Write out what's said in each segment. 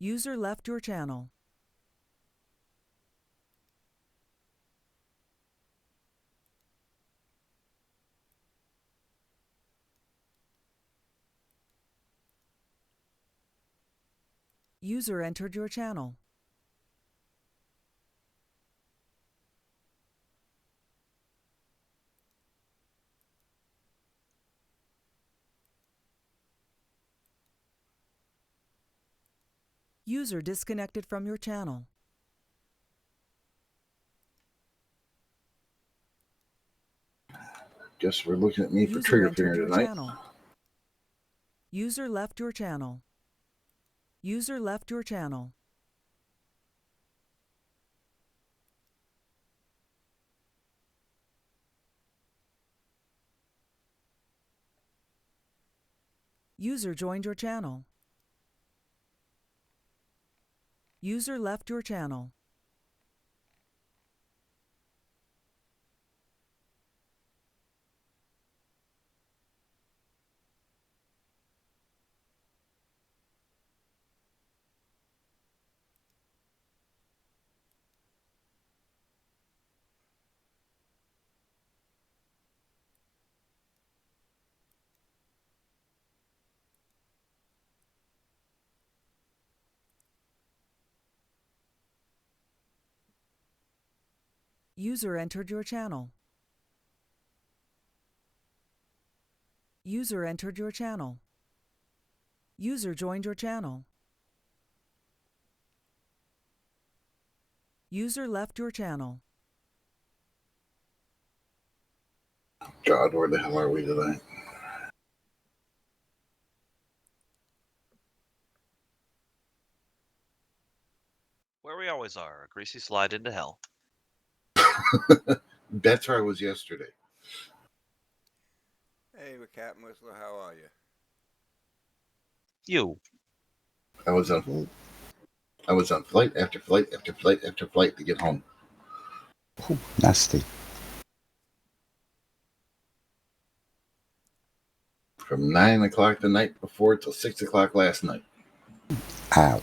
User left your channel. User entered your channel. User disconnected from your channel. Guess we're looking at me for User trigger entered finger your tonight. channel. User left your channel. User left your channel. User joined your channel. User left your channel. User entered your channel. User entered your channel. User joined your channel. User left your channel. God, where the hell are we today? Where we always are, a greasy slide into hell. That's where I was yesterday. Hey, Captain Whistler, how are you? You. I was on flight after flight after flight after flight to get home. Ooh, nasty. From 9 o'clock the night before till 6 o'clock last night. Ouch.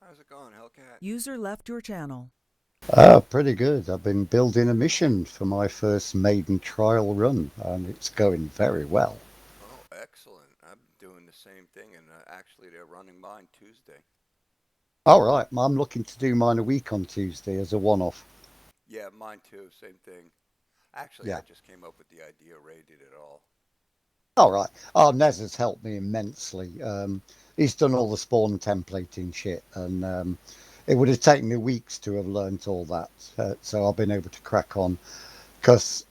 How's it going, Hellcat? User left your channel. Pretty good. I've been building a mission for my first maiden trial run, and it's going very well. Oh, excellent. I'm doing the same thing, and actually they're running mine Tuesday. All right, I'm looking to do mine a week on Tuesday as a one-off. Yeah, mine too, same thing. Actually, Yeah. I just came up with the idea. Ray did it all. All right. Oh, Nez has helped me immensely. He's done all the spawn templating shit, and it would have taken me weeks to have learnt all that. So I've been able to crack on, because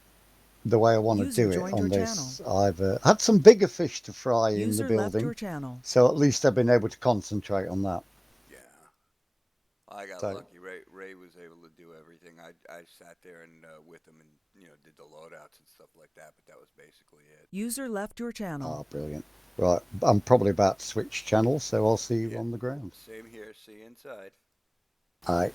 the way I want to User do it joined on your this, channel. I've had some bigger fish to fry in the User left building, your channel. so at least I've been able to concentrate on that. Yeah. I got So- lucky. Ray was able to do everything. I sat there and with him and did the loadouts and stuff like that, but that was basically it. User left your channel. Oh, brilliant. Right, I'm probably about to switch channels, so I'll see you Yeah. on the ground. Same here. See you inside. All right.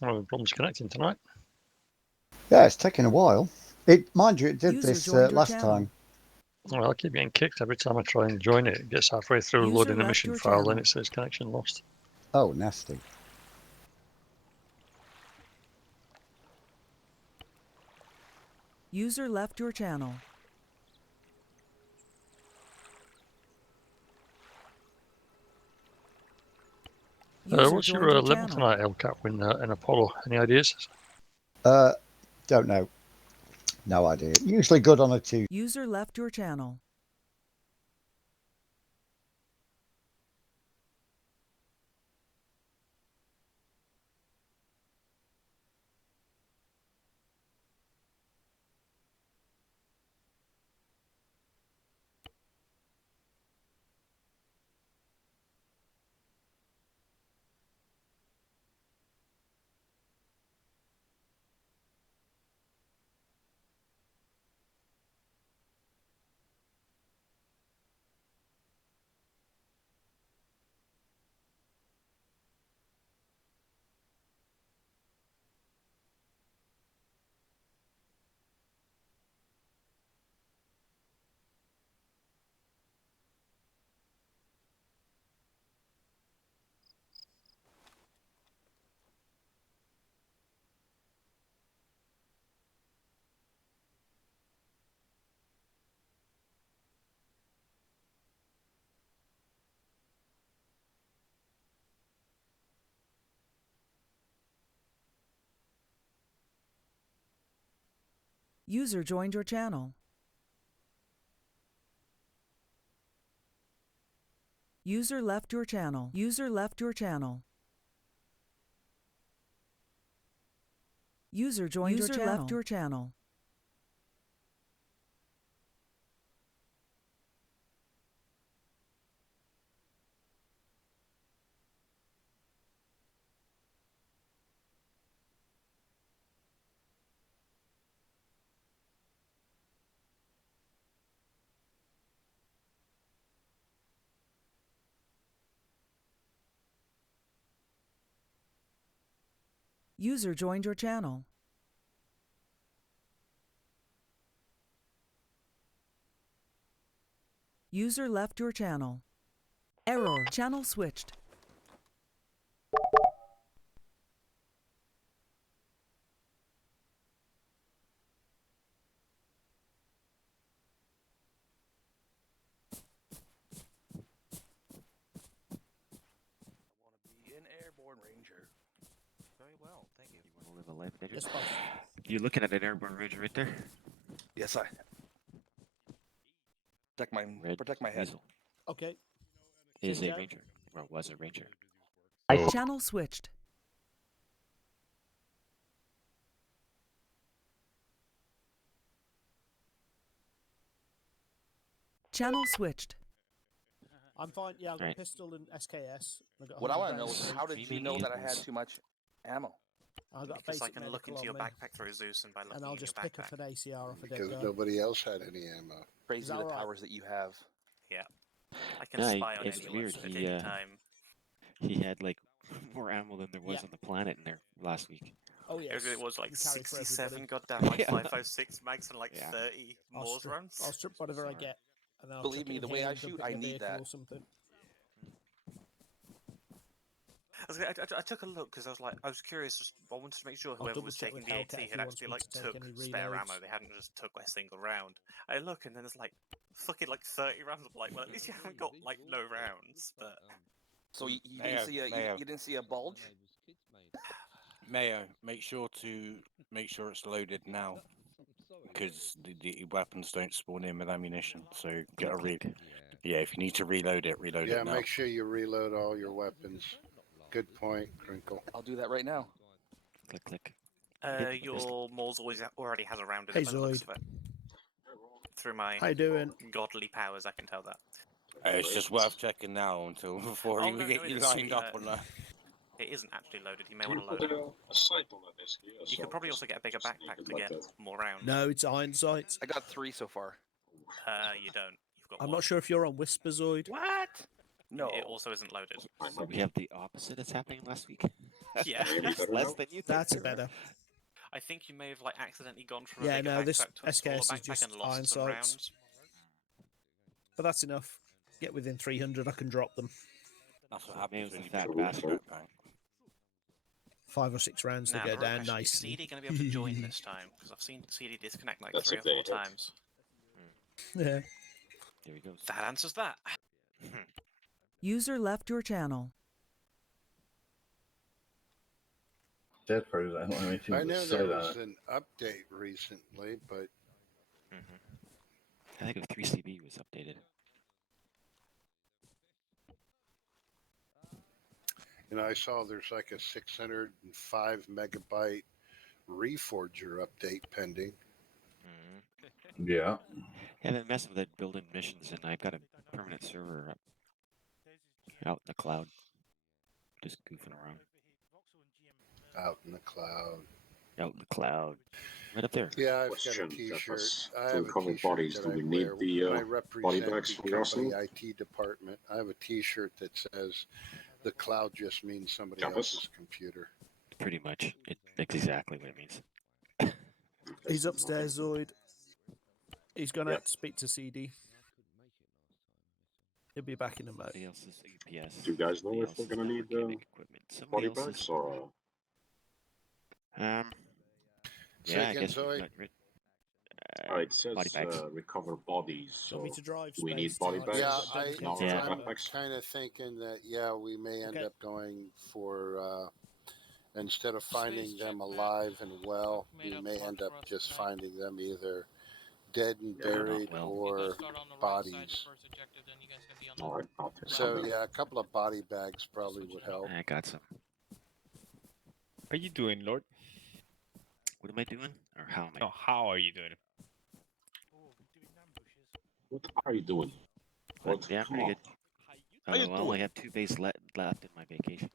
Well, problems connecting tonight. Yeah, it's taken a while. Mind you, it did User this joined your last channel. time. Well, I keep getting kicked every time I try and join it. It gets halfway through User loading the left mission your file, then channel. it says connection lost. Oh, nasty. User left your channel. User What's joined your your level channel. tonight, LCAP, in Apollo? Any ideas? Don't know. No idea. Usually good on a 2. User left your channel. User joined your channel. User left your channel. User left your channel. User joined your channel. User left your channel. User joined your channel. User left your channel. Error. Channel switched. I want to be an airborne ranger. Very well, thank you. You want to live a life of danger? Yes, boss. You're looking at an airborne ranger right there. Yes, I. Protect my head. Weasel Okay. is a Change out. ranger. Well, was a ranger. Channel switched. Channel switched. I'm fine. Yeah, I've got Right. pistol and SKS. I've got What I want to know handguns. is how did you Streaming know that I had enables- too much ammo? I've got Because I basic can look medical into your on me, backpack through Zeus and by looking and I'll in just your pick backpack. up an ACR off a dead Because guy. nobody else had any ammo. Crazy that the alright? powers that you have. I can No, spy on it's anyone weird. at He, any time. He had like more ammo than there was Yeah. on the planet in there last week. Oh yes. It was like you carry for 67 everybody. goddamn like Yeah. 5.56 mags and like Yeah. 30 I'll Morse strip, rounds. I'll strip whatever I get, and I'll Believe chuck it me, in the way here I and dump shoot, it in I a need vehicle that. Or something. I took a look because I was curious. Just, I wanted to make sure I'll whoever double was check taking with the Hellcat AT if had he wants actually me like to take took any spare reloads. ammo. They hadn't just took a single round. I look and then there's like fucking like 30 rounds. I'm like, well, at least you haven't got like no rounds. But So you Mayo, didn't see a Mayo. you didn't see a bulge? Mayo, make sure it's loaded now, because the weapons don't spawn in with ammunition. So get a read. Yeah, if you need to reload it Yeah, now. make sure you reload all your weapons. Good point, Crinkle. I'll do that right now. Click, click. Hit the your Moles already has a round in Hey, it by the looks of Zoid. it. Through my How you doing? godly powers, I can tell that. It's just worth checking now before Oh, you no, get no, you it is, lined up on that. It isn't actually loaded. You may want to load it. You could probably also get a bigger backpack to get more rounds. No, it's iron sights. I got 3 so far. You don't. You've got I'm one. not sure if you're on Whisper Zoid. What? No. It also isn't loaded. So we have the opposite that's happening last week. Yeah. Less than you think. That's there are. better. I think you may have like accidentally gone from Yeah, a bigger no, this backpack to a smaller SKS is backpack just and lost iron some sights. rounds. But that's enough. Get within 300, I can drop them. That's what So happens Mayo's when a you fat get a bastard. backpack. 5 or 6 rounds to Now, go the real down. question, Nice. is CD going to be able to join this time? Because I've seen CD disconnect like That's 3 or 4 times. Yeah. There he goes. That answers that. User left your channel. That part is I don't have anything I to know say there on was it. an update recently, but I think a 3CB was updated. I saw there's like a 605 megabyte Reforger update pending. Yeah. Yeah, that mess with it building missions, and I've got a permanent server up out in the cloud, just goofing around. Out in the cloud. Out in the cloud, right up there. Yeah, I've Question, got a T-shirt. Purpose I to have a recover T-shirt bodies, that do I we need wear the, when I body represent bags the from company Arsenal? IT department. I have a T-shirt that says, "The cloud just means somebody Campus? else's computer." Pretty much, that's exactly what it means. He's upstairs, Zoid. He's gone Yeah. out to speak to CD. He'll be back in a moment. Somebody else's UPS. Do you guys know somebody if we're else's gonna need mechanic equipment. body Somebody bags else's. or Say Yeah, I again, guess we've Zoe? got it says body bags. recover bodies, Do you want me so to drive do we need space body tonight? bags? Yeah, I've got dedicated No, Yeah. time. I'm backpacks. kind of thinking that we may end Okay. up going for instead of finding them alive and well, we may end up just finding them either dead and Yeah, they're not buried well. or bodies. Alright, I'll take So that. yeah, a couple of body bags probably would help. I got some. How you doing, Lord? What am I doing? Or how am I? No, how are you doing? What are you doing? What? Yeah, Come pretty on. good. How you I only doing? have 2 days left in my vacation.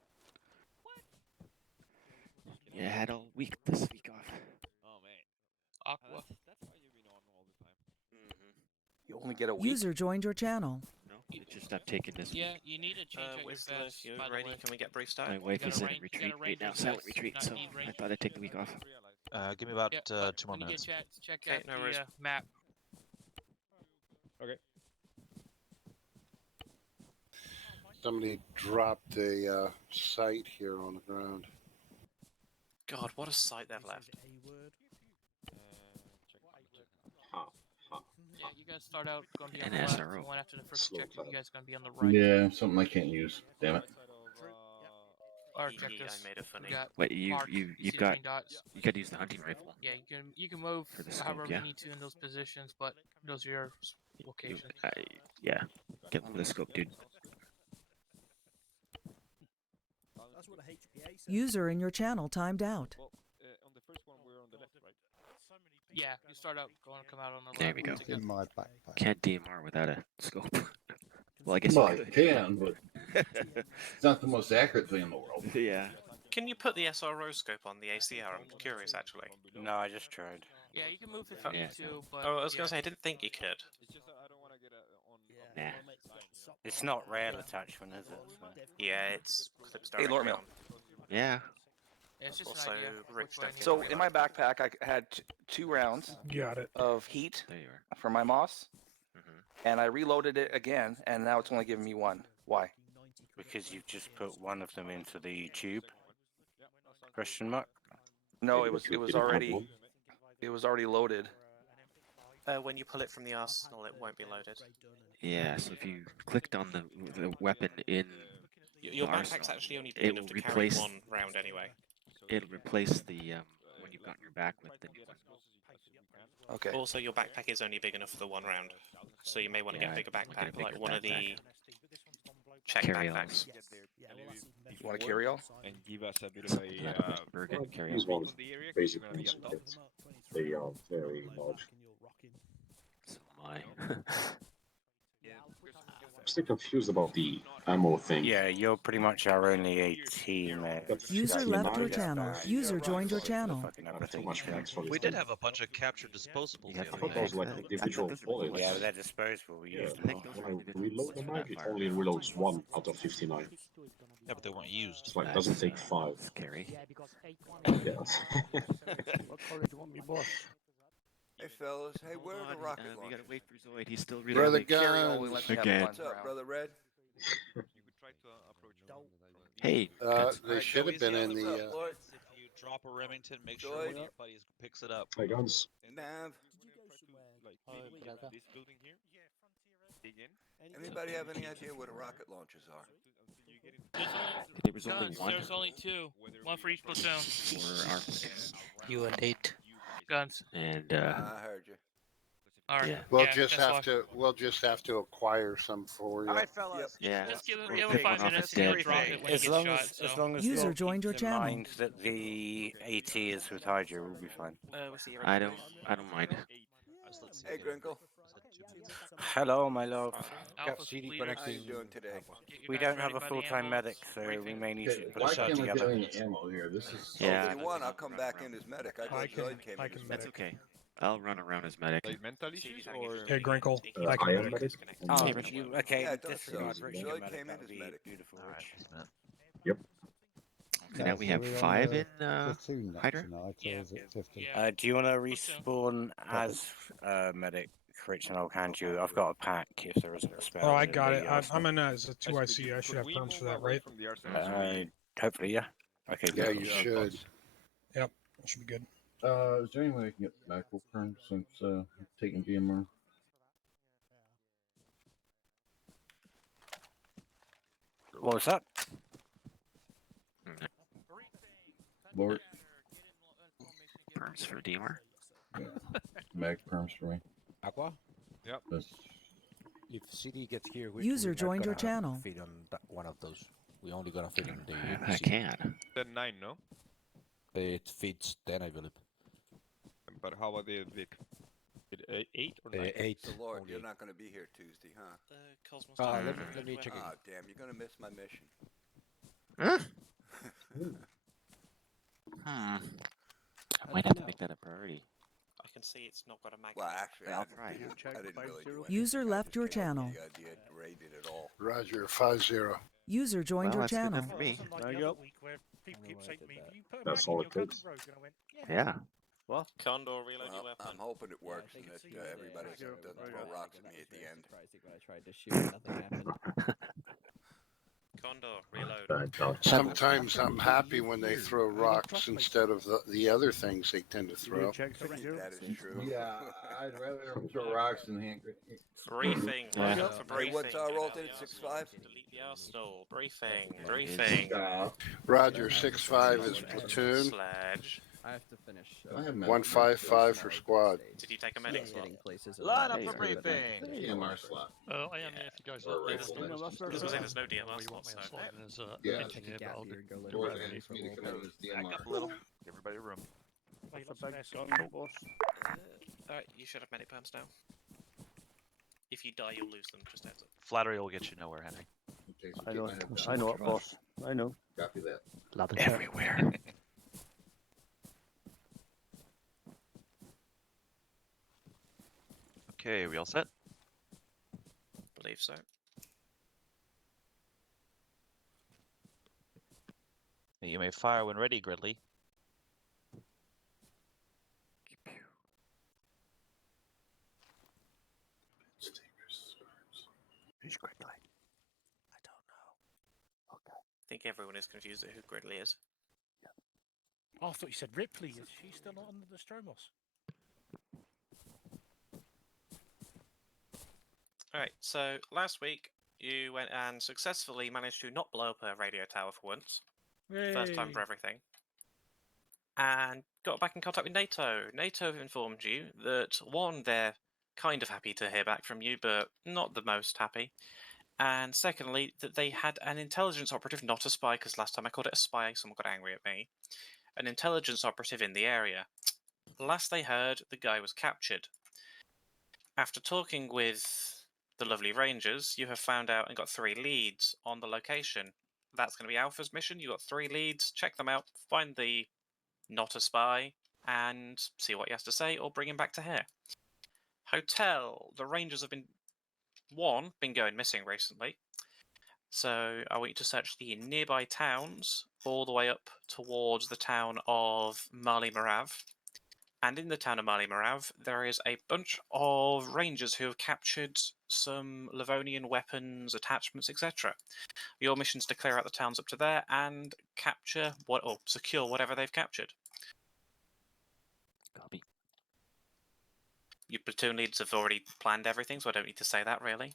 Yeah, I had all week this week off. Oh man. Aqua. That's why you've been on all the time. You only get a week. User joined your channel. No, it's just I'm taking this. Yeah, you need to change out your Wisdom, vest, if you're by the ready, way. can we get brief start? My wife gotta is in range- you retreat gotta right range now, your silent vest, retreat, not so need range. I thought I'd take the week off. Give me about Yeah, 2 more when you minutes. get check Okay, out no the worries. map. Okay. Somebody dropped a site here on the ground. God, what a sight they've left. Yeah, you guys start out going to be on An the left. SRO. The one after the first Slow objective, you clap. guys are going to be on the right. Yeah, something I can't use. Damn it. Our I objectives. made it funny. We got Wait, you've marked. You you've see the got green dots? you got to use the hunting rifle. Yeah, you can move For the scope, however yeah? you need to in those positions, but those are your You, locations. yeah, get one with a scope, dude. That's what a HPA says. User in your channel timed out. Well, on the first one we're on the left, right? Yeah, you start out going to come out on the There left. we go. to get- In my backpack. Can't DMR without a scope. Well, I guess Well, you I could. can, but it's not the most accurate thing in the world. Yeah. Can you put the SRO scope on the ACR? I'm curious, actually. No, I just tried. Yeah, you can move if you Yeah. need to, but Oh, I was yeah. going to say, I didn't think you could. It's just that I don't want to get on. Nah. It's not rail attachment, is it? So. Yeah, it's clips Hey, directly Lord Mail. on. Yeah. Yeah, it's just Also, an idea. Rich, which way don't you get So go. in my backpack, I had 2 rounds Got it. of heat There you are. for my Moss, Mm-hmm. and I reloaded it again, and now it's only giving me 1. Why? Because you've just put one of them into the tube. Question mark. No, Hey, it was you didn't have one? it was already loaded. When you pull it from the arsenal, it won't be loaded. Yeah. So if you clicked on the weapon in, Your the backpack's arsenal, actually only it big will enough to carry replace 1 round anyway. it'll replace the when you've got your back with the new one. Okay. Also, your backpack is only big enough for the 1 round, so you may want to Yeah, get a bigger I'll get a backpack, like bigger one of the backpack. check Carry-alls. backpacks. You want to carry all? And give us a bit of a Yeah, Bergen Well, carry these on. ones, the area. 'Cause basic you're gonna be ones, up top. but they are very large. So am I. I'm still confused about the ammo thing. Yeah, you're pretty much our only AT, mate. That's User that's left your nice. channel. User joined your channel. Fucking That's too everything. much max for this We did thing. have a bunch of captured disposables You the have I other to thought day. those were I like think individual those are bullets. Yeah, but they're disposable. We Yeah, used them I think all. those when are I individual reload bullets the for mag, that it fire. only reloads 1 out of 59. Yeah, but they weren't used. It's like, it doesn't take 5. Scary. Yeah. What color do you want me, boss? Hey fellas, hey, where are the rocket we launchers? gotta wait for Zoid. He's still Brother reloading. Carry all. We Guns. let me have Again. 1 What's up, round. brother Red? Hey, guns. They should have been in the. Lloyd? If you drop a Remington, make Joy? sure one of your buddies picks it up. Hey guns. Nav? This building here. Dig in. Anybody have any idea where the rocket launchers are? There was only Guns. one There's only 2. 1 for each platoon. for our platoon. You and 8 guns. And I heard you. All right. yeah. We'll yeah, just that's have why. to. We'll just have to acquire some for you. fellas. Yeah. Just give Or him pick 5 one off minutes a and he'll dead drop thing. it when he As gets long shot. as, So. as long as User Lord joined your keeps in channel. mind that the AT is with Hydra, we'll be fine. What's the I don't mind. Hey, Grinkle. Hello, my love. Alpha's leader. How you doing today? Get your We guys don't ready have a by the full-time ambulance. medic, so we Briefing. may need Okay, to put why a shot can't I get together. any ammo here? This is. Yeah. If you want, I'll come back in as medic. I thought Zoid came in as That's medic. okay. I'll run around as medic. Like mental issues or Hey, Grinkle. I am medic. Oh, Hey, Rich. you, okay, Yeah, it does disregard sound- Rich Zoid medic, came in that would as be medic. beautiful, Alright, Rich. just a minute. So now we have we're on 5 the in platoon Hydra? tonight, or Yeah. is it 50? Yeah. Do you want to respawn as medic, Rich, and I'll hand you? I've got a pack if there isn't a spare. Oh, I in got the it. I'm in as a 2IC. I should have perms for that, right? From the arsenal. Hopefully, yeah. Okay, Yeah, good. you should. That should be good. Is there any way I can get medical perm since I'm taking DMR? What was that? Lord. Perms for Deemer. Yeah. Mag perms for me. Aqua? Yep. If CD gets here, User we're not joined your gonna channel. Fit on that, one of those. We only gonna fit on the. I CD. can. Then 9, no? It fits 10, I believe. But how about the Vic? 8 or 9? 8. So Lord, only you're 8. not going to be here Tuesday, huh? Cosmos Let me check it. Ah, damn, you're going to miss my mission. I might have to make that a priority. I can see it's not got a magnet. Well, actually, I'll I try. didn't really do anything. User left just your came up channel. with the idea to rate it at all. Roger, 5-0. User joined Well, your that's good channel. enough for me. There you go. People keep saying to me, "Can you put a That's mag in all your it takes. Rogue?" And I went, Yeah. What? Condor, reload your Well, weapon. I'm hoping it works I and can that see everybody Zero. doesn't Very throw good. rocks at me at the end. When I tried to shoot, nothing happened. Condor, reload. Sometimes I'm happy when they throw rocks instead of the other things they tend to throw. Check second zero. That is true. Yeah, I'd rather throw rocks than hand grenades. Briefing. Yeah. Right up for Hey, briefing. what's our Get roll out to the 6-5? Delete the arsenal. Briefing. Yeah, Briefing. Roger, 6-5 is platoon. Sledge. I have to finish. I have my- 155 for squad. Did you take a medic slot? Getting places. Line up There for you go. briefing. DMR slot. I am here if you guys Or want. rifle. There's I was going to say there's no DMR you want slot, me so. to slot in as Yeah. mentioned here, but I'll Here and go Jordan later. needs me to come out as Back DMR. up a little. Give everybody room. Wait, lots of air gun, boss. Alright, you should have medic perms now. If you die, you'll lose them, just heads up. Flattery will get you nowhere, Henry. Okay, so I keep know. my head down. I know it, boss. I know. Copy that. love and chat. Everywhere. Okay, we all set? Believe so. You may fire when ready, Gridley. Who's Gridley? I don't know. Okay. I think everyone is confused at who Gridley is. Oh, I thought you said Ripley. Is she still not under the Stromos? Alright, so last week you went and successfully managed to not blow up a radio tower for once. First time for everything. And got back in contact with NATO. NATO have informed you that, one, they're kind of happy to hear back from you, but not the most happy. And secondly, that they had an intelligence operative, not a spy, because last time I called it a spy, someone got angry at me. An intelligence operative in the area. Last they heard, the guy was captured. After talking with the lovely Rangers, you have found out and got 3 leads on the location. That's going to be Alpha's mission. You got 3 leads. Check them out. Find the not a spy and see what he has to say, or bring him back to here. Hotel. The Rangers have been going missing recently. So I want you to search the nearby towns all the way up towards the town of Mali Marav. And in the town of Mali Marav, there is a bunch of Rangers who have captured some Livonian weapons, attachments, etc. Your mission is to clear out the towns up to there and capture or secure whatever they've captured. Copy. Your platoon leaders have already planned everything, so I don't need to say that really.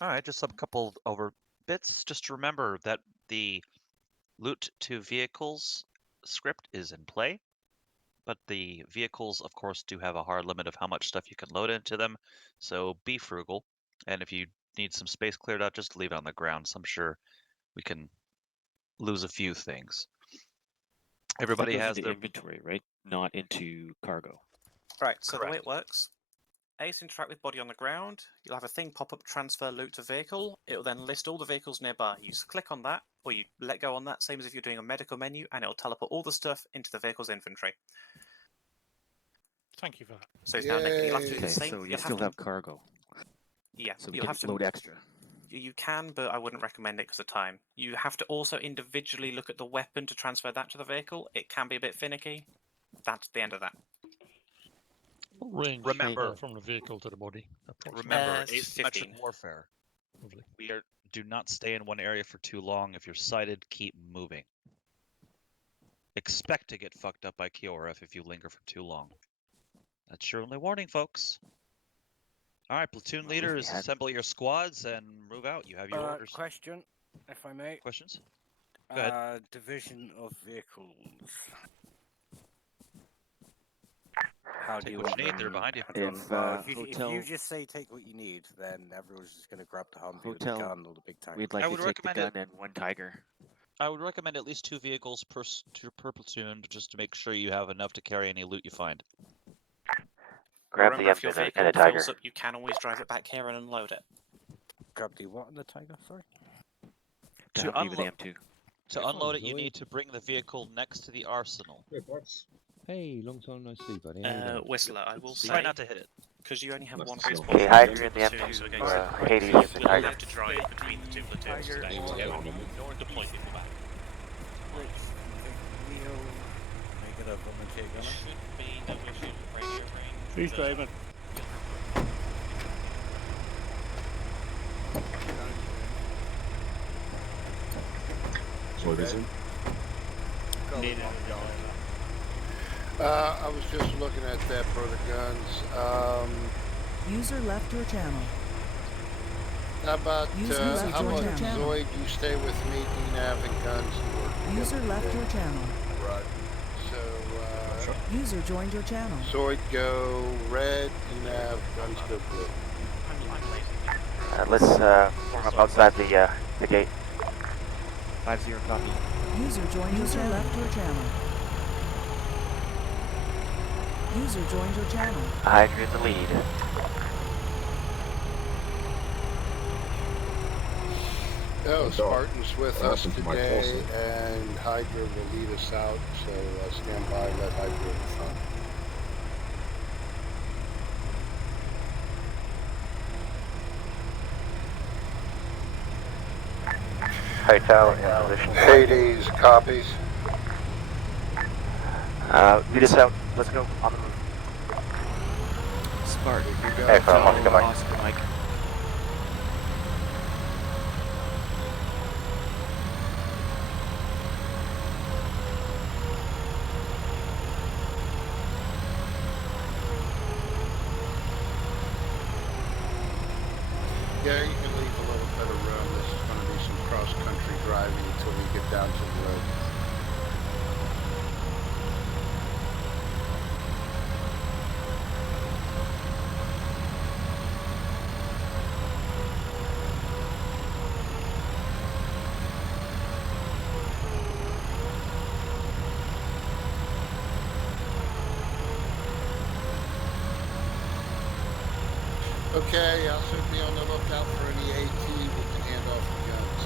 All right, just a couple over bits. Just remember that the loot to vehicles script is in play, but the vehicles, of course, do have a hard limit of how much stuff you can load into them. So be frugal, and if you need some space cleared out, just leave it on the ground. So I'm sure we can lose a few things. Everybody That goes has into their inventory, right? Not into cargo. Right, so the way it works, Ace interact with body on the ground, you'll have a thing pop up, transfer loot to vehicle, it will then list all the vehicles nearby. You just click on that, or you let go on that, same as if you're doing a medical menu, and it'll teleport all the stuff into the vehicle's inventory. Thank you for that. So it's now you'll have to do Okay, the same. so you you'll still to- have cargo. Yeah, So we you'll can have to load extra. You can, but I wouldn't recommend it because of time. You have to also individually look at the weapon to transfer that to the vehicle. It can be a bit finicky. That's the end of that. Range Remember- from the vehicle to the body. approximately. Remember, it's asymmetric 15. warfare. Lovely. Do not stay in one area for too long. If you're sighted, keep moving. Expect to get fucked up by Kioref if you linger for too long. That's your only warning, folks. All right, platoon Well, if we leaders, had- assemble your squads and move out. You have your orders. Question, if I may. Questions? Division of vehicles. How do Take you what want you need, they're them behind you. if you just say take what you need, then everyone's just going to grab the Humvee with the Hotel. gun or the big tank. We'd like I to would take the recommend gun and one tiger. I would recommend at least 2 vehicles per platoon, just to make sure you have enough to carry any loot you find. Grab Remember, if your vehicle fills up, you can always drive it back here and unload it. Grab the what and the tiger? Sorry. To unload, M2. to unload it, you need to bring the vehicle next to the arsenal. Hey, long time no see, buddy. Whistler, I will say. Try not to hit it. Because you only have That's one slow. baseball. Okay, Hydra and the two M2, against Hades you is the will Tiger. have to drive between the 2 platoons today. Nor deploy people back. Make it a volunteer gunner. Should be no issue with radio range. Who's driving? What is it? I was just looking at that for the guns. User left your channel. How about User joined your channel. Zoid, you stay with me, DNAV and guns. And work User together left today. your channel. Right. So, User joined your channel. Zoid go red, DNAV, guns go blue. Let's form up outside the gate. 5-0 copy. User joined your channel. Left your channel. User joined your channel. Hydra in the lead. Oh, Spartan's with What us happened to my today, pulsing? and Hydra will lead us out, so stand by, let Hydra in the front. Hotel in position. Hades, copies. Lead us out. Let's go. On the move. Spartan. Hey, from Oscar Mike. Oscar Mike. Yeah, you can leave a little bit of room. This is going to be some cross-country driving until we get down to the road. Okay, I'll soon be on the lookout for any AT with the handoff of guns.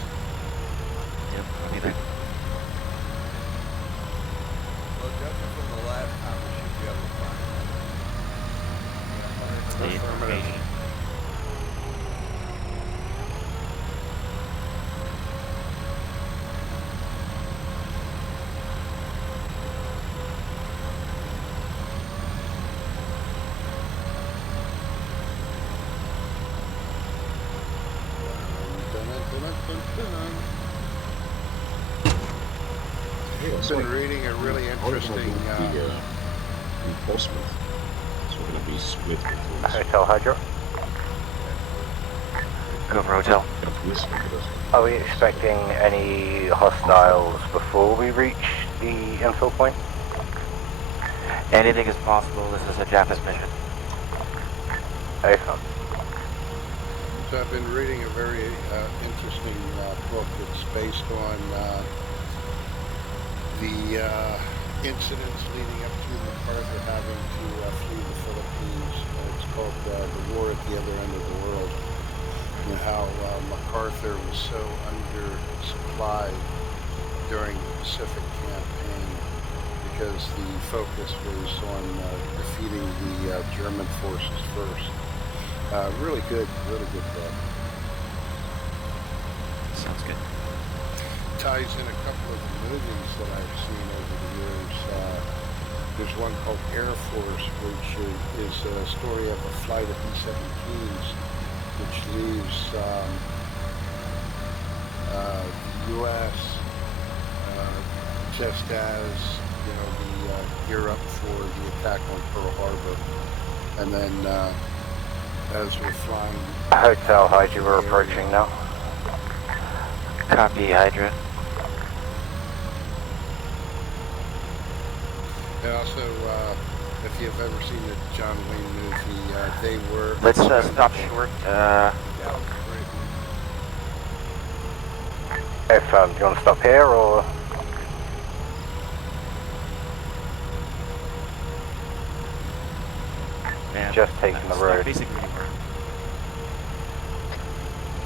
Yep, I'll be there. Well, judging from the last time, we should be able to find Stay in formation. I've been reading a really interesting. Reinforcement. So we're gonna be split between. Hotel Hydra. Go for hotel. Are we expecting any hostiles before we reach the infill point? Anything is possible. This is a Japanese mission. Over. So I've been reading a very interesting book that's based on the incidents leading up to MacArthur having to flee the Philippines. It's called The War at the Other End of the World, and how MacArthur was so undersupplied during the Pacific campaign because the focus was on defeating the German forces first. Really good book. Sounds good. Ties in a couple of the movies that I've seen over the years. There's one called Air Force, which is a story of a flight of B-17s, which leaves the U.S. Just as the gear up for the attack on Pearl Harbor, and then as we're flying. Hotel Hydra, we're approaching now. Copy, Hydra. And also, if you've ever seen the John Wayne movie, they were. Let's stop short. If do you want to stop here or? Yeah, just taking the road. Basically,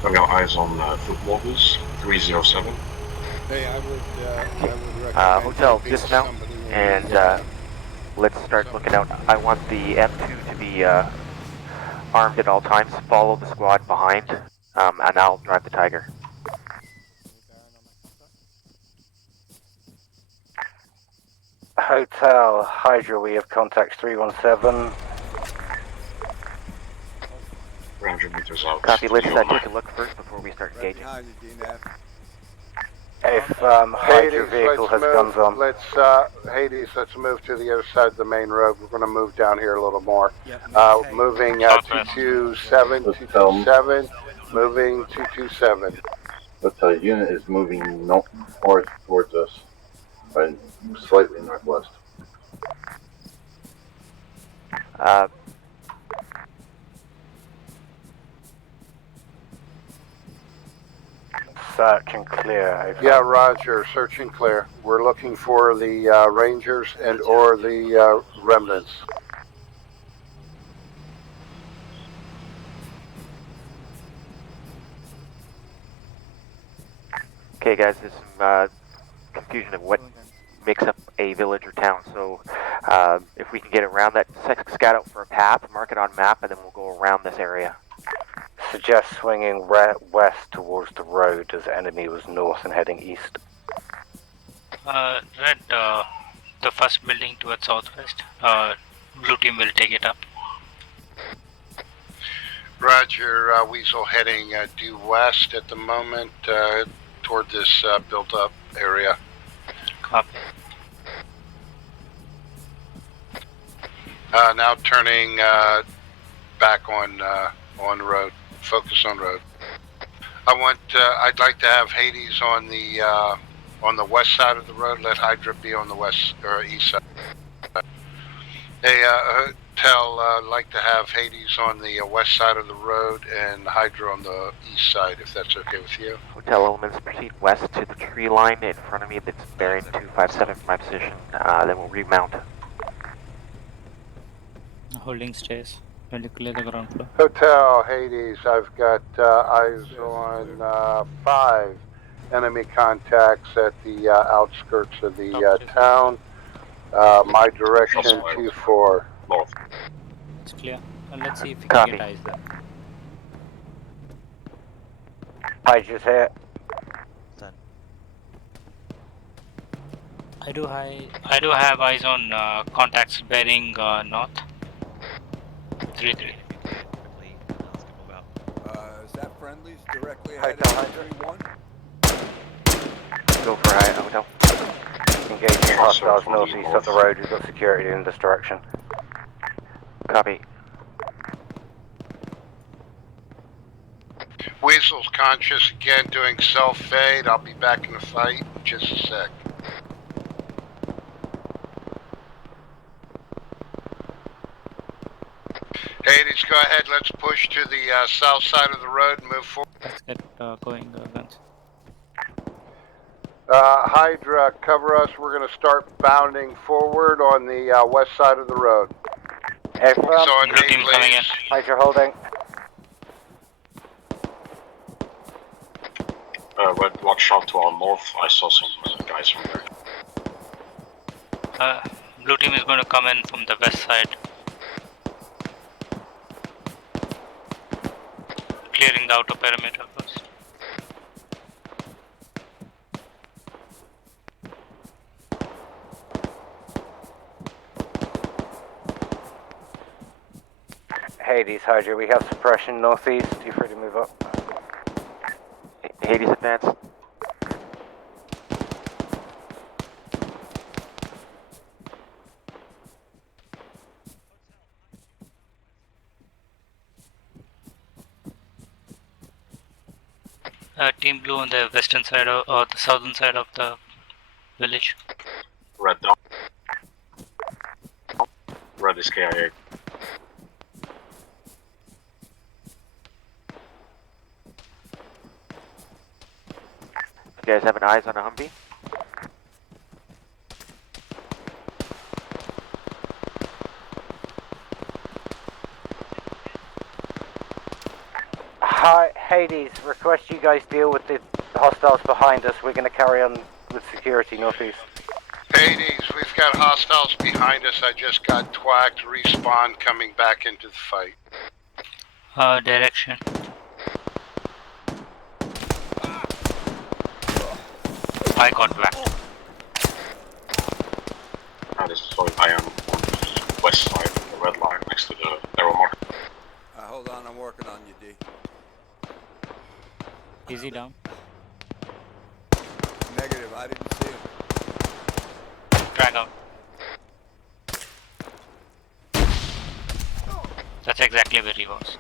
I've got eyes on footwalkers, 307. Hey, I would recommend Hotel, keeping dismount, somebody in and the, let's start looking out. I want the M2 to be armed at all times. Follow the squad behind, and I'll drive the Tiger. Hotel Hydra, we have contacts 317. 300 meters out. Copy, let's You're take a look first before we start engaging. Behind you, DNF. If Hydra vehicle has guns on. Let's Hades, let's move to the other side of the main road. We're going to move down here a little more. Moving 227, 227, moving 227. The unit is moving north towards us, and slightly northwest. Search and clear. Yeah, roger. Search and clear. We're looking for the Rangers and or the remnants. Okay, guys, there's some confusion of what makes up a village or town. So, if we can get around that, scout out for a path, mark it on map, and then we'll go around this area. Suggest swinging west towards the road as the enemy was north and heading east. Red, the first building towards southwest. Blue team will take it up. Roger, Weasel heading due west at the moment toward this built-up area. Copy. Now turning back on road. Focus on road. I'd like to have Hades on the west side of the road. Let Hydra be on the west or east side. Hey, Hotel, I'd like to have Hades on the west side of the road and Hydra on the east side, if that's okay with you. Hotel elements proceed west to the tree line in front of me that's bearing 257 from my position. Then we'll remount. Holding stays. When you clear the ground floor. Hotel Hades, I've got eyes on 5 enemy contacts at the outskirts of the town. My direction 2-4. North. It's clear. And let's see if we Copy. can get eyes there. Hydra's here. I do have eyes on contacts bearing north. 3-3. Is that friendlies directly ahead of 3-1? Go for Hotel. Engaging hostiles northeast of the road. We've got security in this direction. Copy. Weasel's conscious again, doing self-fade. I'll be back in the fight in just a sec. Hades, go ahead. Let's push to the south side of the road and move forward. Let's get going, guns. Hydra, cover us. We're going to start bounding forward on the west side of the road. Blue team coming in. Hydra holding. Red, watch out to our north. I saw some guys from there. Blue team is going to come in from the west side. Clearing the outer perimeter first. Hades, Hydra, we have suppression northeast. You free to move up. Hades, advance. Team Blue on the western side or the southern side of the village. Red down. Red is KIA. You guys having eyes on a Humvee? Hi, Hades, request you guys deal with the hostiles behind us. We're going to carry on with security northeast. Hades, we've got hostiles behind us. I just got twacked. Respawn coming back into the fight. Direction. I got whacked. That is sorry, I am on the west side of the red line next to the arrow mark. Hold on, I'm working on you, D. Easy down. Negative, I didn't see him. Drag out. That's exactly where he was.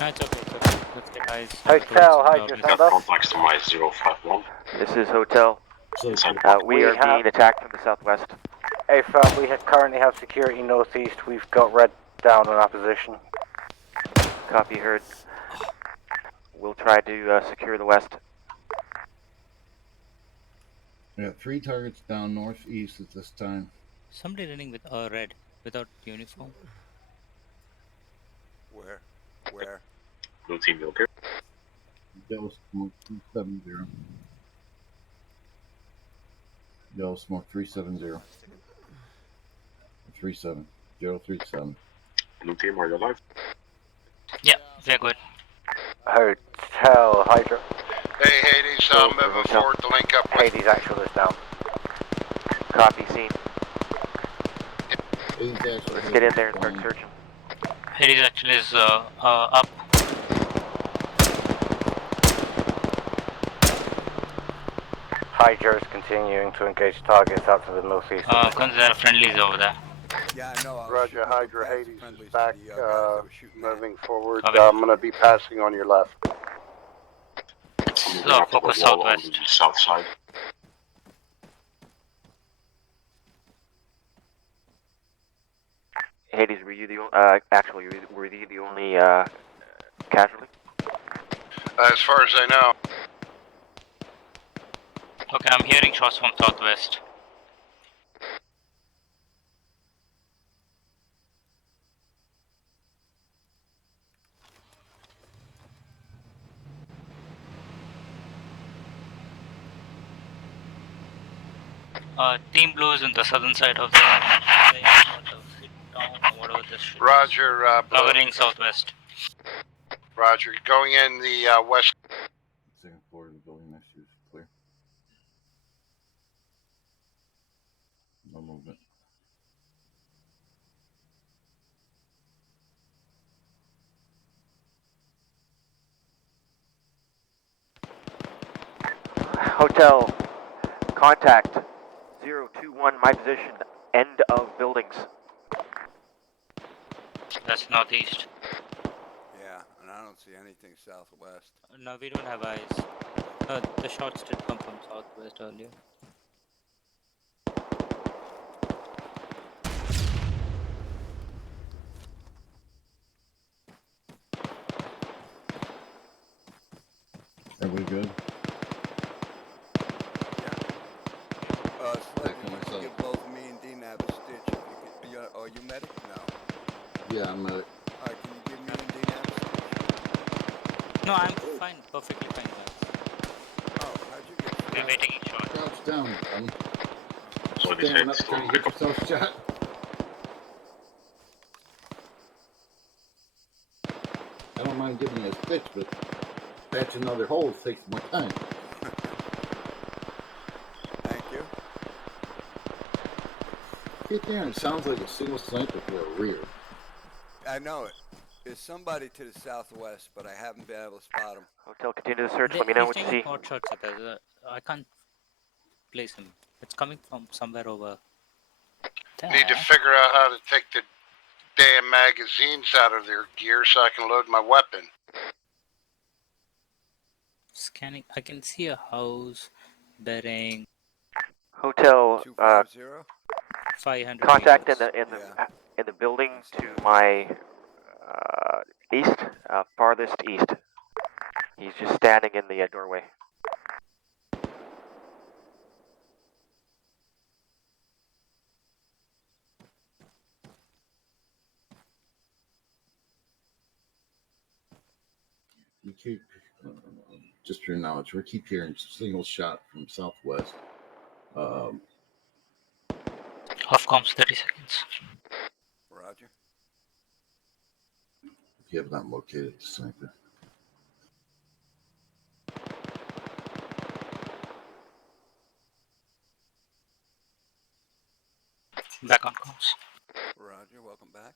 No, it's okay. Let's get eyes. Hotel, hide your Got sound off. contacts to my 051. This is Hotel. We are being attacked from the southwest. Hey, we currently have security northeast. We've got red down on our position. Copy, heard. We'll try to secure the west. We got 3 targets down northeast at this time. Somebody running with red without uniform. Where? Where? Blue team will appear. Yellow smoke 370. Yellow smoke 370. 37. 037. Blue team, are you alive? Yeah, they're good. Hotel, Hydra. Hey, Hades, moving forward to link up with... Hades, actual is down. Copy, scene. Let's Let's get in there and start searching. Hades actually is up. Hydra is continuing to engage targets out to the northeast. Guns are friendlies over there. Yeah, I know. Roger, Hydra, Hades is back, moving forward. Okay. I'm going to be passing on your left. So, focus southwest. On the south side. Hades, were you the actually, were you the only casualty? As far as I know. Okay, I'm hearing shots from southwest. Team Blue is in the southern side of the Roger, covering southwest. Roger, going in the west. Second floor of the building next to you is clear. No movement. Hotel, contact 021, my position, end of buildings. That's northeast. Yeah, and I don't see anything southwest. No, we don't have eyes. The shots did come from southwest earlier. Are we good? Slick, you can give both me and D-Nav a stitch. If you could, are you medic? No. Yeah, I'm Alright, can you give me and D-Nav a stitch? No, I'm fine, perfectly fine, guys. Oh, how'd you get We're waiting in shot. Crouch down, buddy. So this Standing up, hits trying to get yourself shot. I don't mind giving you a stitch, but patching other holes takes more time. Thank you. Get there, and it sounds like a single sniper for a rear. I know it. There's somebody to the southwest, but I haven't been able to spot him. Hotel, continue the search. Let me know what you see. Pot shots, I can't place him. It's coming from somewhere over there. Need to figure out how to take the damn magazines out of their gear so I can load my weapon. Scanning. I can see a house bearing Hotel. 500. Contact meters. in the building to my east, farthest east. He's just standing in the doorway. We keep, just for your knowledge, we keep hearing single shot from southwest. Off comms, 30 seconds. Roger. If you have not located the sniper. Back on comms. Roger, welcome back.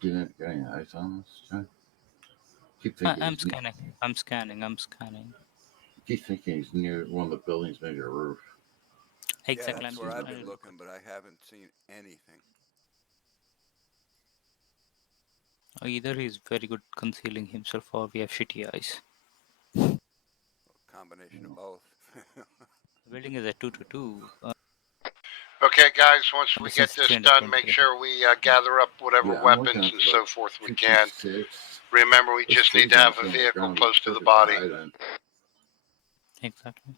Do you not got any eyes on this, John? Keep thinking I'm scanning. I'm scanning. Keep thinking he's near one of the buildings, maybe a roof. Exactly. Yeah, that's where I've been looking, but I haven't seen anything. Either he's very good concealing himself or we have shitty eyes. Combination of both. The building is a 2-2-2. Okay, guys, once we This get is this 320. done, make sure we gather up whatever Yeah, I'm weapons looking at and so forth we can. 226. Remember, we This just thing's need to have on a the vehicle ground, close to the perfect body. island. Exactly.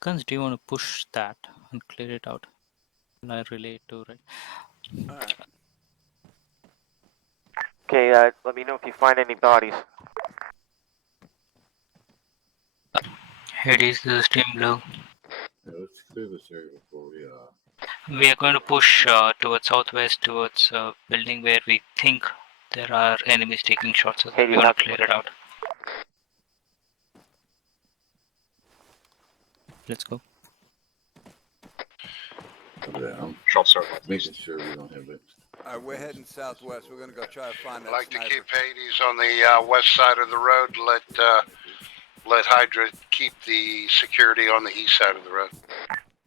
Guns, do you want to push that and clear it out? And I relay to right. Alright. Okay, let me know if you find any bodies. Hades, this is Team Blue. Yeah, let's clear this area before we We are going to push towards southwest, towards a building where we think there are enemies taking shots. So we're going to clear it out. Let's go. Shot circle. Making sure we don't have it. Alright, we're heading southwest. We're gonna go try to find that I'd like to sniper. keep Hades on the west side of the road. Let Hydra keep the security on the east side of the road.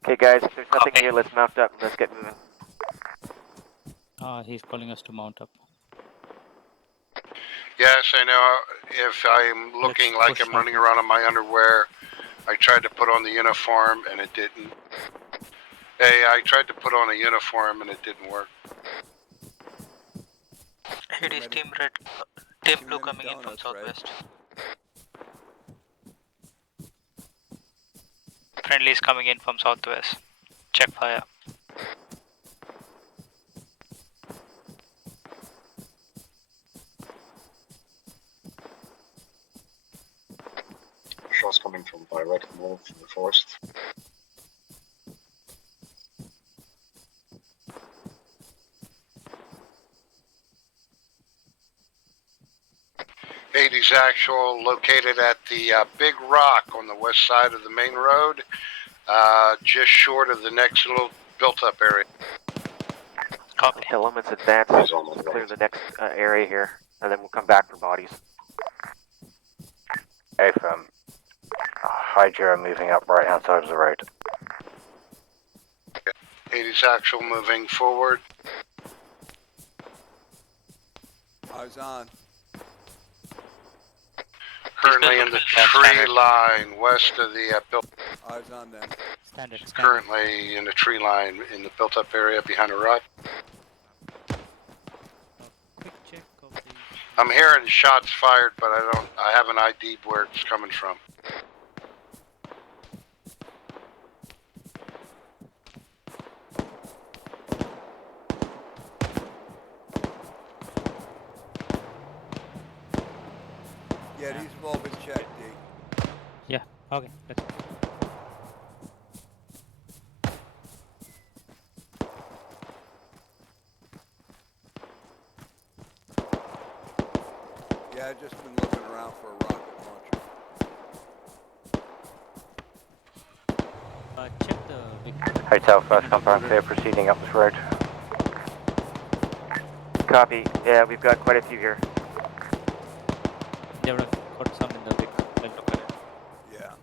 Okay, guys, if there's nothing here, let's mount up and let's get moving. He's calling us to mount up. Yes, I know. If I'm looking like I'm running around in my underwear, I tried to put on the uniform and it didn't. Hey, I tried to put on a uniform and it didn't work. Hades, Team Red, Team Blue coming in from southwest. Friendlies coming in from southwest. Check fire. Shots coming from direct north from the forest. Hades actual located at the Big Rock on the west side of the main road, just short of the next little built-up area. Copy. Okay, let's advance. Clear the next area here, and then we'll come back for bodies. AFM. Hydra moving up right hand side of the road. Hades actual moving forward. Eyes on. Currently in the tree line west of the built. Eyes on them. Standard. Currently in the tree line in the built-up area behind a rock. Quick check of the. I'm hearing shots fired, but I haven't ID'd where it's coming from. Yeah, these have all been checked, D. Yeah. Okay. Let's go. Yeah, I've just been looking around for a rocket launcher. Check the Hotel first compound clear, proceeding up this road. Copy. Yeah, we've got quite a few here. They would have got some in the big Delta Cannon. Yeah.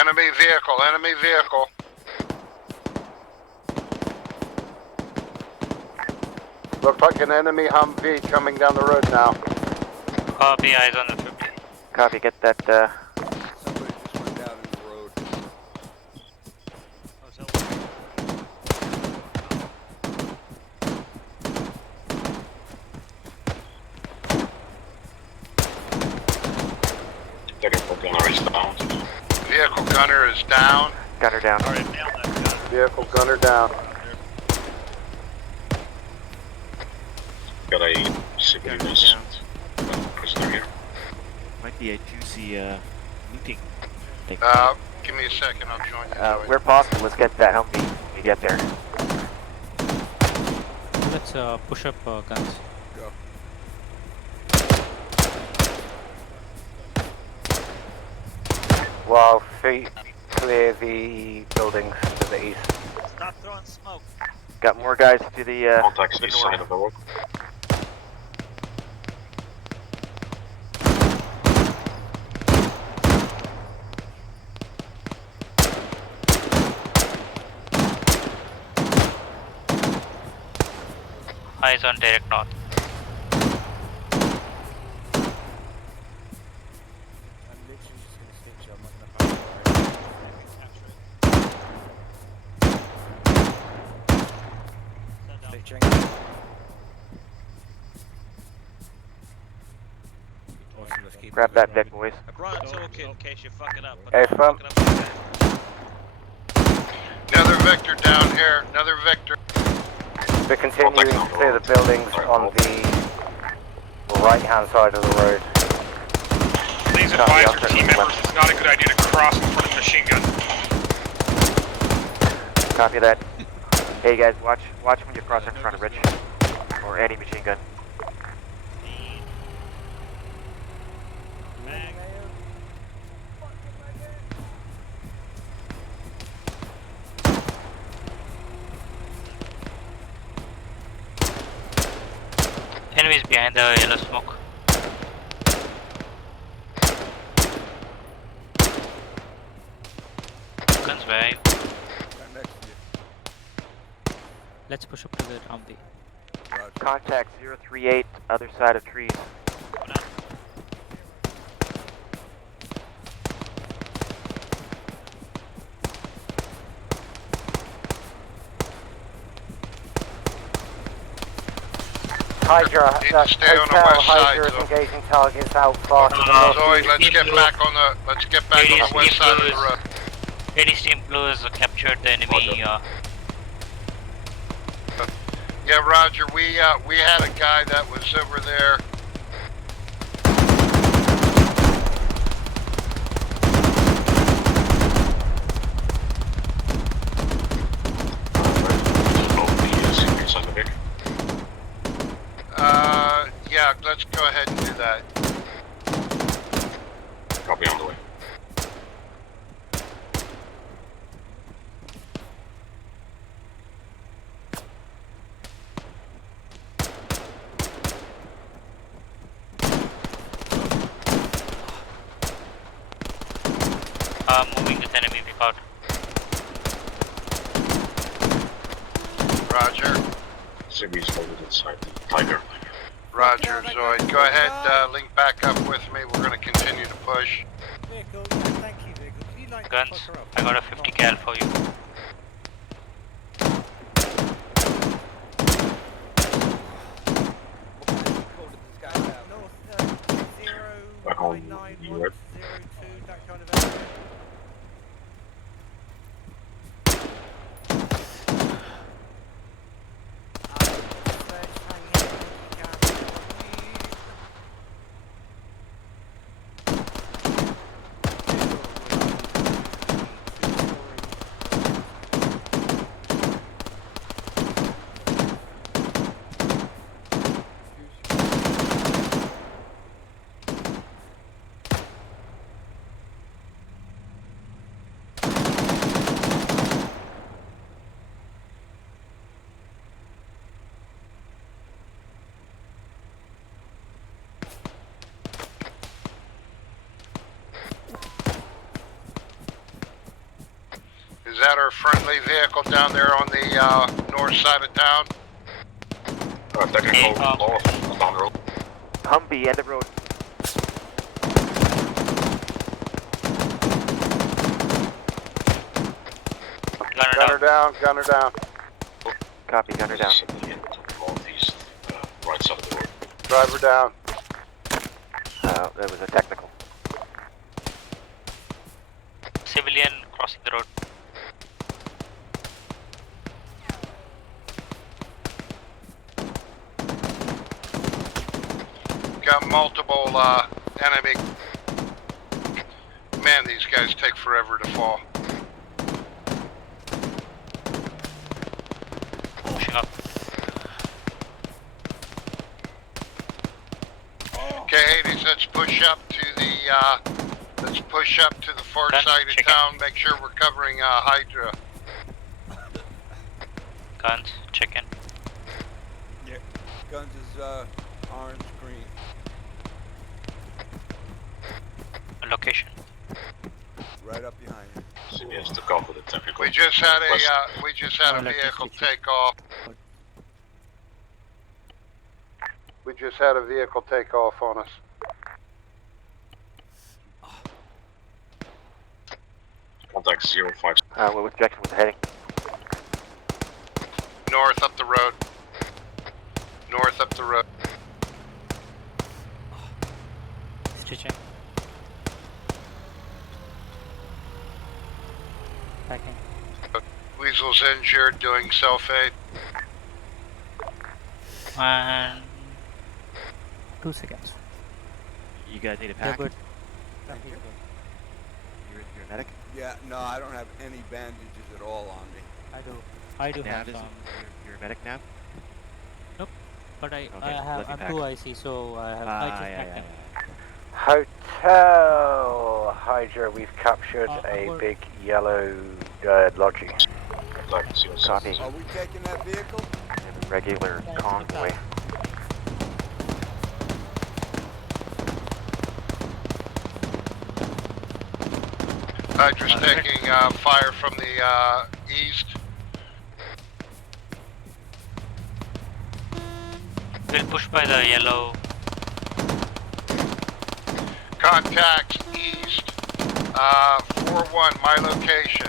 Enemy vehicle, enemy vehicle. Looks like an enemy Humvee coming down the road now. Copy, eyes on the 50. Copy, get that, Somebody just went down in the road. Vehicle gunner is down. Vehicle gunner is down. Gunner down. Vehicle gunner down. Got a civilian prisoner here. Might be a juicy looting thing. Give me a second, I'll join you. Where possible, let's get that Humvee when we get there. Let's push up guns. Go. While feet clear the buildings to the east. Stop throwing smoke. Got more guys to the Contacts east side of the road. Eyes on direct north. Grab that deck, boys. I brought a toolkit in case you fuck it up. Hey, fam. Another Victor down here, another Victor. We're continuing to clear the buildings on the right hand side of the road. Please advise your team members it's not a good idea to cross in front of a machine gun. Copy that. Hey guys, watch when you cross in front of Rich. Or any machine gun. Enemies behind the yellow smoke. Guns where are you? Right next to you. Let's push up to the Humvee. Roger. Contact 038, other side of trees. Hydra, Need to that stay on the hotel west side, Hydra is so. engaging targets out far to the Zoe, northeast. let's get back on the west side of the road. Ladies team Blues captured the enemy. Yeah, Roger, we had a guy that was over there. Yeah, let's go ahead and do that. Copy on the way. Moving with enemy without. Roger. Civies holding inside the Tiger. Roger, Zoe. Go ahead, link back up with me. We're going to continue to push. Vehicle, yeah, thank you, vehicle. Can you like Guns. fuck her up? I got a 50 cal for you. Back on the red. That kind of area. that our friendly vehicle down there on the north side of town? Technical north, down the road. Humvee, end of road. Gunner down, gunner down. Copy, gunner down. Northeast, right side of the road. Driver down. That was a technical. Civilian crossing the road. Got multiple enemy. Man, these guys take forever to fall. Pushing up. Okay, Hades, let's push up to the far side of town. Make sure we're covering Hydra. Guns, check in. Yeah. Guns is orange, green. Location. Right up behind you. So we have to cover the technical. We just had a vehicle take off. We just had a vehicle take off on us. Contact 05. What direction was it heading? North up the road. North up the road. Stitching. Backing. Weasel's injured, doing self-aid. And 2 seconds. You guys need a Yeah, pack? good. You're a medic? Yeah, no, I don't have any bandages at all on me. I do Nav have is some. you're a medic now? Nope. But Okay, I'm pack. 2 IC, so I have I just yeah, packed yeah. Hotel Hydra, we've captured a we're- big yellow lodging. Copy. Are we taking that vehicle? Regular convoy. Hydra's taking fire from the east. we'll push by the yellow. Contacts east. 4-1, my location.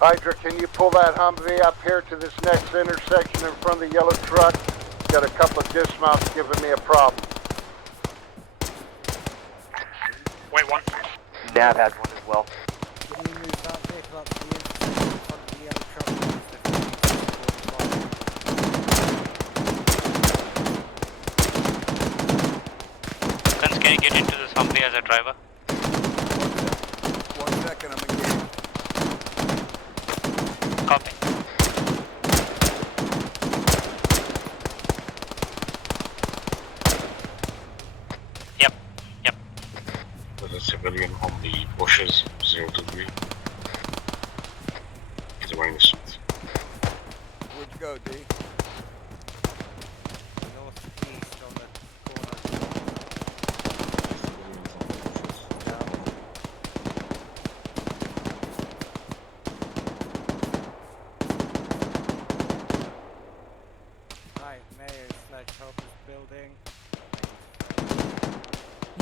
Hydra, can you pull that Humvee up here to this next intersection in front of the yellow truck? Got a couple of dismounts giving me a problem. Wait, one. Nav has one as well. Can you move that vehicle up to the intersection in front of the yellow truck? Guns, can you get into this Humvee as a driver? 1 second, I'm engaged. Copy. Yep. There's a civilian on the bushes, 023. He's wearing a suit. Where'd you go, D? Northeast on the corner. Right, Mayor's Sledge Hopper's building.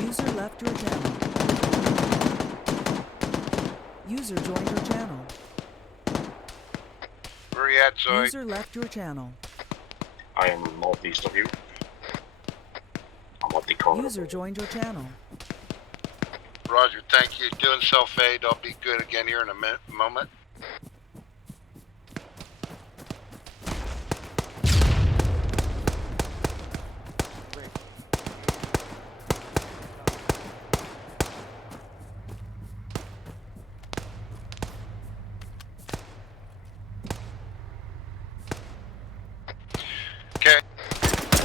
User left your channel. User joined your channel. Where you at, Zoe? User left your channel. I am northeast of you. I'm at the corner. User joined your channel. Roger, thank you. Doing self-aid. I'll be good again here in a moment. Okay.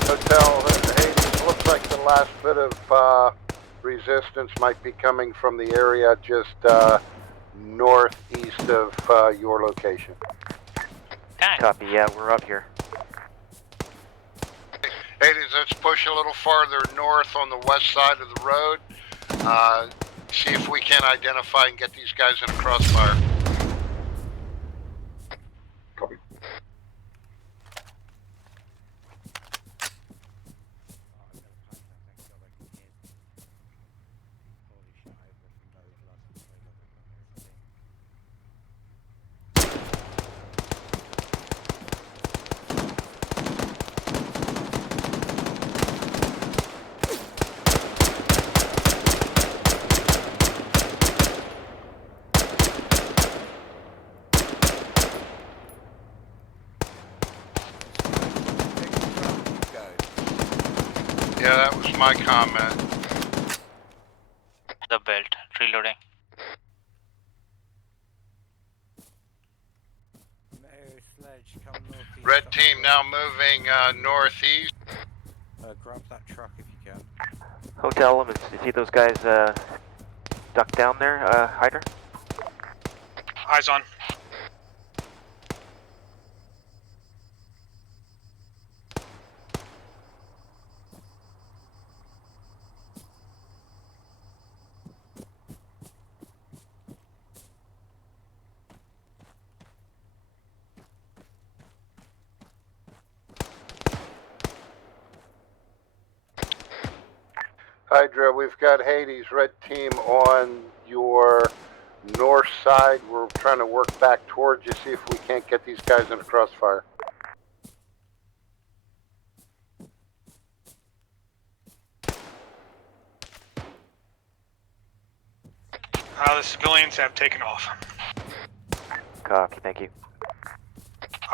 Hotel Hades, looks like the last bit of resistance might be coming from the area just northeast of your location. tank. Copy, yeah, we're up here. Hades, let's push a little farther north on the west side of the road. See if we can identify and get these guys in a crossfire. Copy. Yeah, that was my comment. The belt. Reloading. Mayor Sledge, come northeast. Red team now moving northeast. Grab that truck if you can. Hotel elements, you see those guys ducked down there, Hyder? Eyes on. Hydra, we've got Hades, red team on your north side. We're trying to work back towards you, see if we can't get these guys in a crossfire. The civilians have taken off. Copy, thank you.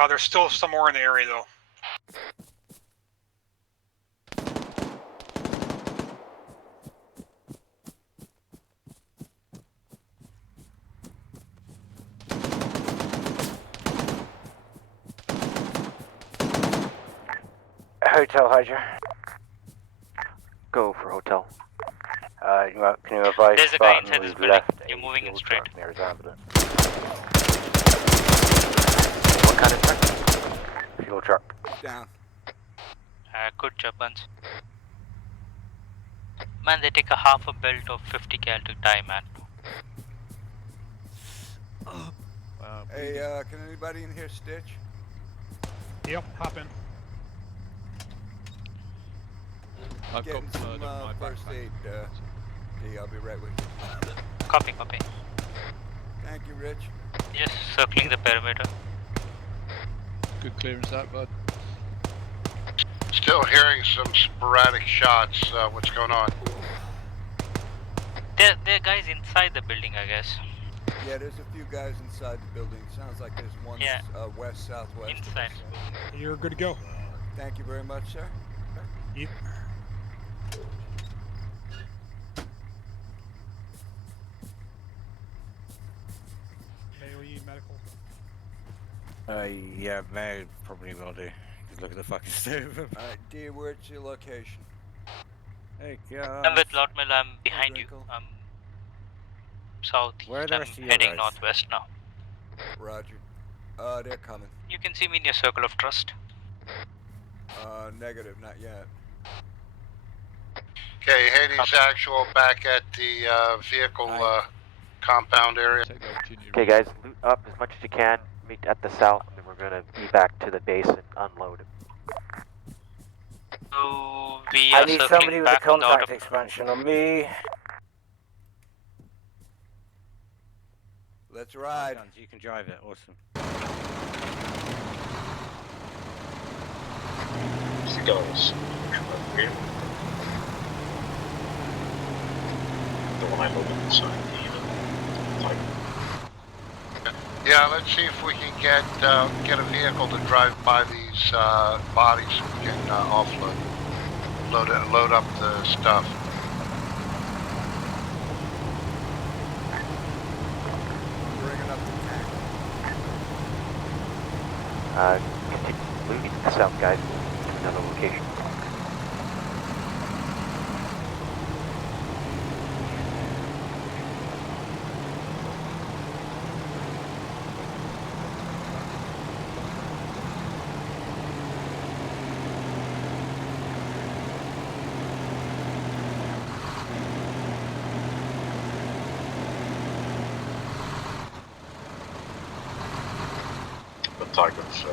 They're still somewhere in the area though. Hotel, Hydra. Go for hotel. Can you advise There's a guy Spartan inside this we've building. left You're a moving in fuel straight. truck near his ambulance. What kind of truck? Fuel truck. Down. Good job, Buns. Man, they take a half a belt of 50 cal to die, man. Hey, can anybody in here stitch? Yep, hop in. I've Getting got some my first backpack. aid. D, I'll be right with you. Copy, copy. Thank you, Rich. Just circling the perimeter. Good clearance out, bud. Still hearing some sporadic shots. What's going on? There are guys inside the building, I guess. Yeah, there's a few guys inside the building. Sounds like there's one Yeah. west, southwest. of Inside. us. You're good to go. Thank you very much, sir. Yep. Mayo, you need medical? Yeah, Mayor probably will do. Just look at the fucking stove. Alright, D, where's your location? Hey, God. I'm with Lord Mill, I'm behind you. I'm southeast. Where are the I'm rest of your heading guys? northwest now. Roger. They're coming. You can see me in your circle of trust. Negative, not yet. Okay, Hades actual back at the vehicle compound area. Okay, guys, loot up as much as you can. Meet at the south, and then we're gonna be back to the base and unload. So we I are need circling somebody with a back on the contact outer. expansion on me. Let's ride. You can drive it, awesome. Seagulls. Over here. The one I moved inside the type. Yeah, let's see if we can get a vehicle to drive by these bodies so we can offload, load up the stuff. Bringing up the tank. Continue looting to the south, guys. To another location. Tigers.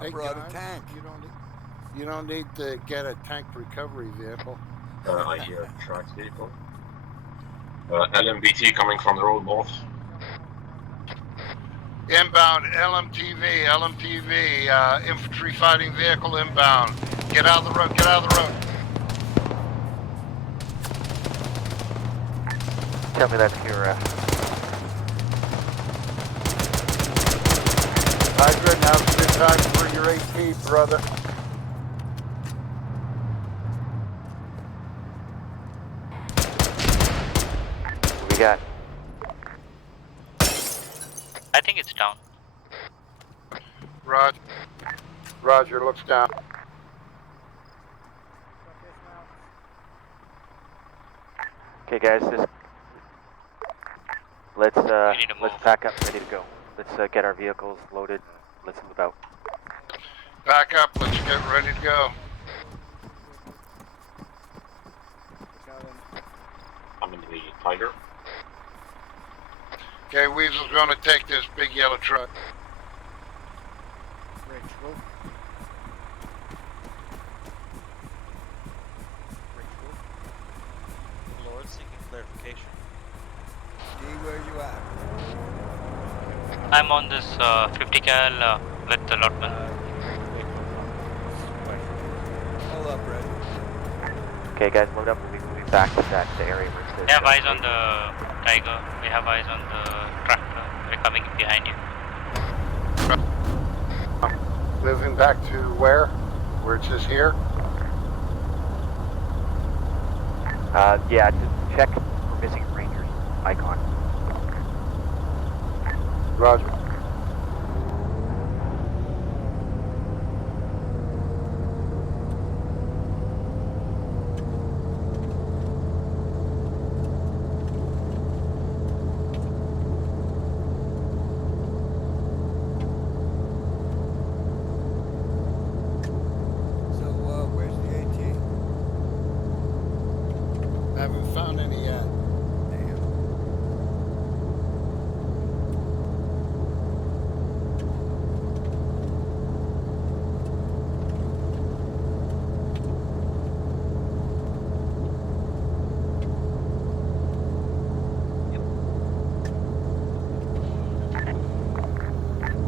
Hey, brought a guys, tank. You don't need to get a tank recovery vehicle. I hear a tracked vehicle. LMBT coming from the road north. Inbound, LMTV, infantry fighting vehicle inbound. Get out of the road, get out of the road. Tell me that's QRF. Hydra, now's a good time for your AP, brother. What we got? I think it's down. Roger. Roger, looks down. Okay, guys, let's pack up, ready to go. Let's get our vehicles loaded. Let's move out. Back up, let's get ready to go. I'm in the Tiger. Okay, Weasel's gonna take this big yellow truck. Lord, seeking clarification. See where you at? I'm on this 50 cal with the Lotman. Hold up, Red. Okay, guys, load up. We'll be moving back to that area where it says. We have eyes on the Tiger. We have eyes on the tractor. We're coming behind you. Moving back to where? Where it says here? Yeah, just check for missing Rangers icon. Roger. So, where's the AT? Haven't found any yet. Damn.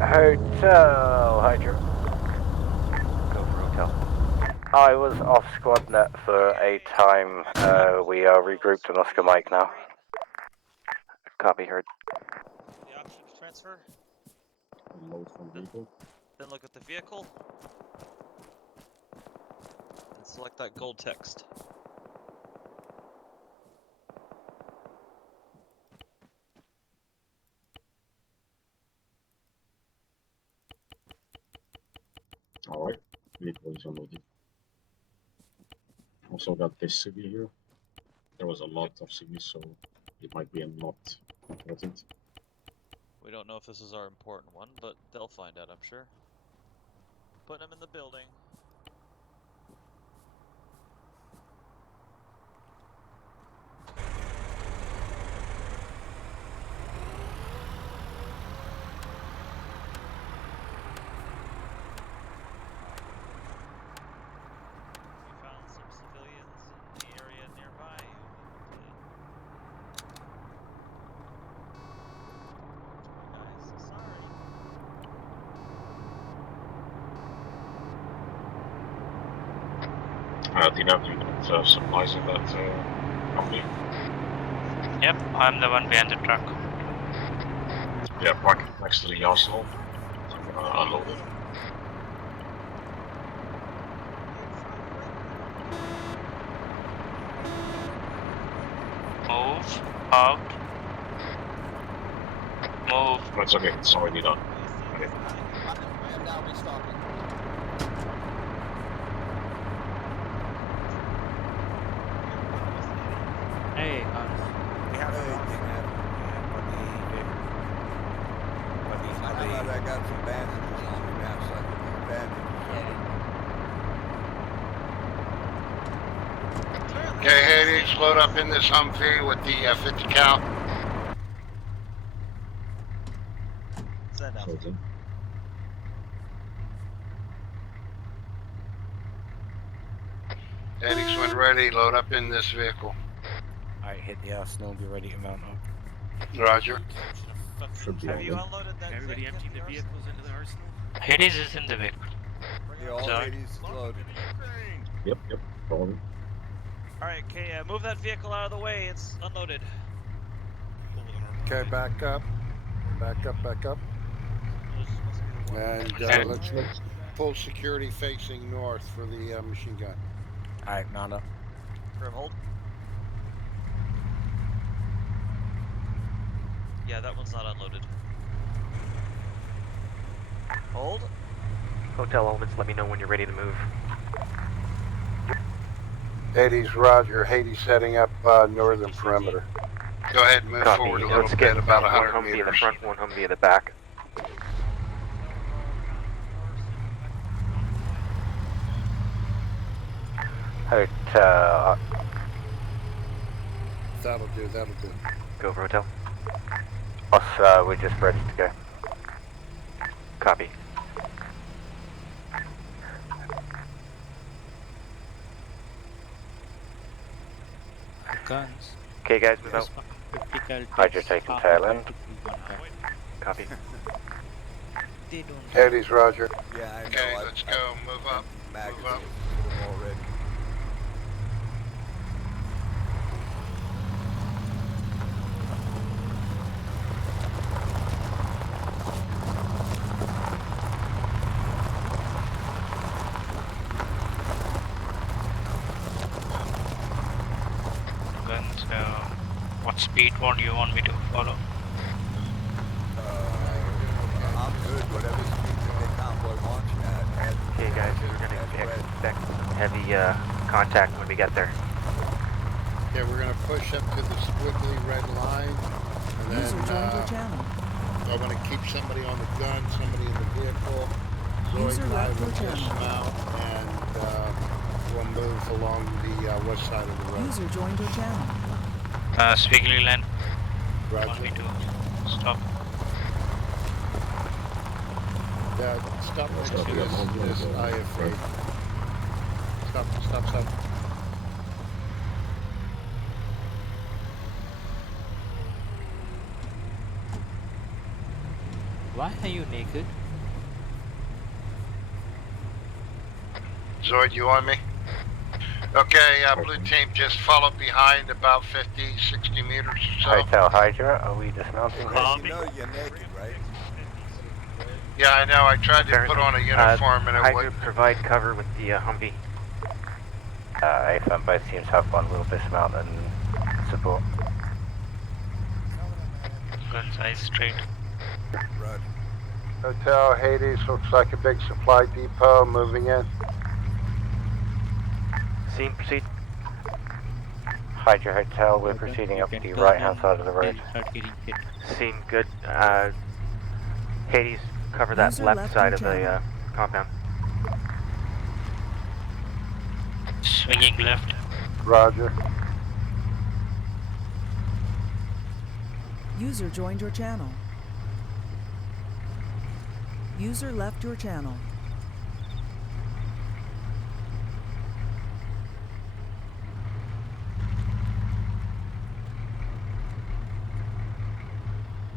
Hotel, Hydra. Go for hotel. I was off squad net for a time. We are regrouped on Oscar Mike now. Copy, heard. The option to transfer. Load from vehicle. Then look at the vehicle. And select that gold text. Alright, vehicle is unloaded. Also got this civvy here. There was a lot of civvies, so it might be a not important. We don't know if this is our important one, but they'll find out, I'm sure. Putting them in the building. We found some civilians in the area nearby who guys, sorry. Dina, do you got supplies in that company? Yep, I'm the one behind the truck. Yeah, park it next to the arsenal. Unload it. Move out. Move. That's okay, it's already done. Okay. Hey, We have I got some bandages on me now, so I can use bandages. Hades, load up in this Humvee with the 50 cal. Send out. Sold in. Hades, when ready, load up in this vehicle. Alright, hit the arsenal, be ready to mount up. Roger. Should be Have all you in. unloaded that? Everybody Zinc empty in the vehicles into the arsenal? Hades is in the vehicle. Yeah, all So- Hades is loaded. Yep, rolling. Alright, okay, move that vehicle out of the way. It's unloaded. Okay, back up. Back up, back up. And Okay. let's pull security facing north for the machine gun. Alright, mount up. Grim, hold. Yeah, that one's not unloaded. Hold. Hotel elements, let me know when you're ready to move. Hades, Roger. Hades setting up northern perimeter. Go ahead and move Copy. forward a little Let's bit, get about one 100 Humvee in the meters. front, one Humvee in the back. Hotel. That'll do, that'll do. Go for hotel. Us, we're just ready to go. Copy. Guns. Okay, guys, move out. 50 cal. Hydra taking tail end. Copy. They don't. Hades, Roger. Yeah, I know. Okay, I've- let's go. Move up. Magazines Move up. for them already. Guns. What speed do you want me to follow? I'm good. Whatever speed you make convoy launching at. Okay, guys, we're gonna expect heavy contact when we get there. Okay, we're gonna push up to the squiggly red line. And User then joined your channel. I'm gonna keep somebody on the gun, somebody in the vehicle. Zoid User and I left will your channel. dismount and we'll move along the west side of the road. User joined your channel. Spiegly land. Roger. Want me to stop? Stop next Stop, to yeah, hold on, this hold on. IFA. Stop. Why are you naked? Zoid, you on me? Okay, blue team, just follow behind about 50, 60 meters or so. Hotel Hydra, are we dismounting? You know you're naked, right? Yeah, I know. I tried to put on a uniform and it Hydra, wouldn't. provide cover with the Humvee. AFM, both teams have one. We'll dismount and support. Guns eyes straight. Run. Hotel Hades looks like a big supply depot moving in. Scene, proceed. Hydra Hotel, we're proceeding up the right-hand side of the road. Start getting hit. Scene, good. Hades, cover that User left left side your of the channel. compound. Swinging left. Roger. User joined your channel. User left your channel.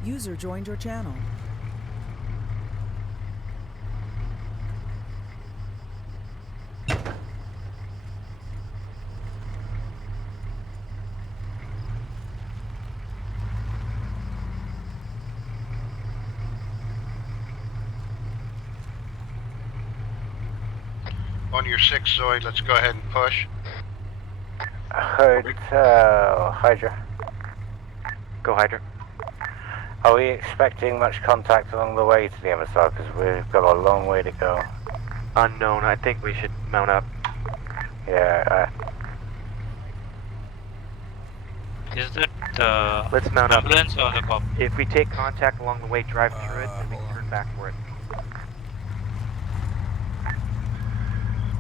User joined your channel. On your 6, Zoid, let's go ahead and push. Hotel Hydra. Go Hydra. Are we expecting much contact along the way to the other side? Because we've got a long way to go. Unknown. I think we should mount up. Yeah. Is that the Let's mount up. ambulance or the cop? If we take contact along the way, drive through it, and we can turn back for it.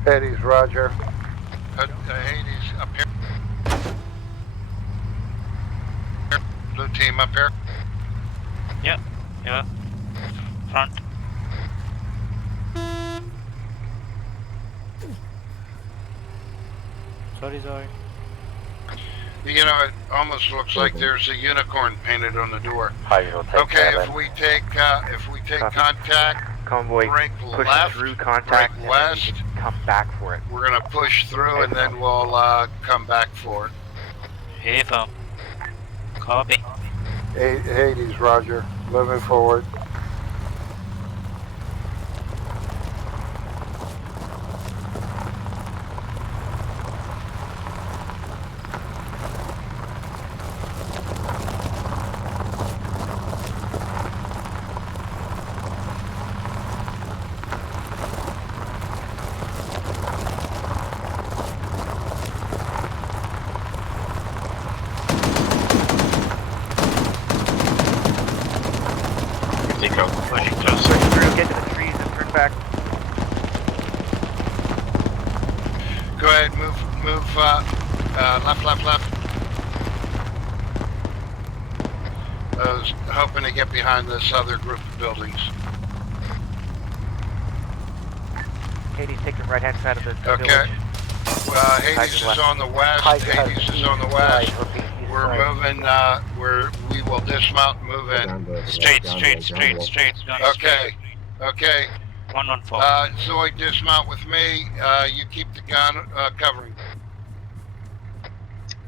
Hades, Roger. Hades, up here. Blue team up here. Yep. Yeah. Front. Sorry. You know, it almost looks like there's a unicorn painted on the door. Hydra, take Okay, seven. if we take contact, Convoy, break push left, through contact, break and west. then we can come back for it. We're gonna push through and then we'll come back for it. Hey, firm. Copy. Hades, roger. Moving forward. Get to the trees and turn back. Go ahead, move left. I was hoping to get behind this other group of buildings. Hades, take the right-hand side of the Okay. village. Hades is on the west. Hades is on the west. We're moving. We will dismount and move in. Straight. Okay. 114. Zoe, dismount with me. You keep the gun covering.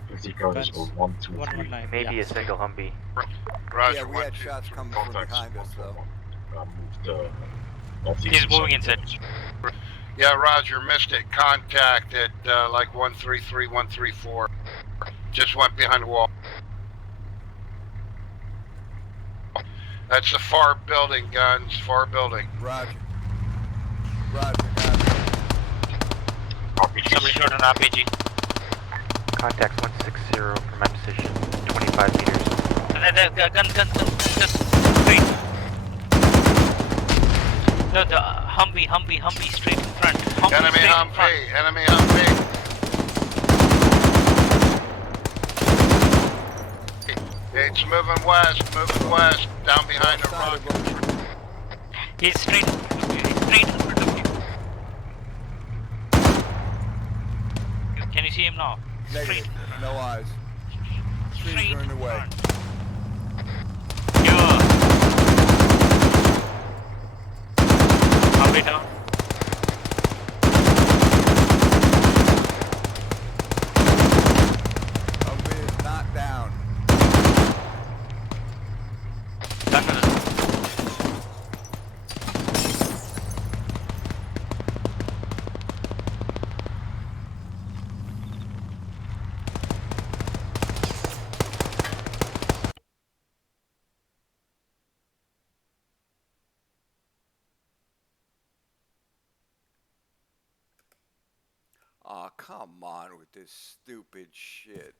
50 cars or 1, 2, 3. 119. Maybe a single Humvee. Roger. Yeah, we had shots coming from behind us, though. Move the He's moving inside. Yeah, Roger. Missed it. Contact at like 133, 134. Just went behind the wall. That's the far building, guns. Far building. Roger. Roger, got it. Somebody shot an RPG. Contacts 160 from my position, 25 meters. Gun. Straight. No, the Humvee, straight in front. Enemy straight in Humvee. front. Enemy Humvee. It's moving west, down behind the rock. He's straight in front of you. Can you see him now? Straight. Negative. No eyes. Trees Straight are in the way. Yeah. Halfway down. Humvee is not down. Aw, come on with this stupid shit.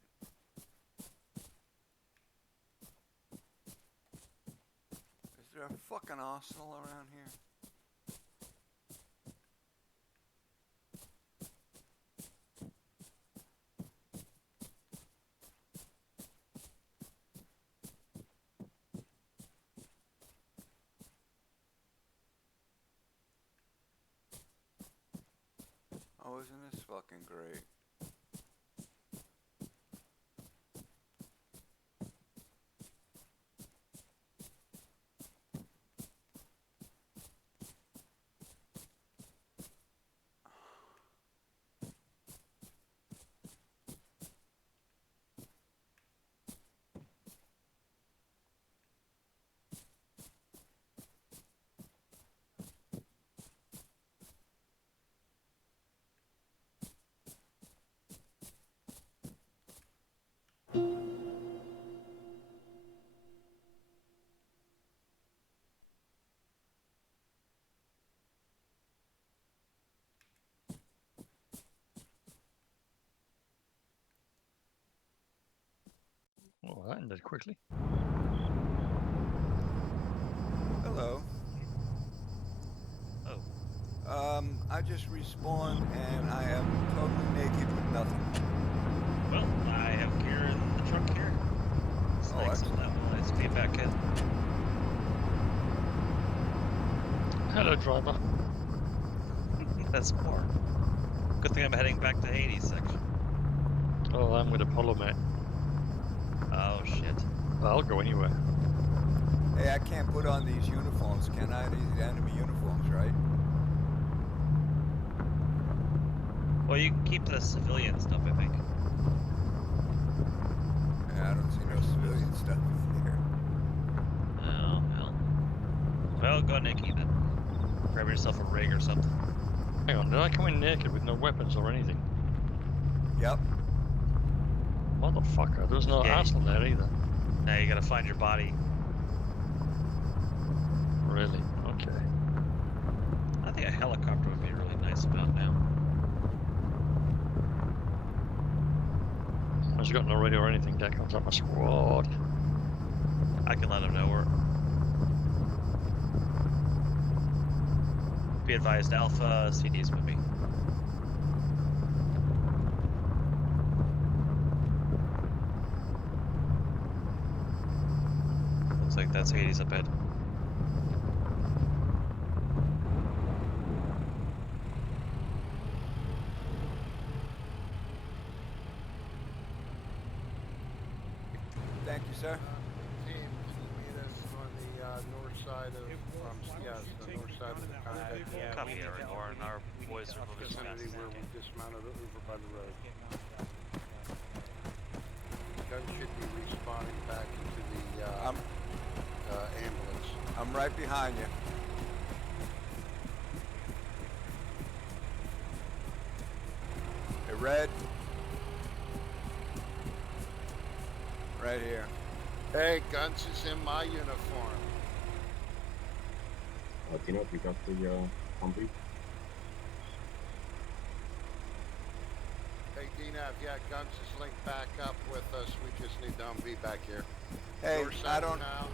Is there a fucking arsenal around here? Oh, isn't this fucking great? Oh, that ended quickly. Hello. Oh. I just respawned and I am totally naked with nothing. Well, I have gear in the truck here. So Thanks for that one. Nice to be back in. Hello, driver. That's more. Good thing I'm heading back to Hades section. Oh, I'm with Apollo, mate. Oh shit. I'll go anywhere. Hey, I can't put on these uniforms, can I? These enemy uniforms, right? Well, you can keep the civilian stuff, I think. Yeah, I don't see no civilian stuff here. Oh, hell. Well, go naked then. Grab yourself a rig or something. Hang on, did I come in naked with no weapons or anything? Yep. Motherfucker, there's no Yeah. ass on there either. Now you gotta find your body. Really? Okay. I think a helicopter would be really nice about now. I've got no radio or anything. Can't contact my squad. I can let them know where. Be advised, Alpha CD's with me. Looks like that's Hades up ahead. Thank you, sir. Team, can you meet us on the north side of, the north side of the contact? Copy, Aaron Warren. Our boys are moving Vicinity fast. where we dismounted over by the road. Gun should be respawning back into the ambulance. I'm right behind you. Hey, Red. Right here. Hey, Guns is in my uniform. Tino, we got the Humvee. Hey, Dina, if you got Guns is linked back up with us, we just need the Humvee back here. Hey, North side now.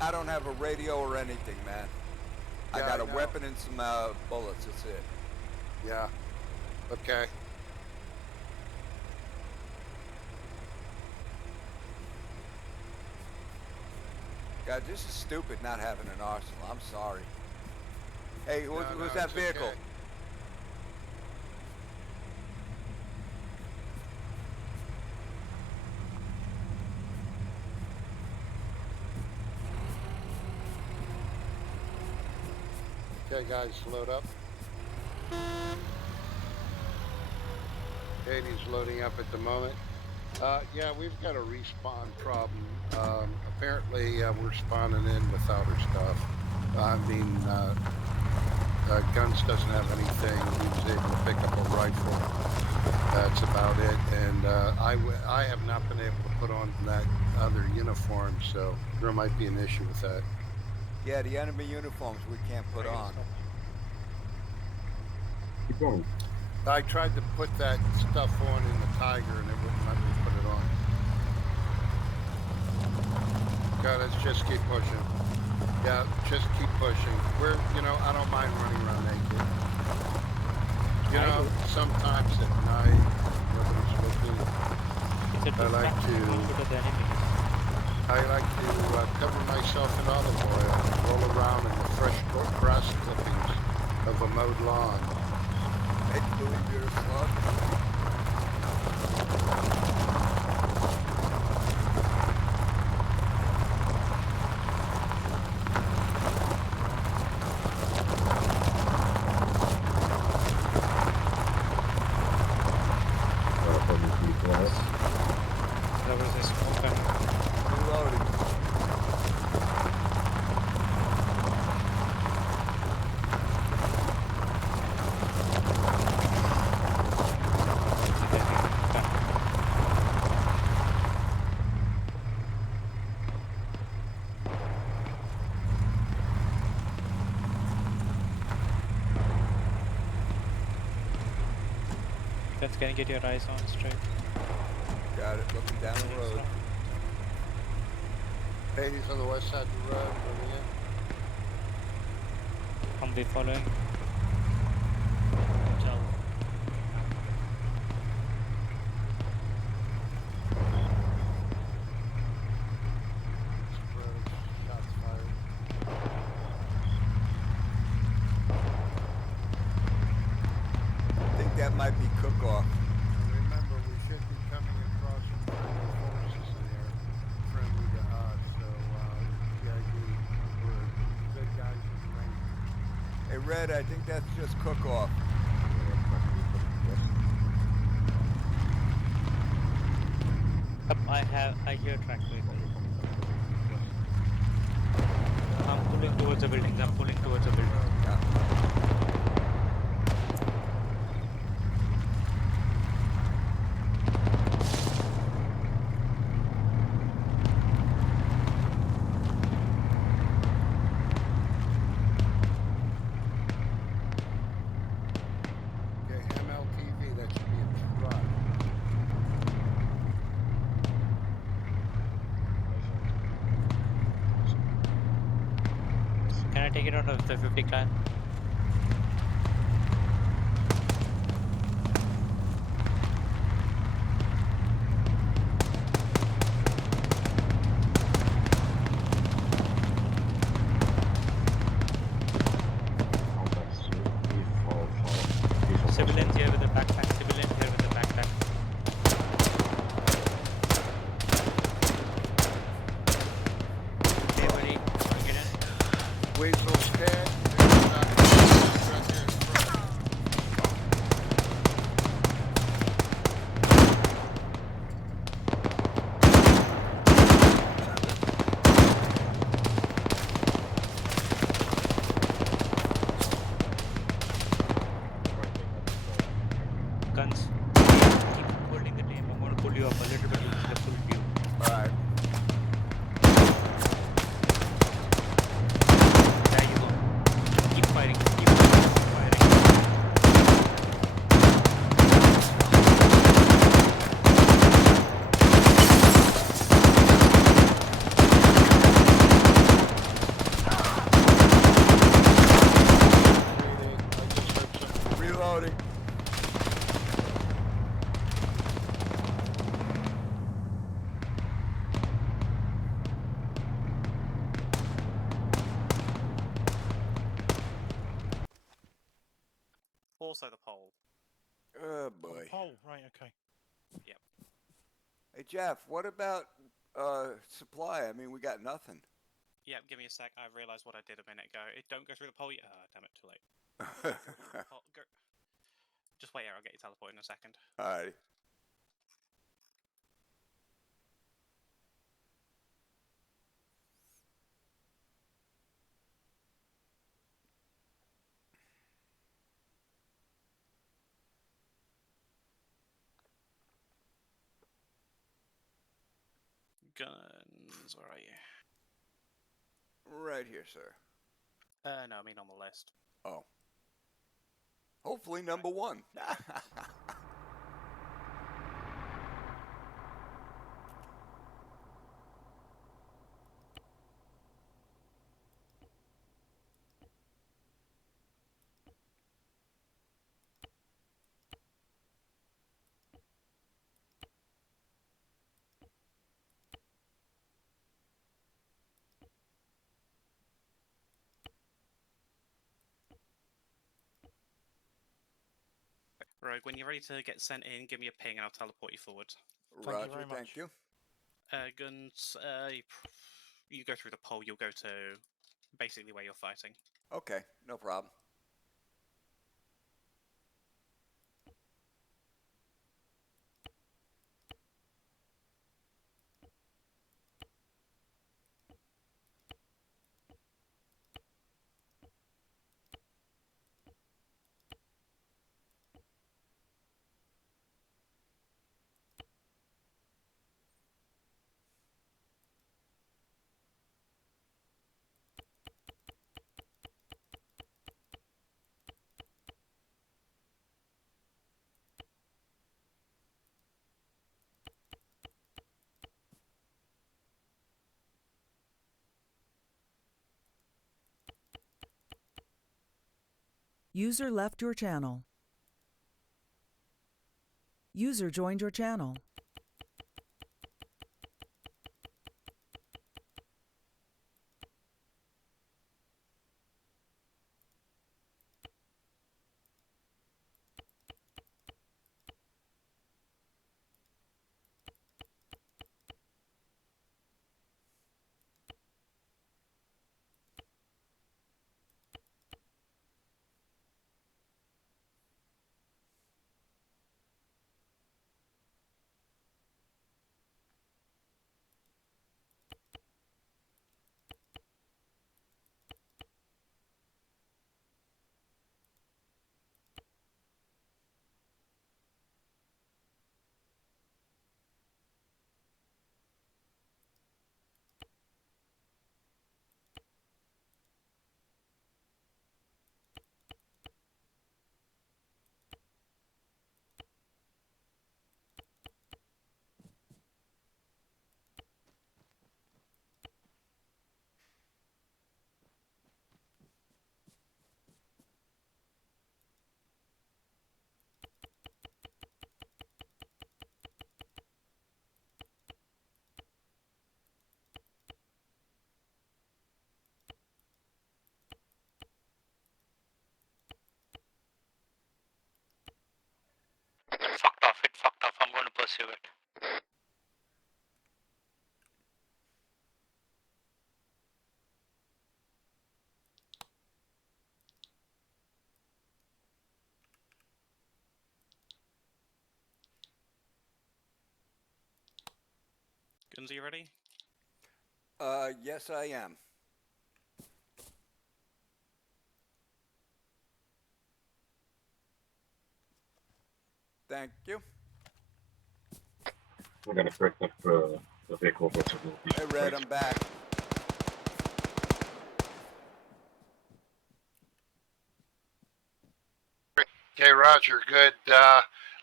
I don't have a radio or anything, man. I Yeah, got I a know. weapon and some bullets. That's it. Yeah. Okay. God, this is stupid not having an arsenal. I'm sorry. Hey, who's No, that it's vehicle? okay. Okay, guys, load up. Hades loading up at the moment. Yeah, we've got a respawn problem. Apparently, we're spawning in without our stuff. I mean, Guns doesn't have anything. He was able to pick up a rifle. That's about it. And I have not been able to put on that other uniform, so there might be an issue with that. Yeah, the enemy uniforms we can't put on. Keep going. I tried to put that stuff on in the Tiger and it wouldn't let me put it on. God, let's just keep pushing. Yeah, just keep pushing. I don't mind running around naked. Sometimes at night, nobody's looking. I like to cover myself in olive oil and roll around in the fresh grass clippings of a mowed lawn. Hey, believe you're a slug? There was a smoke and Reloading. that's gonna get your eyes on straight. Got it, looking down the road. Hades on the west side of the road, moving in. Humvee following. that might be cook-off. Remember, we should be coming across some friendly forces there, friendly to us. So, PID, we're good guys with the Rangers. Hey, Red, I think that's just cook-off. I hear track vehicle. I'm pulling towards the buildings. I'm pulling towards the building. Okay, MLTV, that should be a truck. Can I take it out of the 50 clan? Civilians here with the backpack. Civilian here with the backpack. Hey buddy, get in. Weasel's dead. Guns. Keep holding the name. I'm gonna pull you up a little bit into the full view. Alright. There you go. Keep firing. Keep firing. Reloading. Also the pole. Oh boy. Oh, right, okay. Yep. Hey Jeff, what about supply? I mean, we got nothing. Yep, give me a sec. I realised what I did a minute ago. Don't go through the pole yet. Damn it, too late. Just wait here, I'll get you teleported in a second. Alright. Guns, where are you? Right here, sir. No, I mean on the list. Oh. Hopefully number one. Rogue, when you're ready to get sent in, give me a ping and I'll teleport you forward. Roger, thank you. Guns, you go through the pole, you'll go to basically where you're fighting. Okay, no problem. User left your channel. User joined your channel. Guns, are you ready? Yes, I am. Thank you. We're gonna break up the vehicle. Hey, Red, I'm back. Okay, Roger. Good.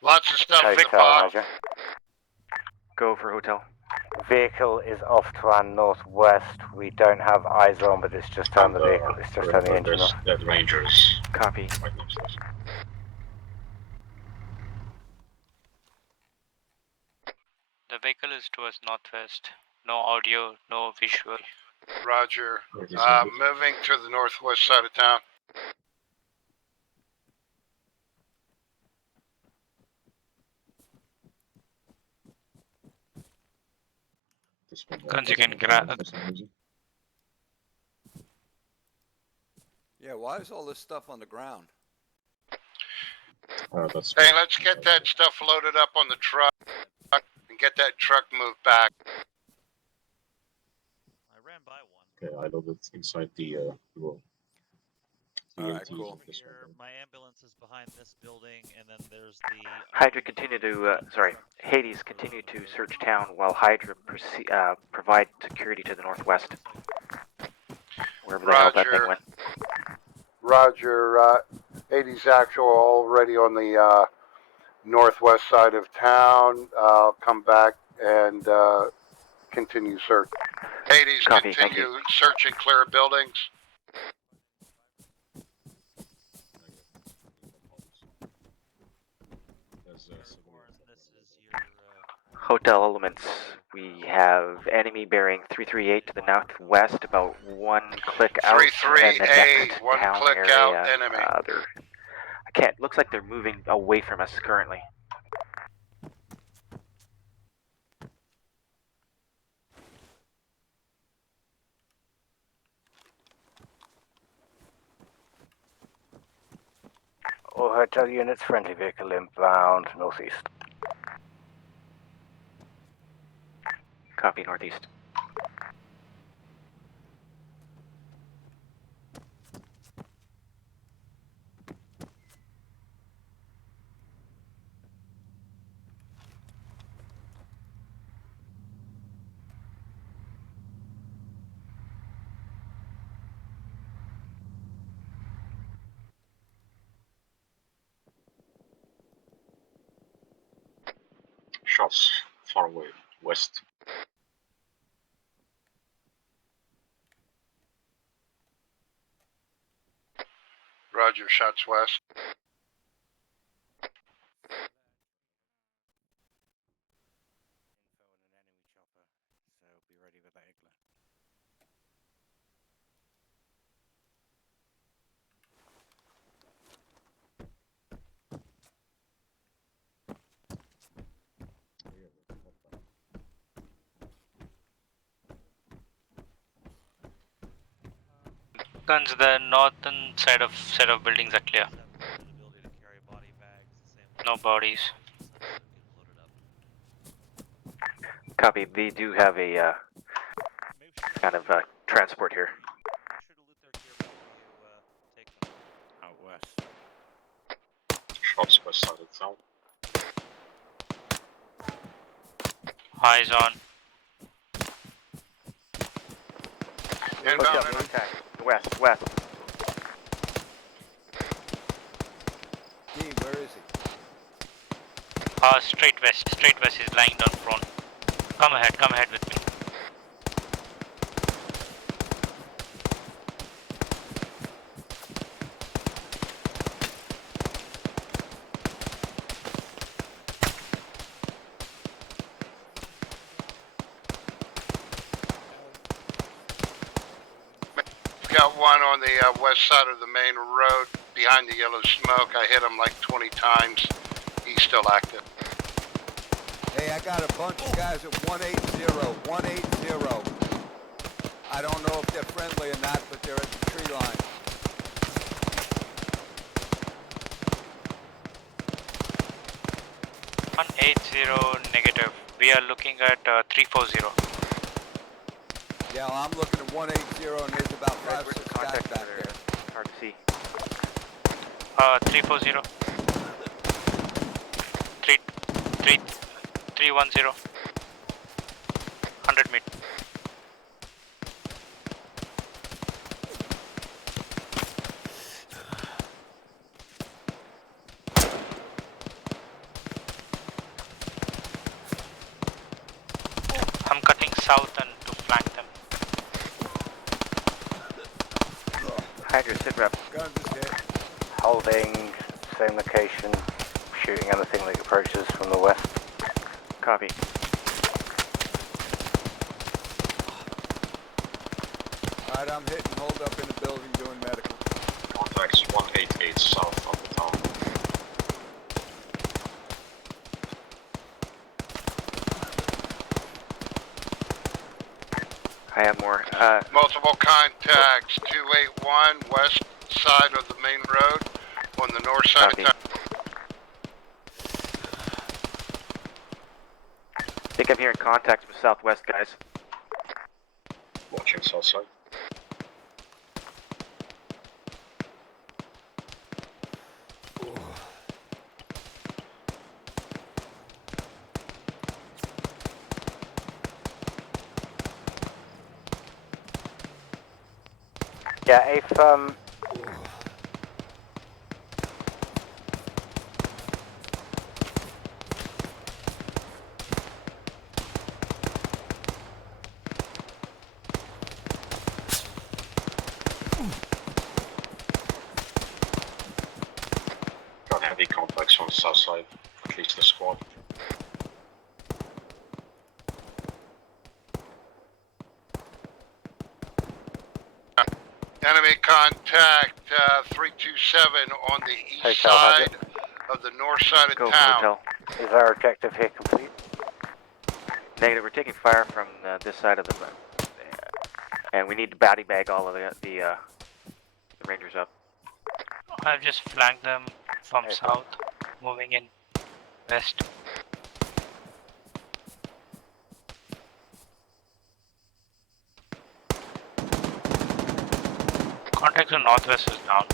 Lots of stuff in the Hotel, box. Roger. Go for hotel. Vehicle is off to our northwest. We don't have eyes on, but it's just turned the vehicle. It's just turned the engine off. Dead Rangers. Copy. Right next to us. The vehicle is towards northwest. No audio, no visual. Roger. Moving to the northwest side of town. Guns, you can grab. Yeah, why is all this stuff on the ground? Hey, let's get that stuff loaded up on the truck and get that truck moved back. I ran by one. Okay, I loaded inside the room. Alright, cool. Here, my ambulance is behind this building, and then there's the... Hydra continue to, Hades continue to search town while Hydra provide security to the northwest. Wherever the hell that thing went. Roger. Hades Actual already on the northwest side of town. Come back and continue search. Hades, Copy, continue search and clear buildings. Hotel elements. We have enemy bearing 338 to the northwest, about 1 click out. 338, 1 click area. out, enemy. I can't. Looks like they're moving away from us currently. All hotel units, friendly vehicle inbound, northeast. Copy, northeast. Shots far away, west. Roger, shots west. Guns, the northern set of buildings are clear. No bodies. Copy. We do have a kind of transport here. Out west. Shots west side of town. Eyes on. Inbound. West. Dean, where is he? Straight west is lying down prone. Come ahead with me. Got one on the west side of the main road behind the yellow smoke. I hit him like 20 times. He's still active. Hey, I got a bunch of guys at 180. I don't know if they're friendly or not, but they're at the tree line. -180 negative. We are looking at 340. Yeah, well, I'm looking at 180 and there's about 5 or 6 guys back there. Hard to see. 340. 310. 100 meters. I'm cutting south and to flank them. Hydra, sit rep. Guns is hit. Holding, same location, shooting anything that approaches from the west. Copy. Alright, I'm hitting. Hold up in the building doing medical. Contacts 188 south of the town. I have more. Multiple contacts, 281 west side of the main road on the north side Copy. of town. I think I'm hearing contacts from southwest, guys. Watching south side. Yeah, if Got heavy contacts on the south side, at least the squad. Enemy contact 327 on the east Hotel, side of the north side of Go for town. hotel. is our objective here complete? Negative, we're taking fire from this side of the and we need to body bag all of the Rangers up. I've just flanked them from south, moving in west. Contact to northwest is down.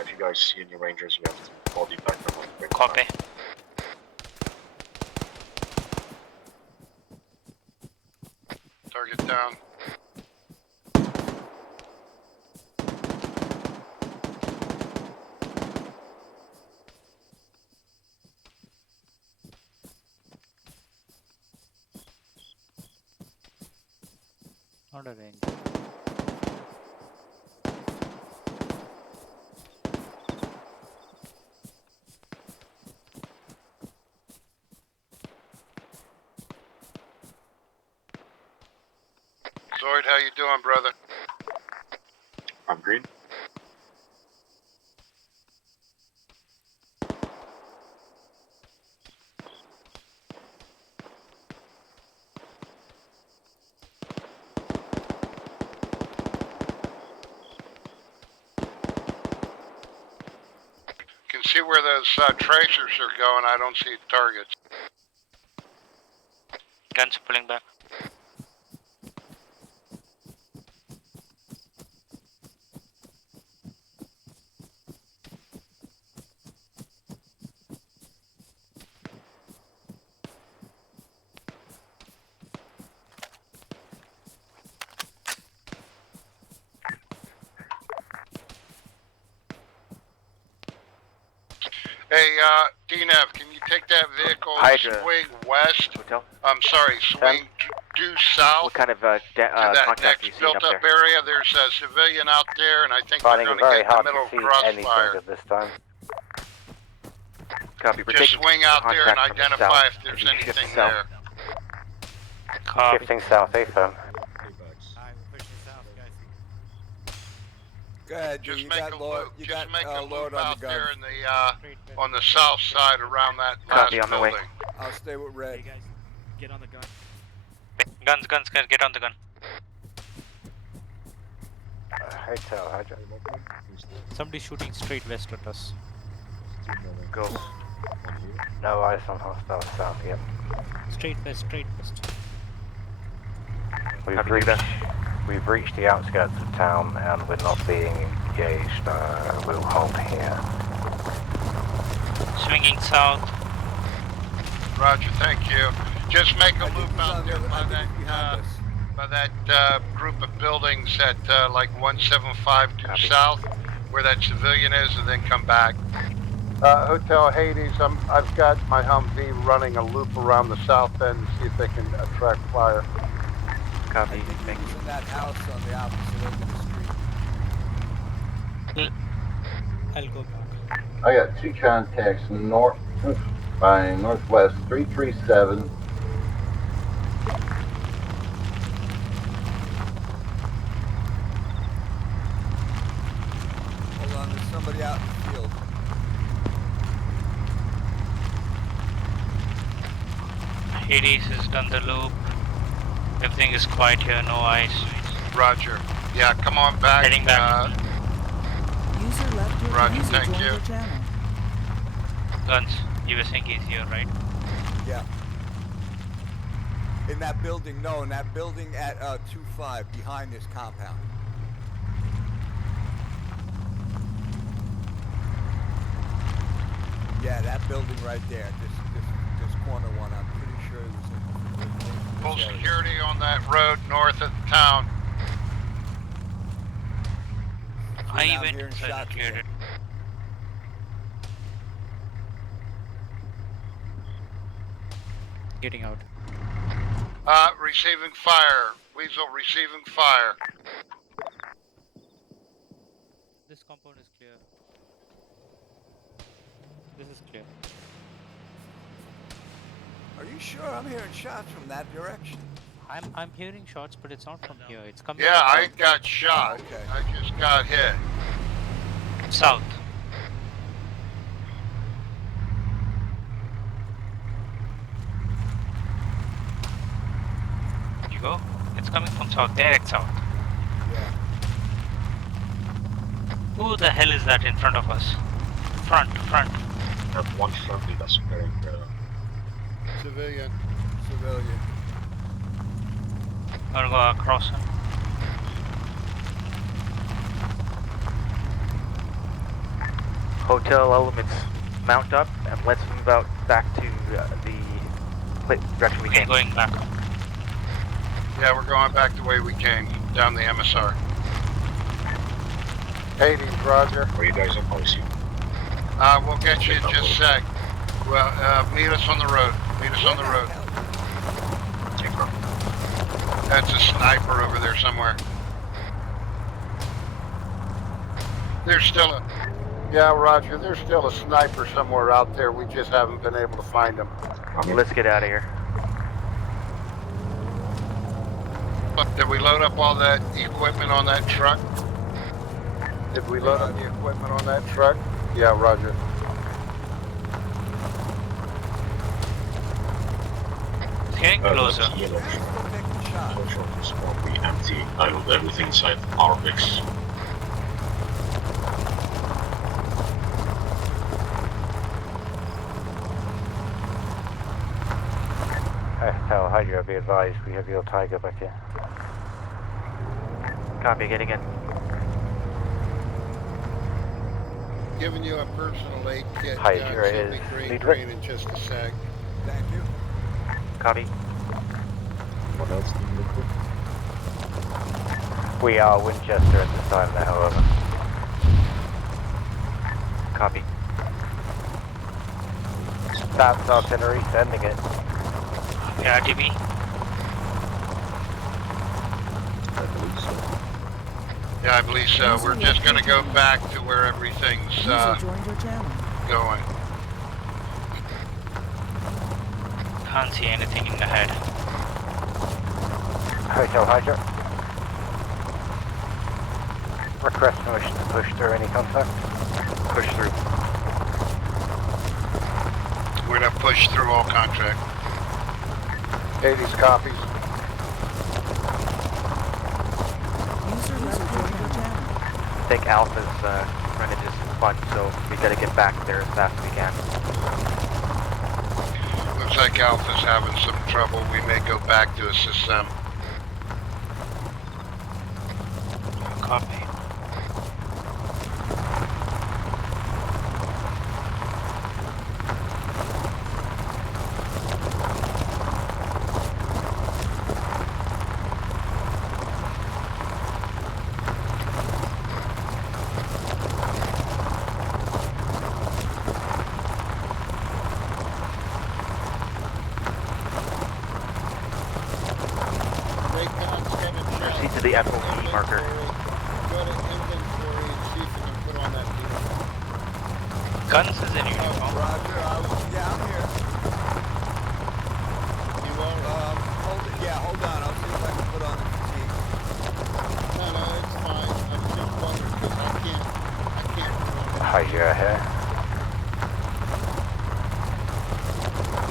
If you guys see any rangers, we have to body back them on quick. Copy. Target down. Not a range. Zoid, how you doing, brother? I'm green. Can see where those tracers are going. I don't see targets. Guns pulling back. Hey, DNF, can you take that vehicle and Hydra. swing west? Hotel. I'm sorry, swing due south What kind of to that contact do you next see up built-up there? area. There's a civilian out there, and I think Finding they're it going to very get in hard the middle to of see anything crossfire. at this time. Copy. We're Just taking swing out there and contact from the identify south. if there's As you shift anything south. there. Copy. Shifting south, affirm. Go ahead, Just you make got a Lord, loop. you Just got make a Lord loop on out the there gun. in the on the south side around that last Copy, on the way. building. I'll stay with Red. Hey guys, get on the gun. Guns, get on the gun. Hotel, Hydra. Somebody shooting straight west at us. Go. No eyes on hostile south yet. Straight west, straight west. We've reached the outskirts of town and we're not being engaged. We'll hold here. Swinging south. Roger, thank you. Just make a loop out there by that group of buildings at like 175 due south, where that civilian is, and then come back. Hotel Hades, I've got my Humvee running a loop around the south end to see if they can attract fire. I Copy. think he was in that house on the opposite end of the street. I'll go back. I got 2 contacts north by northwest 337. Hold on, there's somebody out in the field. Hades has done the loop. Everything is quiet here, no eyes. Roger. Yeah, come on back. Heading back. User left your Roger, user thank joined you. your channel. Guns, you were saying he's here, right? Yeah. In that building, no, in that building at 2-5, behind this compound. Yeah, that building right there, this corner one, I'm pretty sure it was in Full this area. security on that road north of town. I now I'm went hearing inside and shots cleared again. it. Getting out. Receiving fire. Weasel receiving fire. This compound is clear. This is clear. Are you sure? I'm hearing shots from that direction. I'm hearing shots, but it's not from here. It's coming. Yeah, from I south. got shot. Oh, okay. I just got hit. South. You go. It's coming from south, direct south. Yeah. Who the hell is that in front of us? Front. That one friendly that's wearing Civilian. Civilian. Gonna go across him. Hotel elements mount up and let's move out back to the direction we Okay, came. going back. Yeah, we're going back the way we came, down the MSR. Hades, Roger. Where you guys are posting. We'll get you in just a sec. Well, meet us on the road. Meet us on the road. Take her. That's a sniper over there somewhere. There's still a... Yeah, Roger. There's still a sniper somewhere out there. We just haven't been able to find him. Let's get out of here. Did we load up all that equipment on that truck? Did we load up the equipment on that truck? Yeah, Roger. It's getting closer. That yellow truck is probably empty. I load everything inside our mix. Tell Hydra, be advised, we have your Tiger back here. Copy, getting in. Giving you a personal aid kit. Hydra is lead right. in just a sec. Thank you. Copy. What else do you look for? We are Winchester at this time now, however. Copy. That's artillery, sending it. Yeah, RTB. I believe so. Yeah, I believe so. We're just gonna go back to where everything's User joined your channel. going. Can't see anything in the head. Hotel Hydra. Request permission to push through any contact. Push through. We're gonna push through all contract. Hades copies. User left your channel. I think Alpha's trying to just punch, so we gotta get back there as fast as we can. Looks like Alpha's having some trouble. We may go back to assist them. Copy. Proceed to the FOV marker. Go to inventory and see if you can put on that vehicle. Guns is in uniform. Roger, yeah, I'm here. You are? Hold on, I'll see if I can put on the fatigue. No, it's fine. I was just wondering because I can't put on that. Hydra here.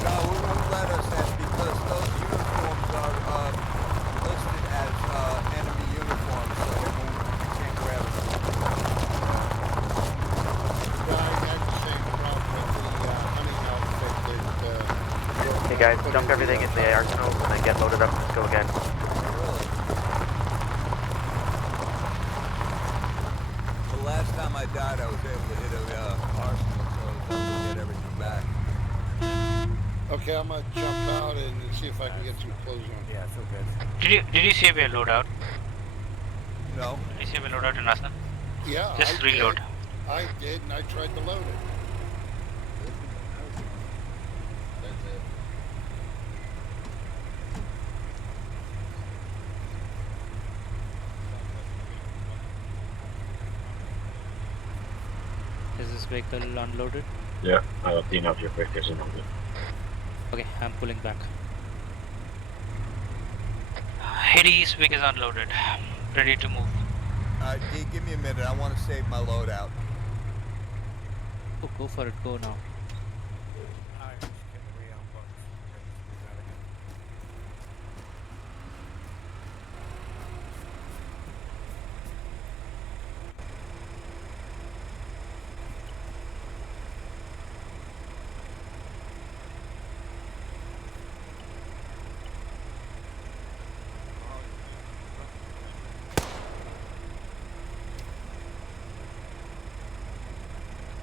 No, we won't let us in because those uniforms are listed as enemy uniforms, so we can't grab them. I had the same problem with the hunting outfit that Hey guys, dump everything in the arsenal and then get loaded up. Let's go again. The last time I died, I was able to hit a arsenal, so I was able to get everything back. Okay, I'm gonna jump out and see if I can get some clothes on. Yeah, so good. Did you save your loadout? No. Did you save your loadout in Arsenal? Yeah, Just I reload. Did. I did, and I tried to load it. Is this vehicle unloaded? Yeah, I'll clean up your breakers and all that. Okay, I'm pulling back. Hades vehicle is unloaded. Ready to move. D, give me a minute. I want to save my loadout. Oh, go for it. Go now.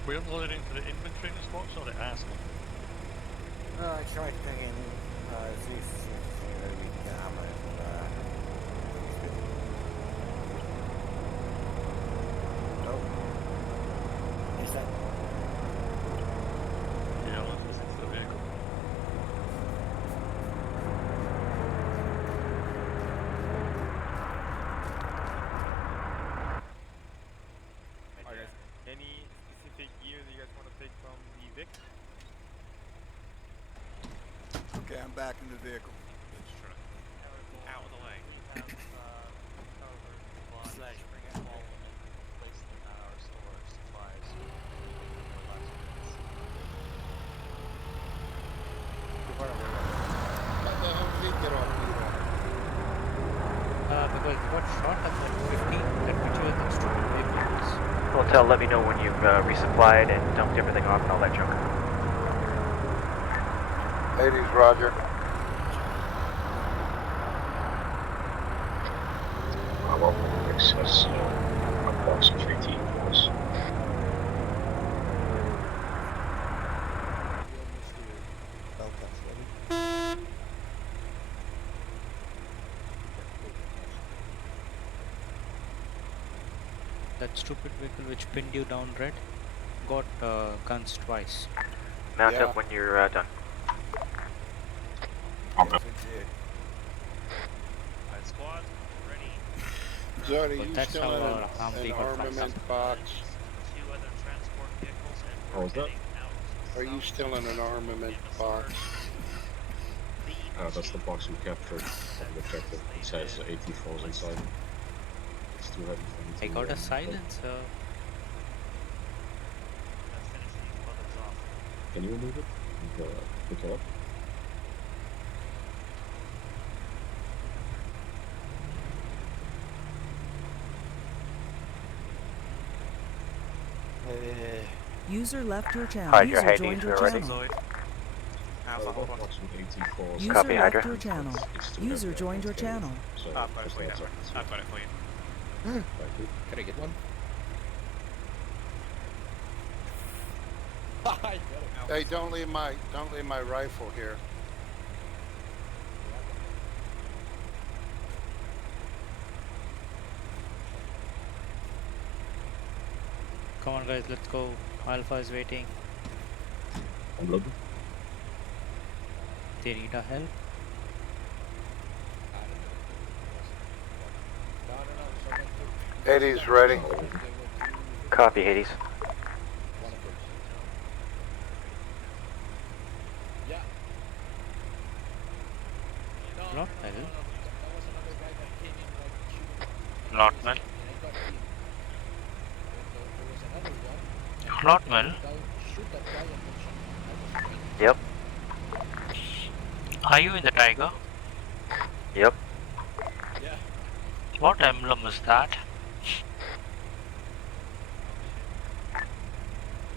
We unloaded into the inventory spots or the arsenal? I tried thinking, see if we can have it. Oh. Is that? Yeah, let's listen to the vehicle. Any specific gear that you guys want to take from the Vic? Okay, I'm back in the vehicle. Out of the way. Slash, bring it all and place them at our storage supplies. What the hell did he get off Because we got shot at that 50, that picture with the stupid vehicles. Hotel, let me know when you've resupplied and dumped everything off and all that junk. Hades, Roger. I'm up with excess approximately 18 hours. That stupid vehicle which pinned you down red got guns twice. Mount up when you're done. Squad, ready. Zodi, But you that's still how in our Humvee an got armament fucked box? Two other transport vehicles and What was that? Are you still in an armament box? That's the box we captured from the objective. It says 84s inside. It's too heavy for me to I got a but silencer. Can you remove it and pick it up? User left your channel. Hide your User Hades, joined your we're ready. channel. Alpha, hold on. User Copy, left Hydra. your channel. User joined your channel. Oh, I've got it for you, don't worry. I've got it for you. Can I get one? Hey, don't leave my rifle here. Come on, guys, let's go. Alpha is waiting. I'm loaded. They need our help. Hades ready. Copy, Hades. Not well. Not well. Not well. Yep. Are you in the Tiger? Yep. What emblem is that?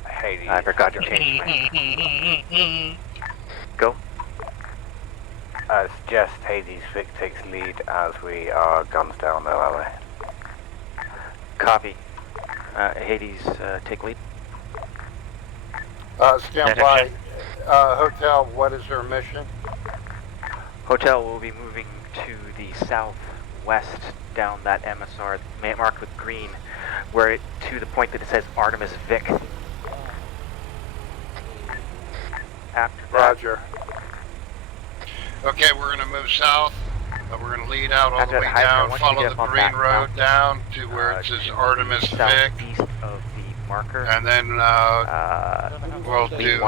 Hades. I forgot to change my... Go. Suggest Hades Vic takes lead as we are guns down there, are we? Copy. Hades, take lead. Stand by. Hotel, what is her mission? Hotel will be moving to the southwest down that MSR marked with green, where to the point that it says Artemis Vic. After that, Roger. Okay, we're gonna move south. We're gonna lead out all After the way that, Hydra, I down, want you to follow get the up on green that road mountain, down to where it says to Artemis the Vic, southeast of the marker. and then we'll do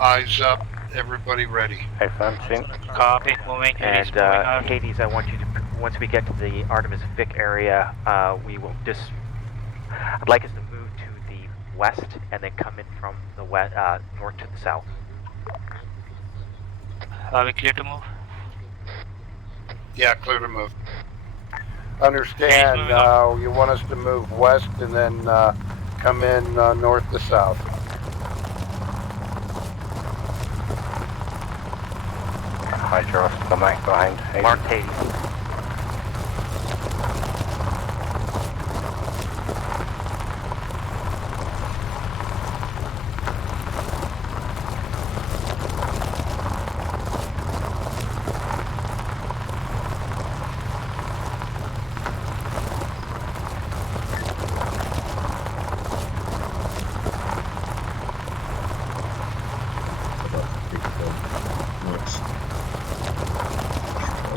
eyes up. Everybody ready? Hey, Fancy. Copy. Moving. Hades And moving out. Hades, I want you to, once we get to the Artemis Vic area, we will just, I'd like us to move to the west and then come in from the west, north to the south. Are we clear to move? Yeah, clear to move. Understand, you want us to move west and then come in north to south. Hydra off the mic behind Hades. Mark Hades.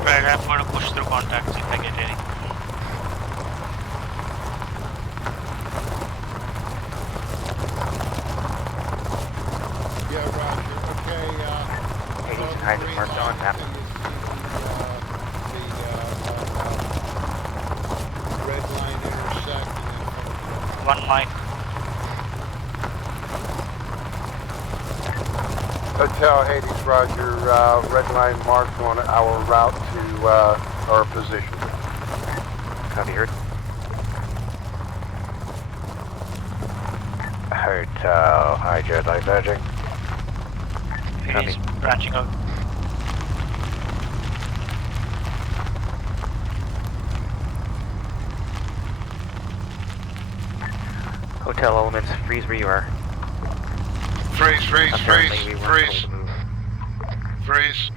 Right, I'm going to push through contacts if I get any. Yeah, Roger. Okay, Hades and Hydra marked on map. Red line intersect. One mic. Hotel Hades, Roger. Red line marked on our route to our position. Copy, heard. Hotel Hydra diverging. Hades branching out. Hotel elements, freeze where you are. Freeze, freeze, Apparently freeze, we weren't freeze, able to move. freeze,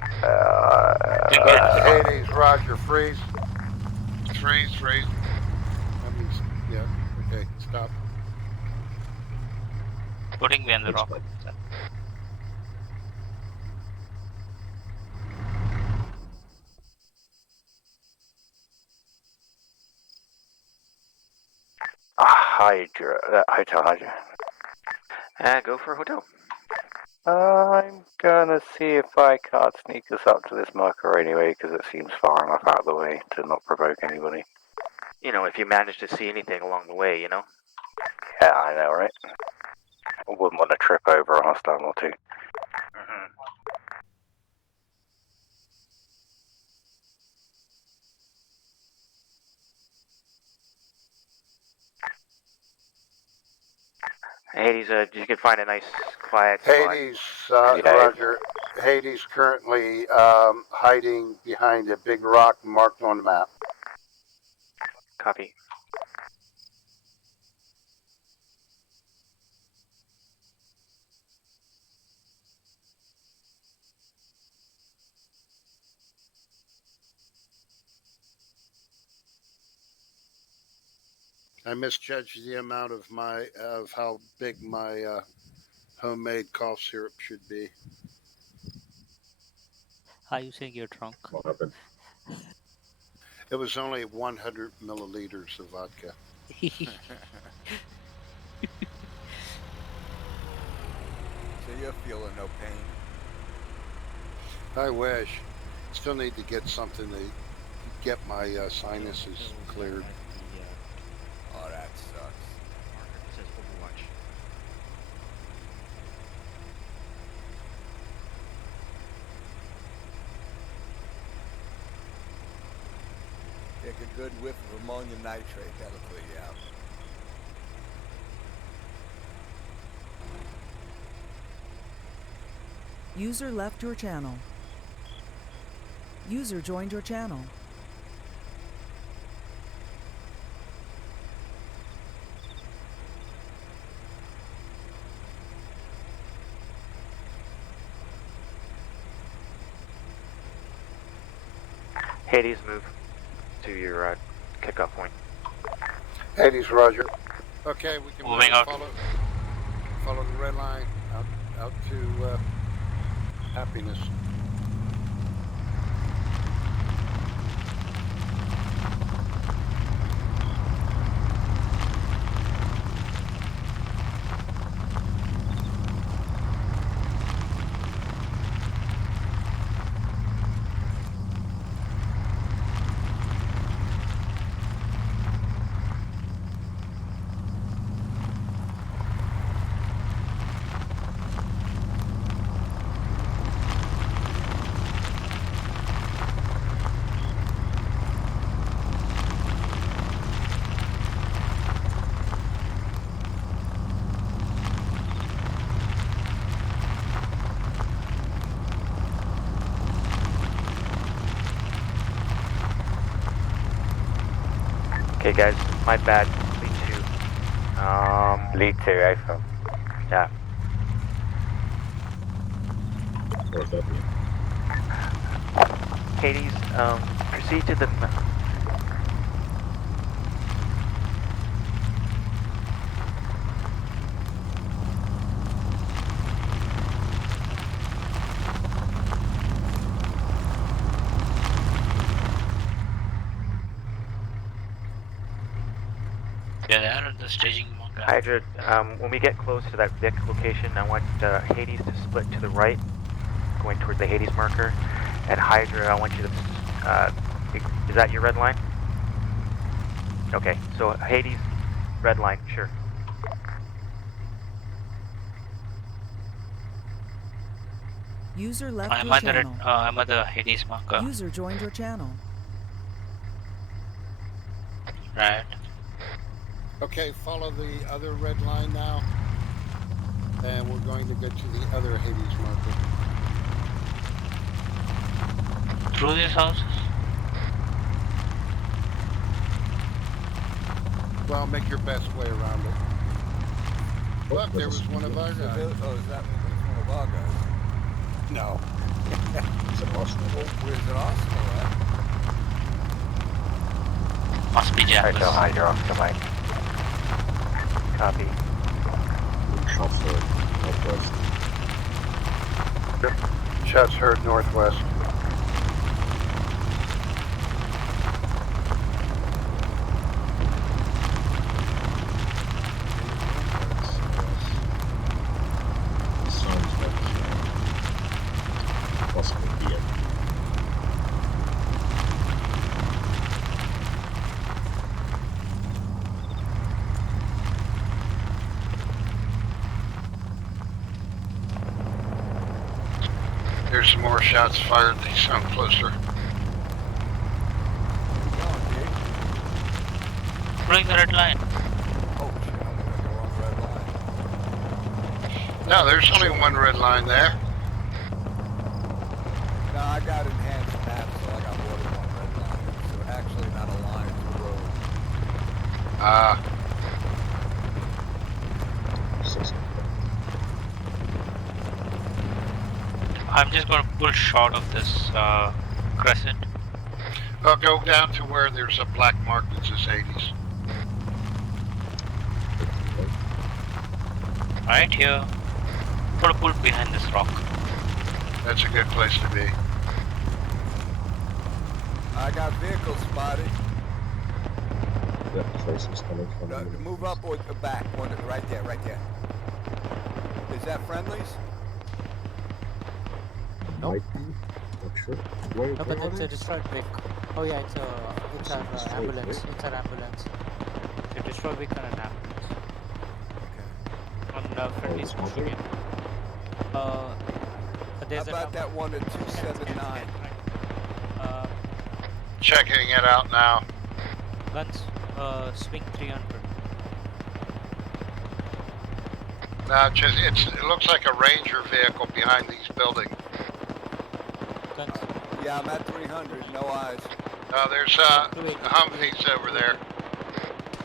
Hades, Roger. Freeze. freeze, freeze. That means, yeah. Okay, stop. Putting me on the rock. Hydra. Hotel Hydra. Go for a hotel. I'm gonna see if I can't sneak us up to this marker anyway, because it seems far enough out of the way to not provoke anybody. You know, if you manage to see anything along the way, you know? Yeah, I know, right? I wouldn't want to trip over a hostile or two. Hades, you can find a nice, quiet spot. Hades, Roger. Hades currently hiding behind a big rock marked on the map. Copy. I misjudged the amount of how big my homemade cough syrup should be. Are you saying you're drunk? What happened? It was only 100 milliliters of vodka. So you're feeling no pain? I wish. Still need to get something to get my sinuses cleared. Oh, that sucks. Marker says Overwatch. Take a good whiff of ammonium nitrate, that'll clear you out. User left your channel. User joined your channel. Hades, move to your kickoff point. Hades, roger. Okay, we can Moving out. follow the red line out to Happiness. Okay, guys, my bad. Lead 2. Lead 2, AFO. Yeah. What's happening? Hades, proceed to the. Yeah, they are at the staging marker. Hydra, when we get close to that Vic location, I want Hades to split to the right, going toward the Hades marker. And Hydra, I want you to, is that your red line? Okay, so Hades, red line, sure. User left I'm your at the channel. I'm at the Hades marker. User joined your channel. Right. Okay, follow the other red line now. And we're going to go to the other Hades marker. Through these houses? Well, make your best way around it. Look, there was one of our guys. Oh, is that one of our guys? No. It's an Arsenal. Where's an Arsenal at? Must be Japanese. Hotel Hydra, Oscar Mike. Copy. Shots heard northwest. Shots heard northwest. Sounds like possibly be it. There's some more shots fired. They sound closer. Following the red line. Oh, shit, I'm gonna go on the red line. No, there's only one red line there. I got enhanced maps, so I got water on red line. So actually not a line, it's a road. I'm just gonna pull short of this crescent. Well, go down to where there's a black mark that says 80s. Right here. Gonna pull behind this rock. That's a good place to be. I got vehicles spotted. Yeah, traces coming from No, move up or back. One right there, right there. Is that friendlies? Might be. Not sure. Where, No, where but are it's a they? destroyed vehicle. Oh yeah, it's our Destroyed ambulance. vehicle? It's our ambulance. The destroyed vehicle and ambulance. Okay. On friendly's pushing in. There's How about that one at 279? Checking it out now. Guns, swing 300. Now, it looks like a Ranger vehicle behind these buildings. Guns. Yeah, I'm at 300, no eyes. There's Humvees over there.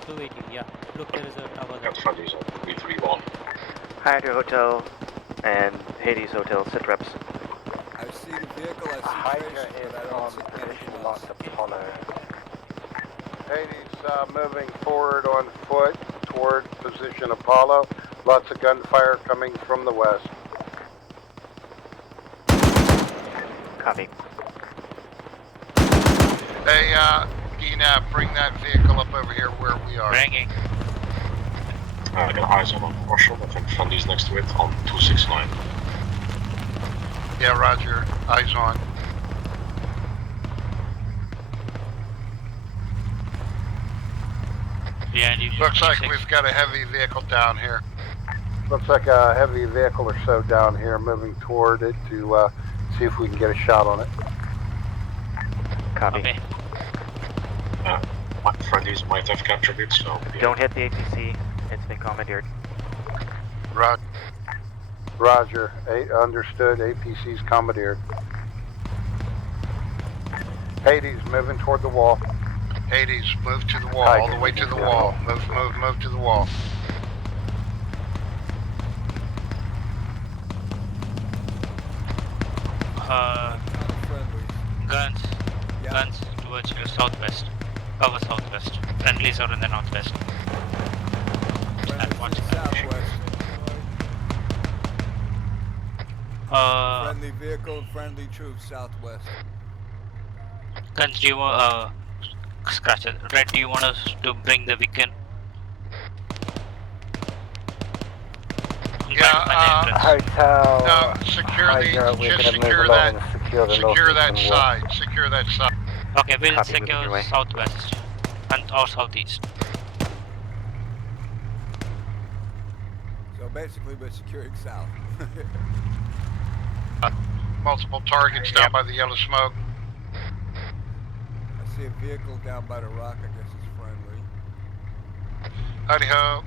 280, yeah. Look, there is a tower there. That's Freddy's on 331. Hydra Hotel and Hades Hotel, sit reps. I see the vehicle, I see Hydra traces, is but I on don't see position anything Los else. Apollo. Hades moving forward on foot toward position Apollo. Lots of gunfire coming from the west. Copy. Hey, DNAV, bring that vehicle up over here where we are. Bringing. I got eyes on Marshall. I think Freddy's next to it on 269. Yeah, roger. Eyes on. Yeah, you Looks like we've got a heavy vehicle down here. Looks like a heavy vehicle or so down here moving toward it to see if we can get a shot on it. Copy. Okay. Freddy's might have captured it, so... Yeah. Don't hit the APC. It's been commandeered. Roger. Understood. APC's commandeered. Hades moving toward the wall. Hades, move to the wall, all the way to the wall. Move to the wall. Guns. Yeah. Guns towards your southwest. Cover southwest. Friendlies are in the northwest. And watch Southwest. that. Friendly vehicle, friendly troops, southwest. Guns, do you want, scratch it. Red, do you want us to bring the beacon? Hotel. No, secure Hydra, we're just gonna secure move that. along and secure the Secure that northeastern wall. side. Secure that side. Okay, we'll Copy, moving your secure way. southwest and or southeast. So basically we're securing south. Multiple targets down by the yellow smoke. I see a vehicle down by the rock, I guess it's friendly. Howdy ho.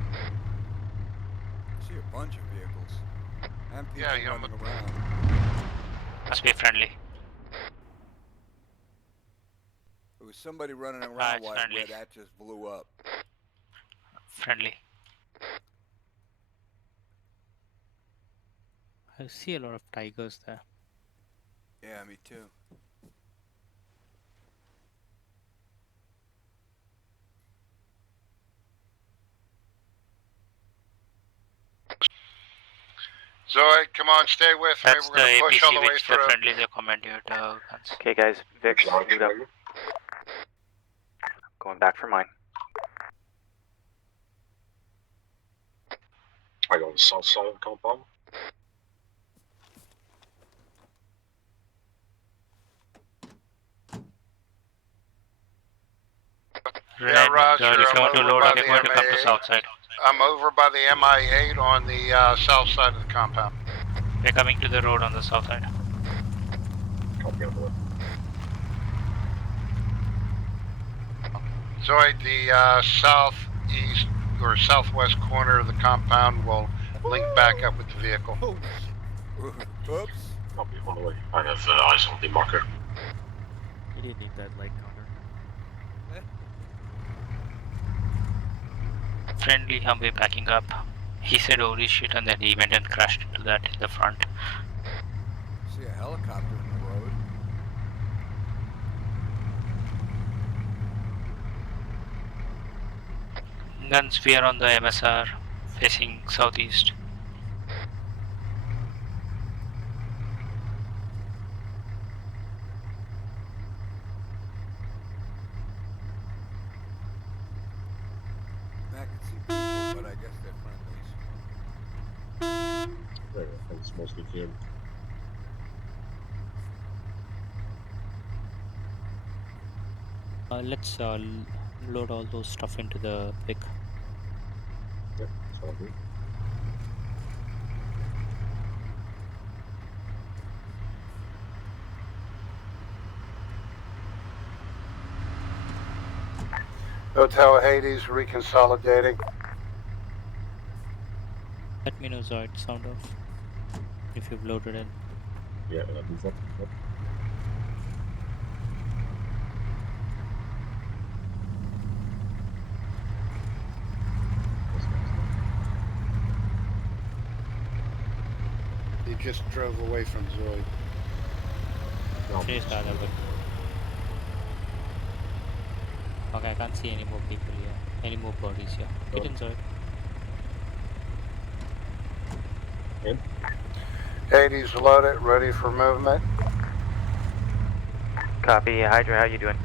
I see a bunch of vehicles. And people Yeah, you know, running around. Must be friendly. There was somebody running around it's where friendly. that just blew up. Friendly. I see a lot of tigers there. Yeah, me too. Zoe, come on, stay with me. That's We're gonna the push all the APC way which the through. friendlies are commandeered guns. Okay, guys, Vix, move up. Going back for mine. Are you on the south side of the compound? Yeah, roger. If you want to I'm load over up, by you're the going to come to MI8. south side. I'm over by the MI8 on the south side of the compound. We're coming to the road on the south side. Copy on the way. Zoe, the southeast or southwest corner of the compound will link back up with the vehicle. Oops. Copy, on the way. I have eyes on the marker. You didn't need that light counter. Friendly Humvee backing up. He said holy shit and then he went and crashed into that in the front. See a helicopter in the road. Guns, we are on the MSR, facing southeast. I can see people, but I guess they're friendlies. There, I think it's mostly clear. Let's load all those stuff into the pick. Yep, that's what I'll do. Hotel Hades reconsolidating. Let me know, Zoid, sound off. If you've loaded in. Yeah, when I move up. Yep. He just drove away from Zoid. Chase that over. Okay, I can't see any more people here. Any more bodies here. Get in, Zoid. In. Hades loaded, ready for movement. Copy, Hydra, how you doing?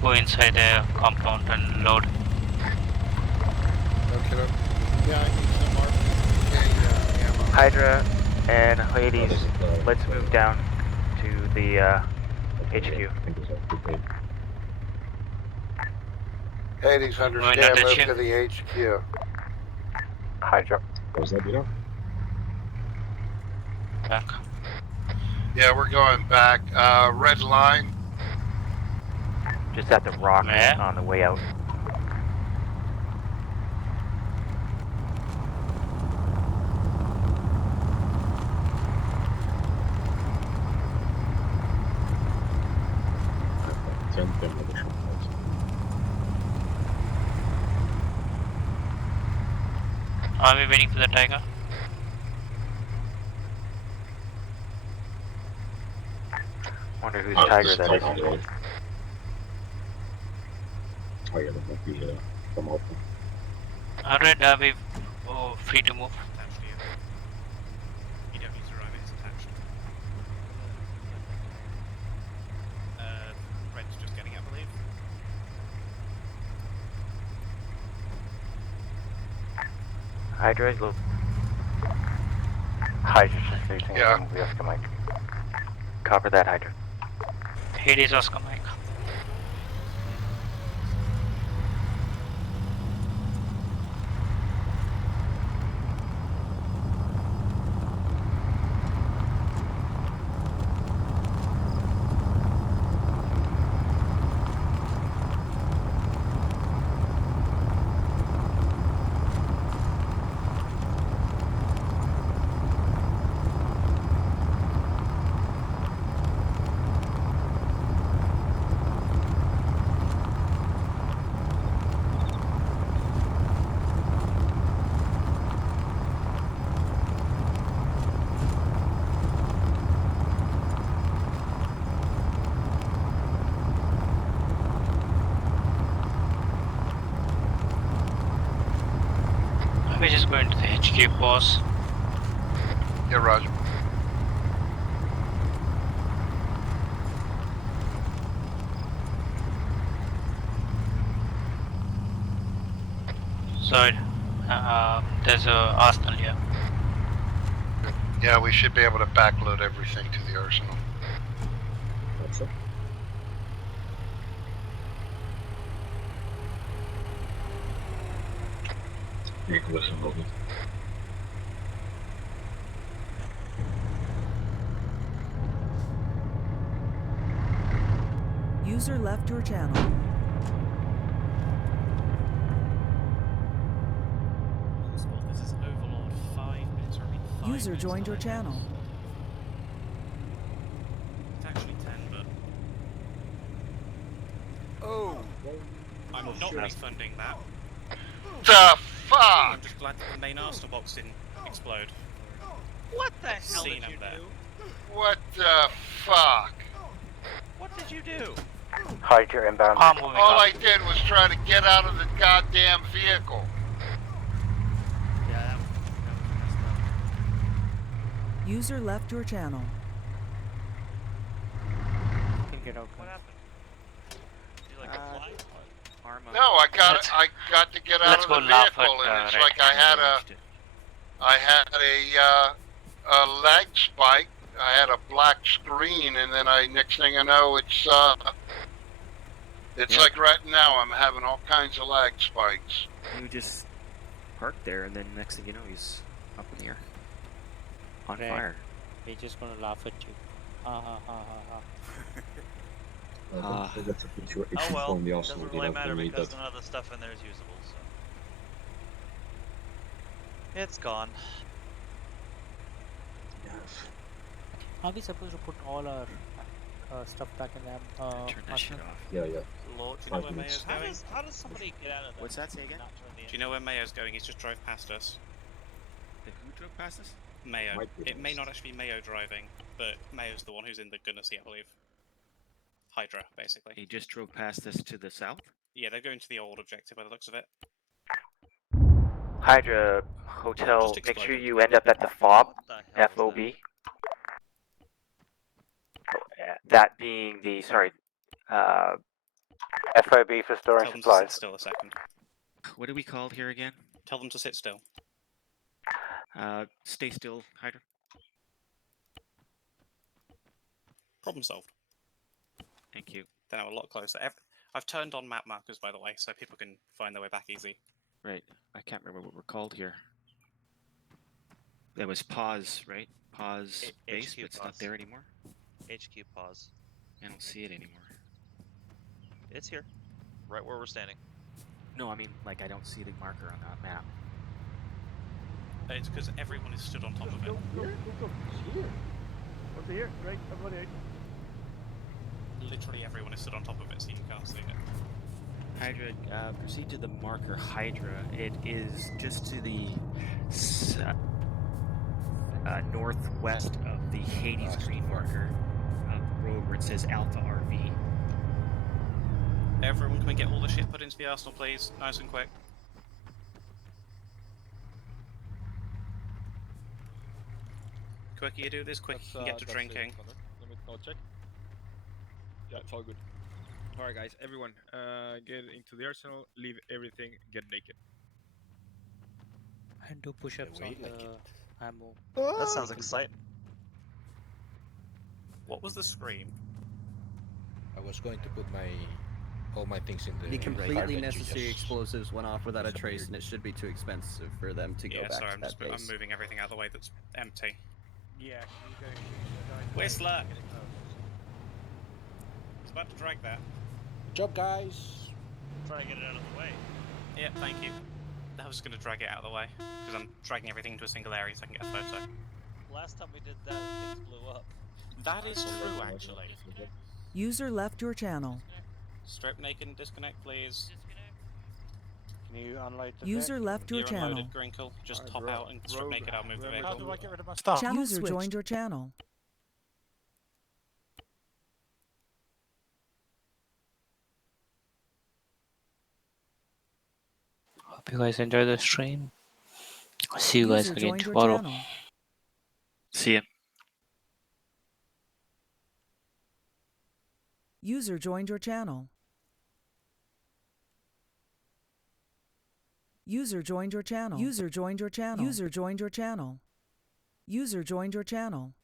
Go inside the compound and load. Okay. Yeah, I need some RPG ammo. Hydra and Hades, let's move down to the HQ. Hades, understand, move to the HQ. Hydra. Was that enough? Back. Yeah, we're going back. Red line. Just at the rock on the way out. Are we waiting for the Tiger? Wonder whose Tiger that is. Oh yeah, that might be from Alpha. Alright, are we free to move? You don't need to drive it, it's attached. Red's just getting it, I believe. Hydra, look. Hydra just leaving the Oscar Mike. Copper that, Hydra. Hades, Oscar Mike. We're just going to the HQ, boss. Yeah, roger. Sorry, there's a arsenal here. Yeah, we should be able to backload everything to the arsenal. That's it. Ik was hem nog niet. User left your channel. This is Overlord 5 minutes remaining. User joined your channel. It's actually 10, but Oh! I'm not refunding that. The fuck? I'm just glad that the main Arsenal box didn't explode. What the hell Seen did him you there. do? What the fuck? What did you do? Hydra inbound. All I did was try to get out of the goddamn vehicle. Yeah, User left your channel. You can get out. what happened? You like to fly? Armor. No, I got to get out let's of the go laugh vehicle, at, and it's Red. like I had a lag spike. I had a black screen, and then next thing I know, it's like right now I'm having all kinds of lag spikes. You just parked there, and then next thing you know, he's up in the air. On Red. fire. We're just gonna laugh at you. Ha ha ha ha ha. Don't forget to put your Oh exit well, from the it Arsenal doesn't really data matter when we because did. none of the stuff in there is usable, so. It's gone. Are we supposed to put all our stuff back in them? Turn that shit off. Yeah, yeah. Lord, do you know 5 where minutes. Mayo's going? How does somebody get out of that? What's that say again? Not turn the Do you know where Mayo's going? He's just drove past us. Who drove past us? Mayo. Might be It may nice. not actually be Mayo driving, but Mayo's the one who's in the gunner seat, I believe. Hydra, basically. He just drove past us to the south? Yeah, they're going to the old objective by the looks of it. Hydra Hotel, Just make sure exploded. you end up at the FOB, What the hell was FOB. That being the, sorry, FOB for storing Tell them to sit supplies. still a second. What are we called here again? Tell them to sit still. Stay still, Hydra. Problem solved. Thank you. They're now a lot closer. I've turned on map markers, by the way, so people can find their way back easy. Right. I can't remember what we're called here. That was pause, right? Pause base, HQ but it's not pause. there anymore. HQ pause. I don't see it anymore. It's here. Right where we're standing. No, I mean, like, I don't see the marker on that map. It's because everyone is stood on top of it. What's here? Great, everybody out. Literally everyone is stood on top of it, so you can't see it. Hydra, proceed to the marker Hydra. It is just to the northwest of the Hades Green marker of the road where it says Alpha RV. Everyone, can we get all the shit put into the arsenal, please? Nice and quick. Quicker you do this, quicker you can get to drinking. Let me check. Yeah, it's all good. Alright guys, everyone, get into the arsenal, leave everything, get naked. And do push-ups on the ammo. That sounds exciting. What was the scream? I was going to put all my things in the The completely garbage, necessary yes. explosives went off without a It's a trace, weird- and it should be too expensive for them to go Yeah, back sorry, to that I'm base. moving everything out of the way that's empty. Yeah, you go. Whistler! He's about to drag that. Good job, guys. Try to get it out of the way. Yeah, thank you. I was going to drag it out of the way, because I'm dragging everything into a single area so I can get a photo. Last time we did that, things blew up. That is true, actually. User left your channel. Strip naked and disconnect, please. Can you unload the User deck? left your You're channel. unloaded, Grinkle. Just top out and strip naked, I'll move the How do vehicle. I get rid of my stuff? Channel User User joined your channel. Hope you guys enjoy the stream. See you guys User again joined your tomorrow. channel. See ya. User joined your channel. User joined your channel. User joined your channel. User joined your channel. User joined your channel.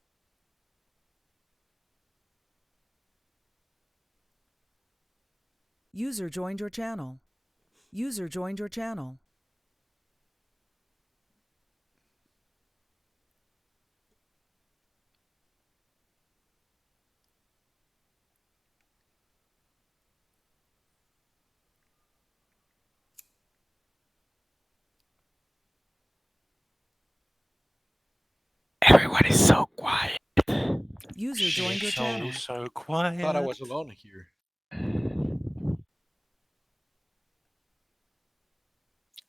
User joined your channel. User joined your channel. Everyone is so quiet. User joined your channel. So quiet. Thought I was alone here.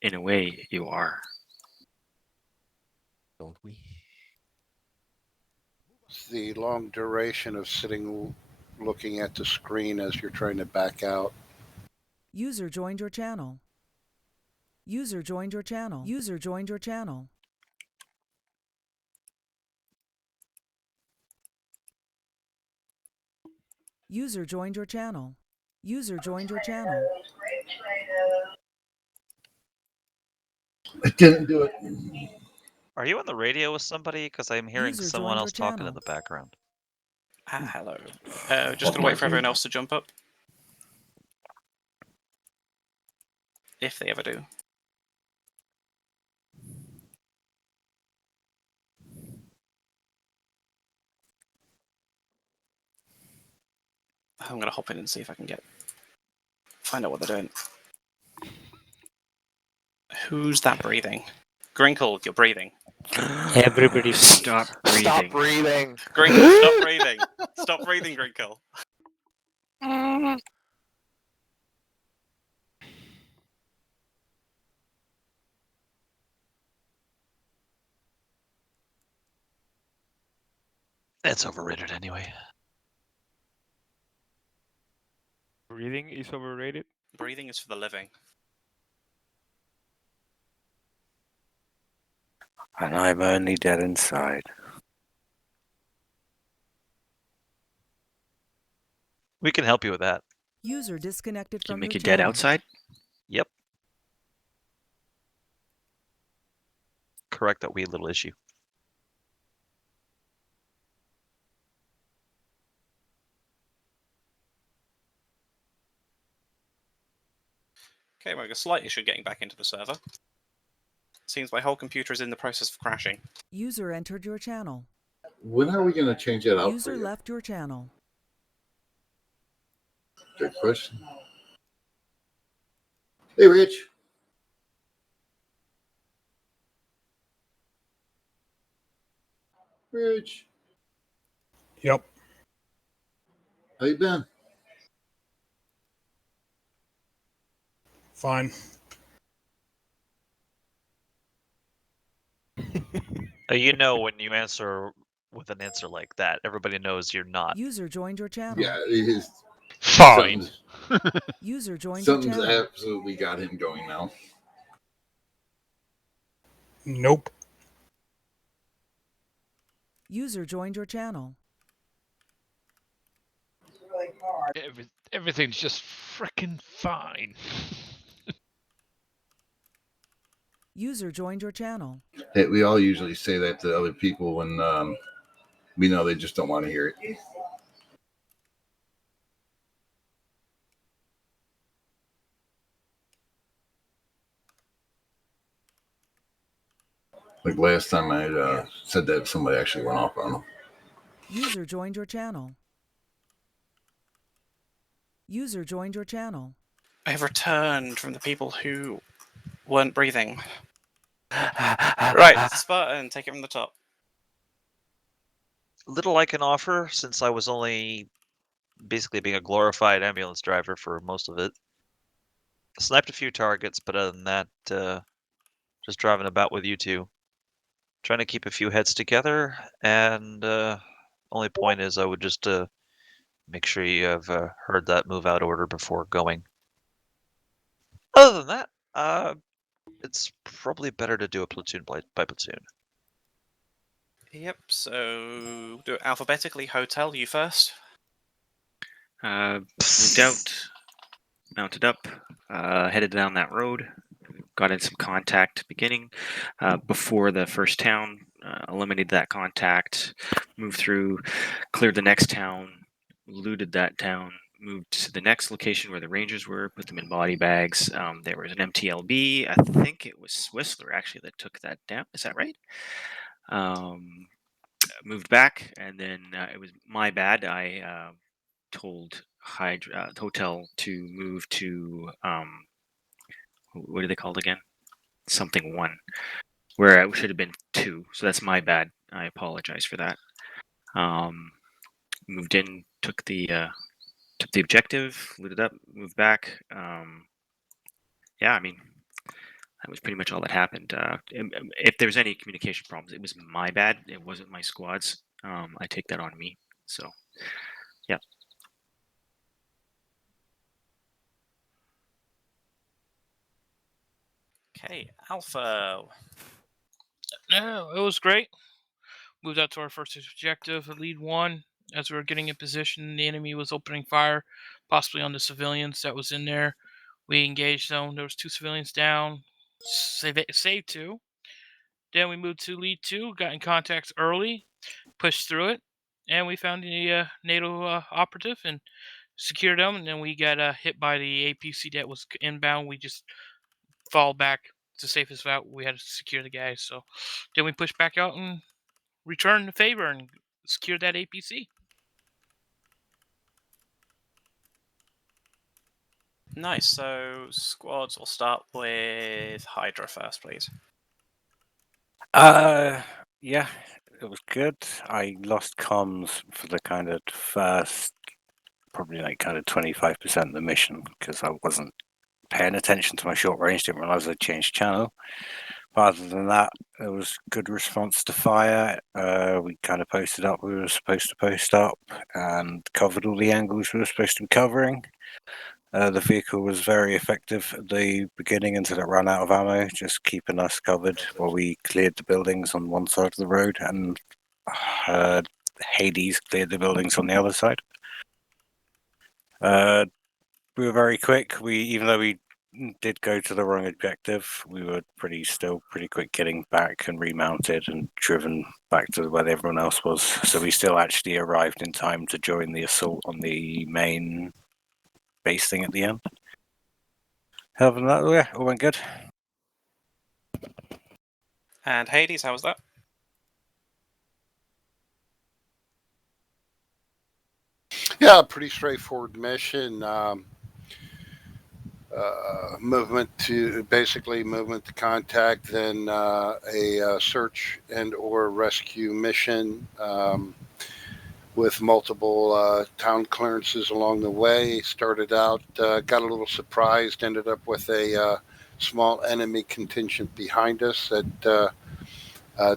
In a way, you are. Don't we? It's the long duration of sitting looking at the screen as you're trying to back out. User joined your channel. User joined your channel. User joined your channel. User joined your channel. User joined your channel. I didn't do it. Are you on the radio with somebody? Because I'm hearing User someone joined your else talking in channel. the background. Hello. Just gonna wait for everyone else to jump up. If they ever do. I'm gonna hop in and see if I can find out what they're doing. Who's that breathing? Grinkle, you're breathing. Everybody stop breathing. Stop breathing. Grinkle, stop breathing. Stop breathing, Grinkle. It's overrated anyway. Breathing is overrated. Breathing is for the living. And I'm only dead inside. We can help you with that. User disconnected Can from make your you dead channel. outside? Yep. Correct that wee little issue. Okay, well, I have a slight issue getting back into the server. Seems my whole computer is in the process of crashing. User entered your channel. When are we going to change that out User for you? left your channel. Good question. Hey, Rich. Rich. Yep. How you been? Fine. You know when you answer with an answer like that, everybody knows you're not. User joined your channel. Yeah, it is. Fine. User joined your Something's channel. absolutely got him going now. Nope. User joined your channel. Everything's just frickin' fine. User joined your channel. Hey, we all usually say that to other people when we know they just don't want to hear it. Like last time I said that, somebody actually went off on them. User joined your channel. User joined your channel. I have returned from the people who weren't breathing. Right, Spartan, take it from the top. Little I can offer, since I was only basically being a glorified ambulance driver for most of it. Sniped a few targets, but other than that, just driving about with you two. Trying to keep a few heads together, and only point is I would just make sure you have heard that move out order before going. Other than that, it's probably better to do a platoon by platoon. Yep, so do it alphabetically. Hotel, you first. Moved out, mounted up, headed down that road. Got in some contact beginning before the first town. Eliminated that contact. Moved through, cleared the next town. Looted that town. Moved to the next location where the Rangers were. Put them in body bags. There was an MTLB. I think it was Whistler actually that took that down. Is that right? Moved back, and then it was my bad. I told Hotel to move to what are they called again? Something 1, where it should have been 2. So that's my bad. I apologize for that. Moved in, took the objective, looted up, moved back. Yeah, I mean, that was pretty much all that happened. If there's any communication problems, it was my bad. It wasn't my squad's. I take that on me. So, yeah. Okay, Alpha. No, it was great. Moved out to our first objective, lead one. As we were getting in position, the enemy was opening fire, possibly on the civilians that was in there. We engaged them. There was 2 civilians down. Saved 2. Then we moved to lead 2, got in contact early, pushed through it, and we found the NATO operative and secured them. And then we got hit by the APC that was inbound. We just fall back to safest route. We had to secure the guys. So then we pushed back out and returned the favor and secured that APC. Nice. So squads, will start with Hydra first, please. Yeah, it was good. I lost comms for the kind of first, probably like kind of 25% of the mission because I wasn't paying attention to my short range. Didn't realize I'd changed channel. But other than that, it was good response to fire. We kind of posted up. We were supposed to post up and covered all the angles we were supposed to be covering. The vehicle was very effective at the beginning until it ran out of ammo, just keeping us covered while we cleared the buildings on one side of the road, and Hades cleared the buildings on the other side. We were very quick. Even though we did go to the wrong objective, we were pretty quick getting back and remounted and driven back to where everyone else was. So we still actually arrived in time to join the assault on the main base thing at the end. Other than that, yeah, all went good. And Hades, how was that? Yeah, pretty straightforward mission. Movement to contact, then a search and or rescue mission with multiple town clearances along the way. Started out, got a little surprised, ended up with a small enemy contingent behind us that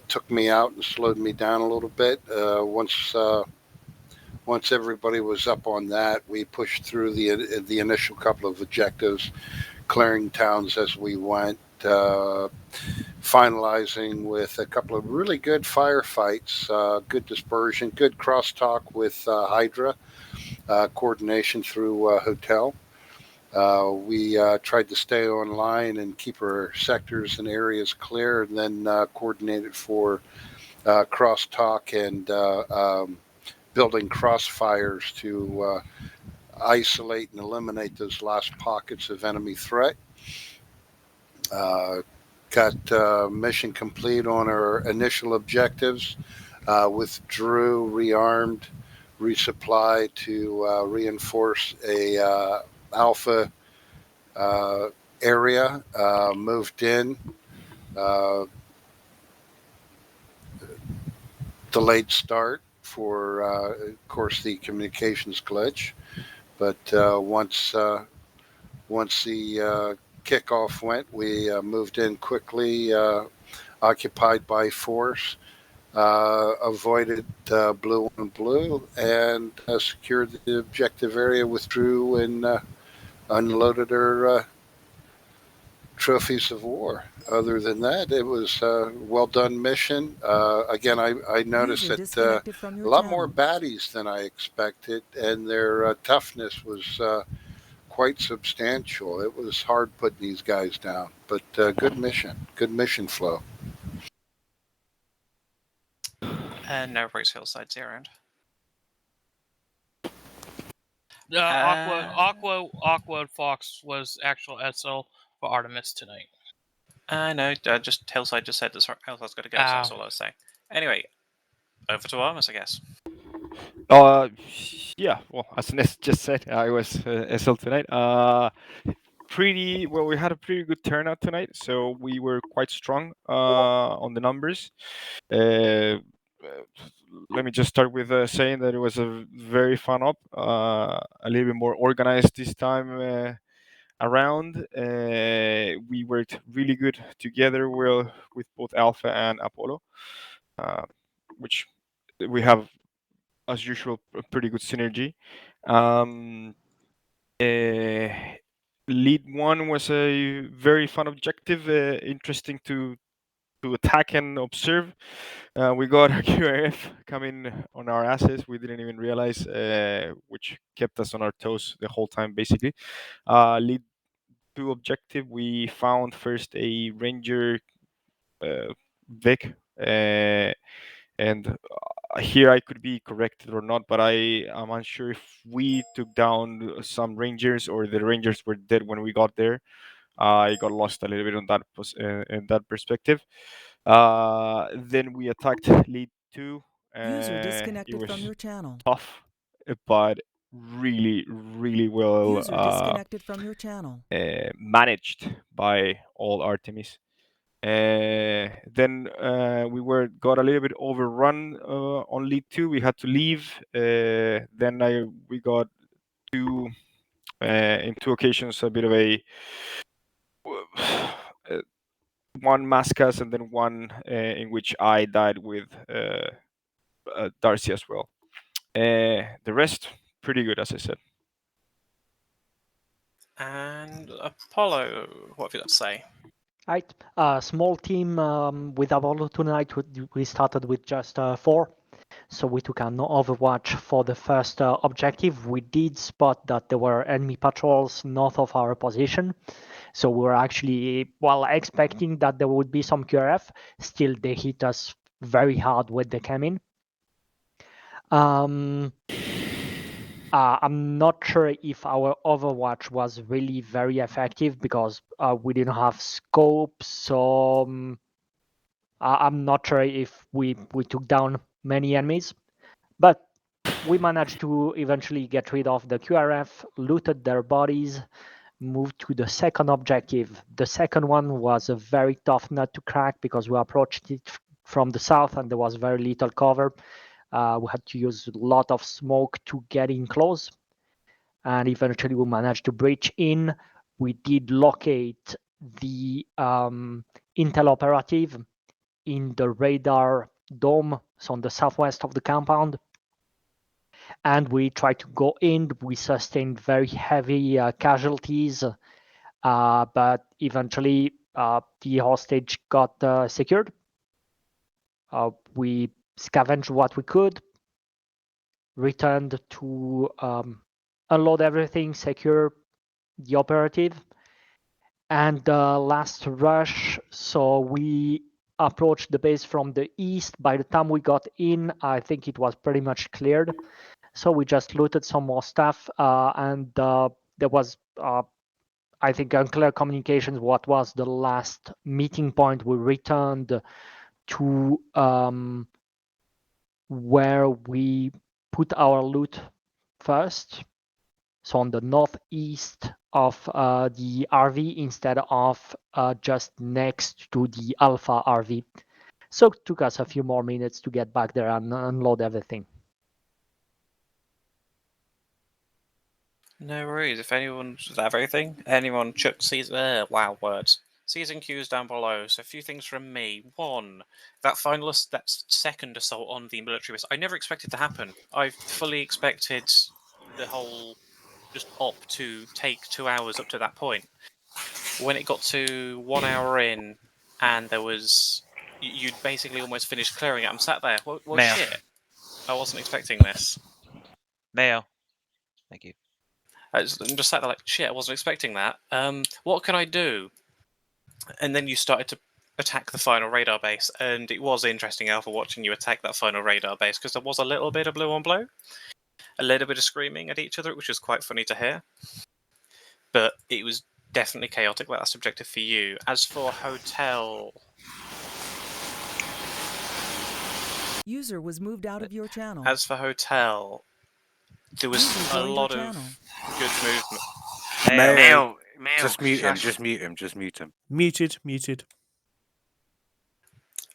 took me out and slowed me down a little bit. Once everybody was up on that, we pushed through the initial couple of objectives, clearing towns as we went, finalizing with a couple of really good firefights, good dispersion, good crosstalk with Hydra, coordination through Hotel. We tried to stay online and keep our sectors and areas clear, and then coordinated for crosstalk and building crossfires to isolate and eliminate those last pockets of enemy threat. Got mission complete on our initial objectives. Withdrew, rearmed, resupplied to reinforce a alpha area. Moved in. Delayed start for, of course, the communications glitch. But once the kickoff went, we moved in quickly, occupied by force, avoided blue on blue, and secured the objective area, withdrew, and unloaded our trophies of war. Other than that, it was a well-done mission. Again, I noticed that a lot more baddies than I expected, and their toughness was quite substantial. It was hard putting these guys down, but good mission flow. And no breaks hillside 0 end. Aqua Fox was actual SL for Artemis tonight. No, just Hillside just said that Hillside's got to go, so that's all I was saying. Anyway, over to Artemis, I guess. Yeah, well, as Ness just said, I was SL tonight. We had a pretty good turnout tonight, so we were quite strong on the numbers. let me just start with saying that it was a very fun op, a little bit more organized this time around. We worked really good together with both Alpha and Apollo, which we have, as usual, a pretty good synergy. Lead 1 was a very fun objective, interesting to attack and observe. We got a QRF coming on our asses. We didn't even realize, which kept us on our toes the whole time, basically. Lead 2 objective, we found first a Ranger Vic, and here I could be corrected or not, but I'm unsure if we took down some Rangers or the Rangers were dead when we got there. I got lost a little bit on that in that perspective. Then we attacked Lead 2. User It disconnected was from your channel. tough, but really, really well User disconnected from your channel. managed by all Artemis. Then we got a little bit overrun on Lead 2. We had to leave. Then we got in 2 occasions a bit of a one Mascas and then one in which I died with Darcy as well. The rest, pretty good, as I said. And Apollo, what have you got to say? Right, small team with Apollo tonight. We started with just 4, so we took an overwatch for the first objective. We did spot that there were enemy patrols north of our position, so we were actually expecting that there would be some QRF. Still, they hit us very hard when they came in. I'm not sure if our overwatch was really very effective because we didn't have scope, so I'm not sure if we took down many enemies, but we managed to eventually get rid of the QRF, looted their bodies, moved to the second objective. The second one was a very tough nut to crack because we approached it from the south and there was very little cover. We had to use a lot of smoke to get in close, and eventually we managed to breach in. We did locate the intel operative in the radar dome, so on the southwest of the compound, and we tried to go in. We sustained very heavy casualties, but eventually the hostage got secured. We scavenged what we could, returned to unload everything, secure the operative, and the last rush. So we approached the base from the east. By the time we got in, I think it was pretty much cleared. So we just looted some more stuff, and there was, I think, unclear communications. What was the last meeting point? We returned to where we put our loot first, so on the northeast of the RV instead of just next to the Alpha RV. So it took us a few more minutes to get back there and unload everything. No worries. If anyone's with everything, anyone chucked season words. Season cues down below. So a few things from me. 1, that second assault on the military base, I never expected to happen. I fully expected the whole just op to take 2 hours up to that point. When it got to 1 hour in, and there was, you'd basically almost finished clearing it. I'm sat there. Well, shit. I wasn't expecting this. Mayo. Thank you. I'm just sat there like, shit, I wasn't expecting that. What can I do? And then you started to attack the final radar base, and it was interesting, Alpha, watching you attack that final radar base, because there was a little bit of blue on blue, a little bit of screaming at each other, which was quite funny to hear. But it was definitely chaotic. That's objective for you. As for Hotel... User was moved out of your channel. As for Hotel, there was a lot of good movement. Mayo, just mute him. Muted. Muted.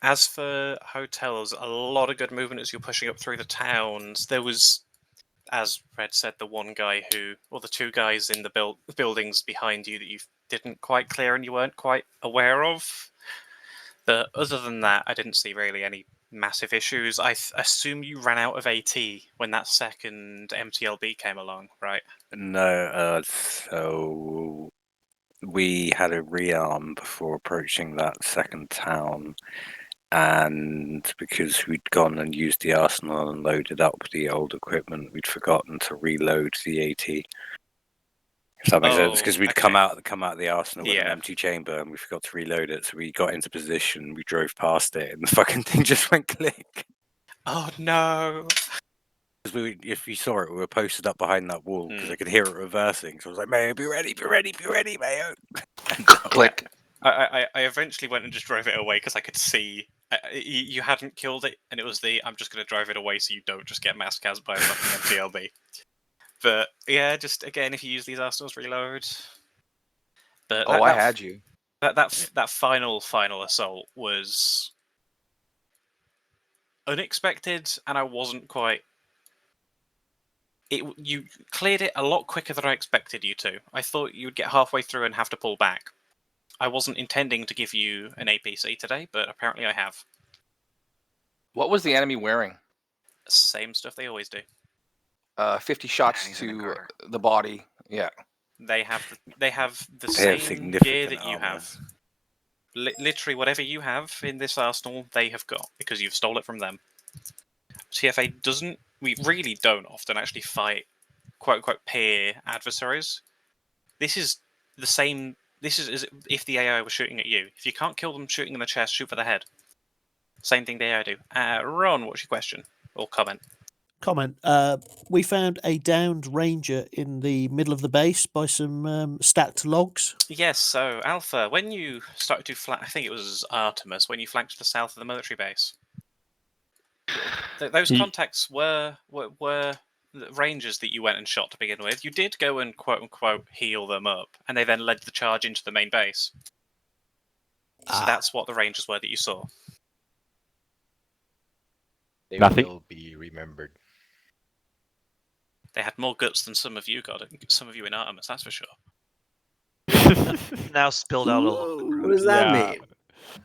As for hotels, a lot of good movement as you're pushing up through the towns. There was, as Red said, the one guy or the two guys in the buildings behind you that you didn't quite clear and you weren't quite aware of. But other than that, I didn't see really any massive issues. I assume you ran out of AT when that second MTLB came along, right? No, so we had a rearm before approaching that second town, and because we'd gone and used the arsenal and loaded up the old equipment, we'd forgotten to reload the AT. If that makes sense, because we'd come out of the arsenal with an empty chamber and we forgot to reload it, so we got into position, we drove past it, and the fucking thing just went click. Oh no! Because if you saw it, we were posted up behind that wall because I could hear it reversing. So I was like, "Mayo, be ready, Mayo!" Click. I eventually went and just drove it away because I could see you hadn't killed it, and it was I'm just going to drive it away so you don't just get mass cas by a fucking MTLB. But yeah, just again, if you use these arsenals, reload. But I had you. That final assault was unexpected, and I wasn't quite. You cleared it a lot quicker than I expected you to. I thought you would get halfway through and have to pull back. I wasn't intending to give you an APC today, but apparently I have. What was the enemy wearing? Same stuff they always do. 50 shots to the body. Yeah. They have the same gear that you have. Literally, whatever you have in this arsenal, they have got because you've stole it from them. TFA doesn't. We really don't often actually fight quote unquote peer adversaries. This is the same. This is as if the AI was shooting at you. If you can't kill them shooting in the chest, shoot for the head. Same thing the AI do. Ron, what's your question or comment? Comment. We found a downed ranger in the middle of the base by some stacked logs. Yes, so Alpha, when you started to flank, I think it was Artemis, when you flanked to the south of the military base, those contacts were the rangers that you went and shot to begin with. You did go and quote unquote heal them up, and they then led the charge into the main base. So that's what the rangers were that you saw. They Nothing. will be remembered. They had more guts than some of you got. Some of you in Artemis, that's for sure. Now spilled out a lot. What does that mean?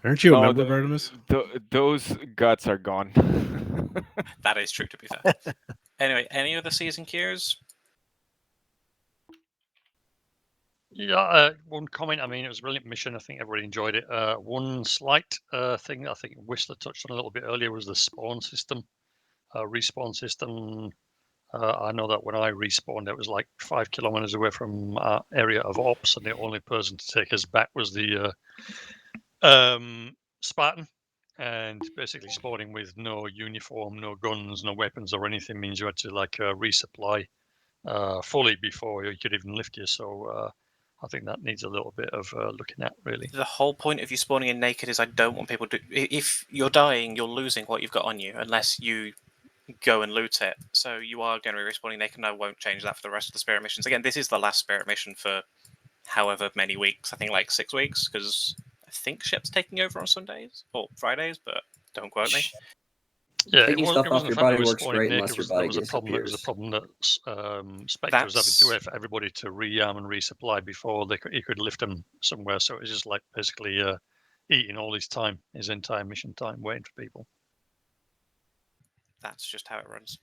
Aren't you a member of Artemis? Those guts are gone. That is true, to be fair. Anyway, any other C's and Q's? Yeah, one comment. I mean, it was a brilliant mission. I think everybody enjoyed it. One slight thing I think Whistler touched on a little bit earlier was the spawn system, respawn system. I know that when I respawned, it was like 5 kilometers away from our area of ops, and the only person to take us back was the Spartan. And basically spawning with no uniform, no guns, no weapons or anything means you had to like resupply fully before you could even lift you. So I think that needs a little bit of looking at, really. The whole point of you spawning in naked is I don't want people to... If you're dying, you're losing what you've got on you, unless you go and loot it. So you are going to be respawning naked, and I won't change that for the rest of the Spirit missions. Again, this is the last Spirit mission for however many weeks. I think like 6 weeks, because I think Shep's taking over on Sundays or Fridays, but don't quote me. Yeah, Taking stuff off your body works great naked, unless your body It was a problem that Spectre was having to wait for everybody to rearm and resupply before he could lift them somewhere. So it was just like basically eating all his time, his entire mission time, waiting for people. That's just how it runs.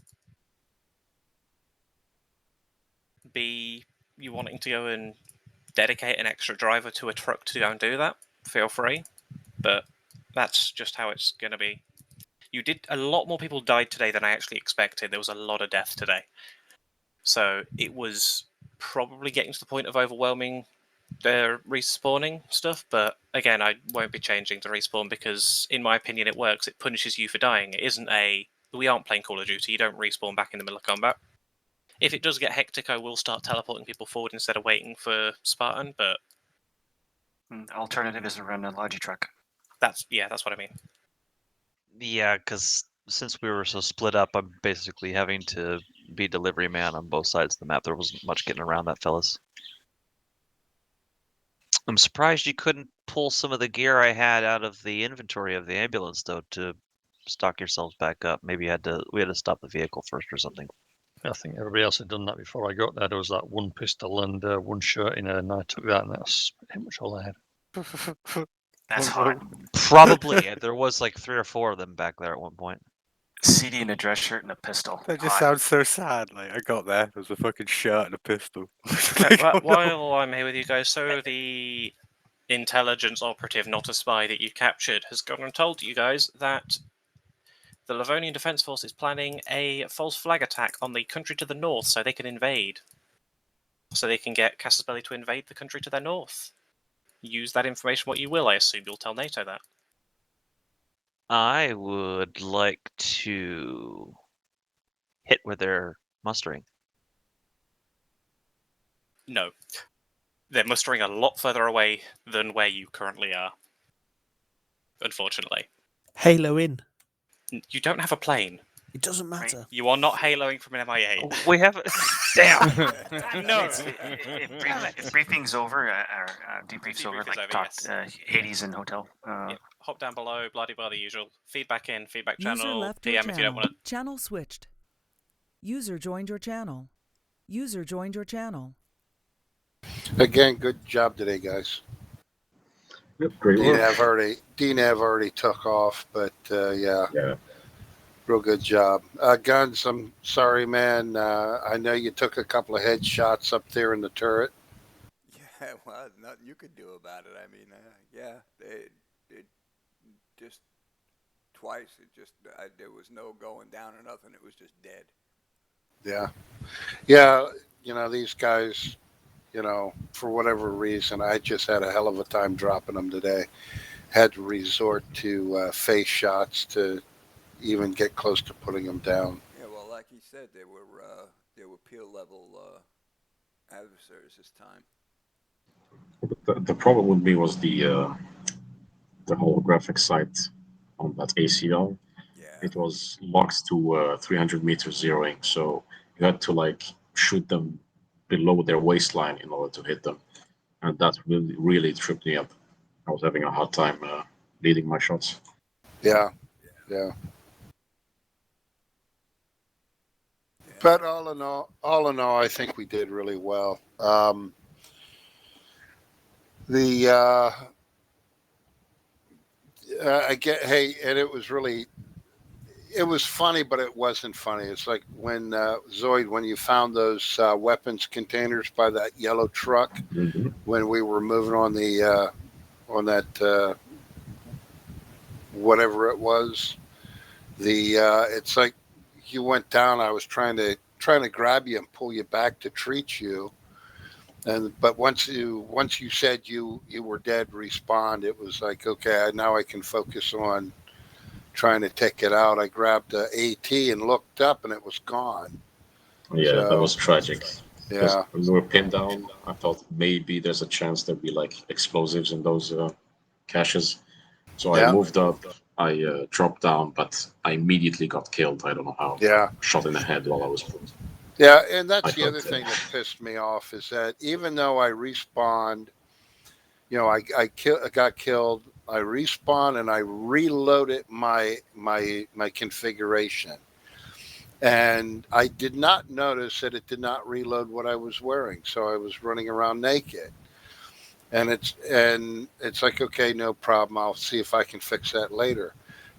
B, you wanting to go and dedicate an extra driver to a truck to go and do that, feel free. But that's just how it's going to be. A lot more people died today than I actually expected. There was a lot of death today. So it was probably getting to the point of overwhelming their respawning stuff. But again, I won't be changing to respawn because, in my opinion, it works. It punishes you for dying. It isn't we aren't playing Call of Duty. You don't respawn back in the middle of combat. If it does get hectic, I will start teleporting people forward instead of waiting for Spartan, but... Alternative is to run a Logi truck. That's what I mean. Yeah, because since we were so split up, I'm basically having to be delivery man on both sides of the map. There wasn't much getting around that, fellas. I'm surprised you couldn't pull some of the gear I had out of the inventory of the ambulance, though, to stock yourselves back up. Maybe we had to stop the vehicle first or something. I think everybody else had done that before I got there. There was that one pistol and one shirt in it, and I took that, and that's pretty much all I had. That's hot. Probably. There was like 3 or 4 of them back there at one point. CD in a dress shirt and a pistol. That just sounds so sad. Like, I got there, there was a fucking shirt and a pistol. While I'm here with you guys, so the intelligence operative, not a spy, that you captured has gone and told you guys that the Livonian Defense Force is planning a false flag attack on the country to the north so they can invade. So they can get Casus Belli to invade the country to their north. Use that information what you will. I assume you'll tell NATO that. I would like to hit where they're mustering. No. They're mustering a lot further away than where you currently are. Unfortunately. Halo in. You don't have a plane. It doesn't matter. You are not haloing from an MIA. We have Damn! No! If briefing's over, or debrief's over, like talked Hades and hotel. Hop down below, bloody blah the usual. Feedback in, feedback User channel, left your DM if you don't channel. want to. Channel switched. User joined your channel. User joined your channel. Again, good job today, guys. Yep, great work. DNAV already took off, but yeah, real good job. Guns, I'm sorry, man. I know you took a couple of headshots up there in the turret. Yeah, well, nothing you could do about it. I mean, yeah, it just twice. It just there was no going down or nothing. It was just dead. Yeah, yeah. You know, these guys, you know, for whatever reason, I just had a hell of a time dropping them today. Had to resort to face shots to even get close to putting them down. Yeah, well, like he said, they were peel level adversaries this time. The problem with me was the holographic sight on that ACL. Yeah. It was locked to 300 meters zeroing, so you had to like shoot them below their waistline in order to hit them, and that really tripped me up. I was having a hard time leading my shots. Yeah, yeah. But all in all, I think we did really well. And it was funny, but it wasn't funny. It's like when Zoid, when you found those weapons containers by that yellow truck, when we were moving on the on that whatever it was, it's like you went down. I was trying to grab you and pull you back to treat you, but once you said you were dead, respawned, it was like, okay, now I can focus on trying to take it out. I grabbed the AT and looked up, and it was gone. Yeah, So, that was tragic. Yeah. When we were pinned down, I thought maybe there's a chance there'd be like explosives in those caches. So Yeah. I moved up, I dropped down, but I immediately got killed. I don't know how. Yeah. Shot in the head while I was. Yeah, and that's I the thought other that- thing that pissed me off is that even though I respawned, you know, I got killed, I respawned and I reloaded my configuration, and I did not notice that it did not reload what I was wearing, so I was running around naked. And it's like, okay, no problem. I'll see if I can fix that later.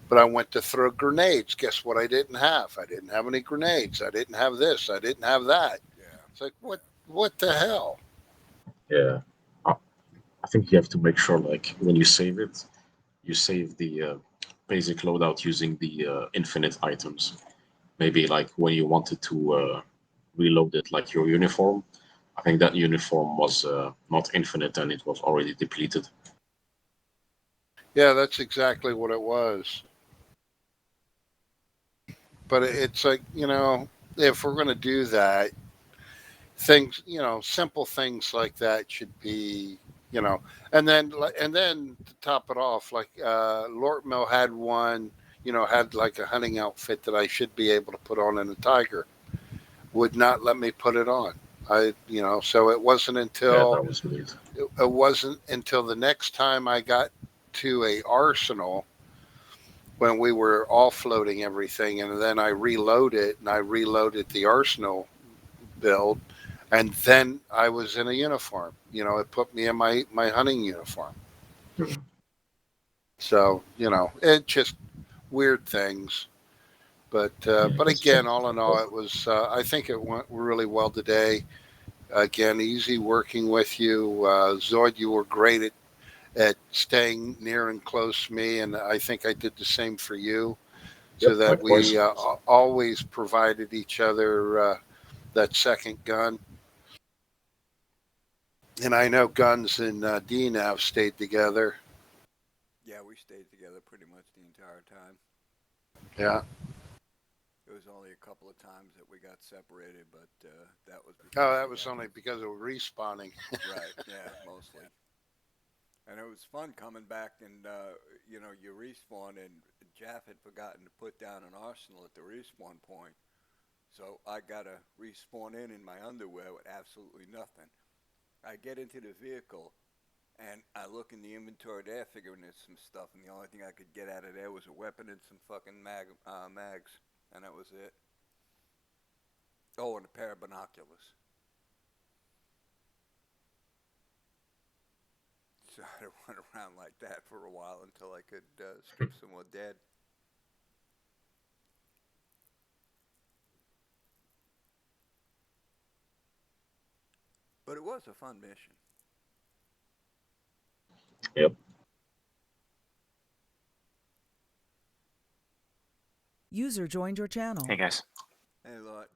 But I went to throw grenades. Guess what I didn't have? I didn't have any grenades. I didn't have this. I didn't have that. It's like, what the hell? Yeah. I think you have to make sure, like, when you save it, you save the basic loadout using the infinite items. Maybe like when you wanted to reload it, like your uniform, I think that uniform was not infinite and it was already depleted. Yeah, that's exactly what it was. But it's like, you know, if we're going to do that, things, you know, simple things like that should be, you know, and then to top it off, like Lort Mill had one, you know, had like a hunting outfit that I should be able to put on in a tiger. Would not let me put it on. So it wasn't until that was weird. it wasn't until the next time I got to a arsenal when we were offloading everything, and then I reloaded the arsenal build, and then I was in a uniform. It put me in my hunting uniform. So it just weird things. But again, all in all, it was. I think it went really well today. Again, easy working with you, Zoid. You were great at staying near and close to me, and I think I did the same for you, so that we always provided each other that second gun. And I know Guns and DNAV stayed together. Yeah, we stayed together pretty much the entire time. Yeah. It was only a couple of times that we got separated, but that was because that was only because of respawning. Right, yeah, mostly. And it was fun coming back and, you respawn, and Jaff had forgotten to put down an arsenal at the respawn point. So I got to respawn in my underwear with absolutely nothing. I get into the vehicle, and I look in the inventory there, figuring there's some stuff, and the only thing I could get out of there was a weapon and some fucking mags, and that was it. Oh, and a pair of binoculars. So I went around like that for a while until I could strip some more dead. But it was a fun mission. Yep. User joined your channel. Hey guys. Hey, Lot.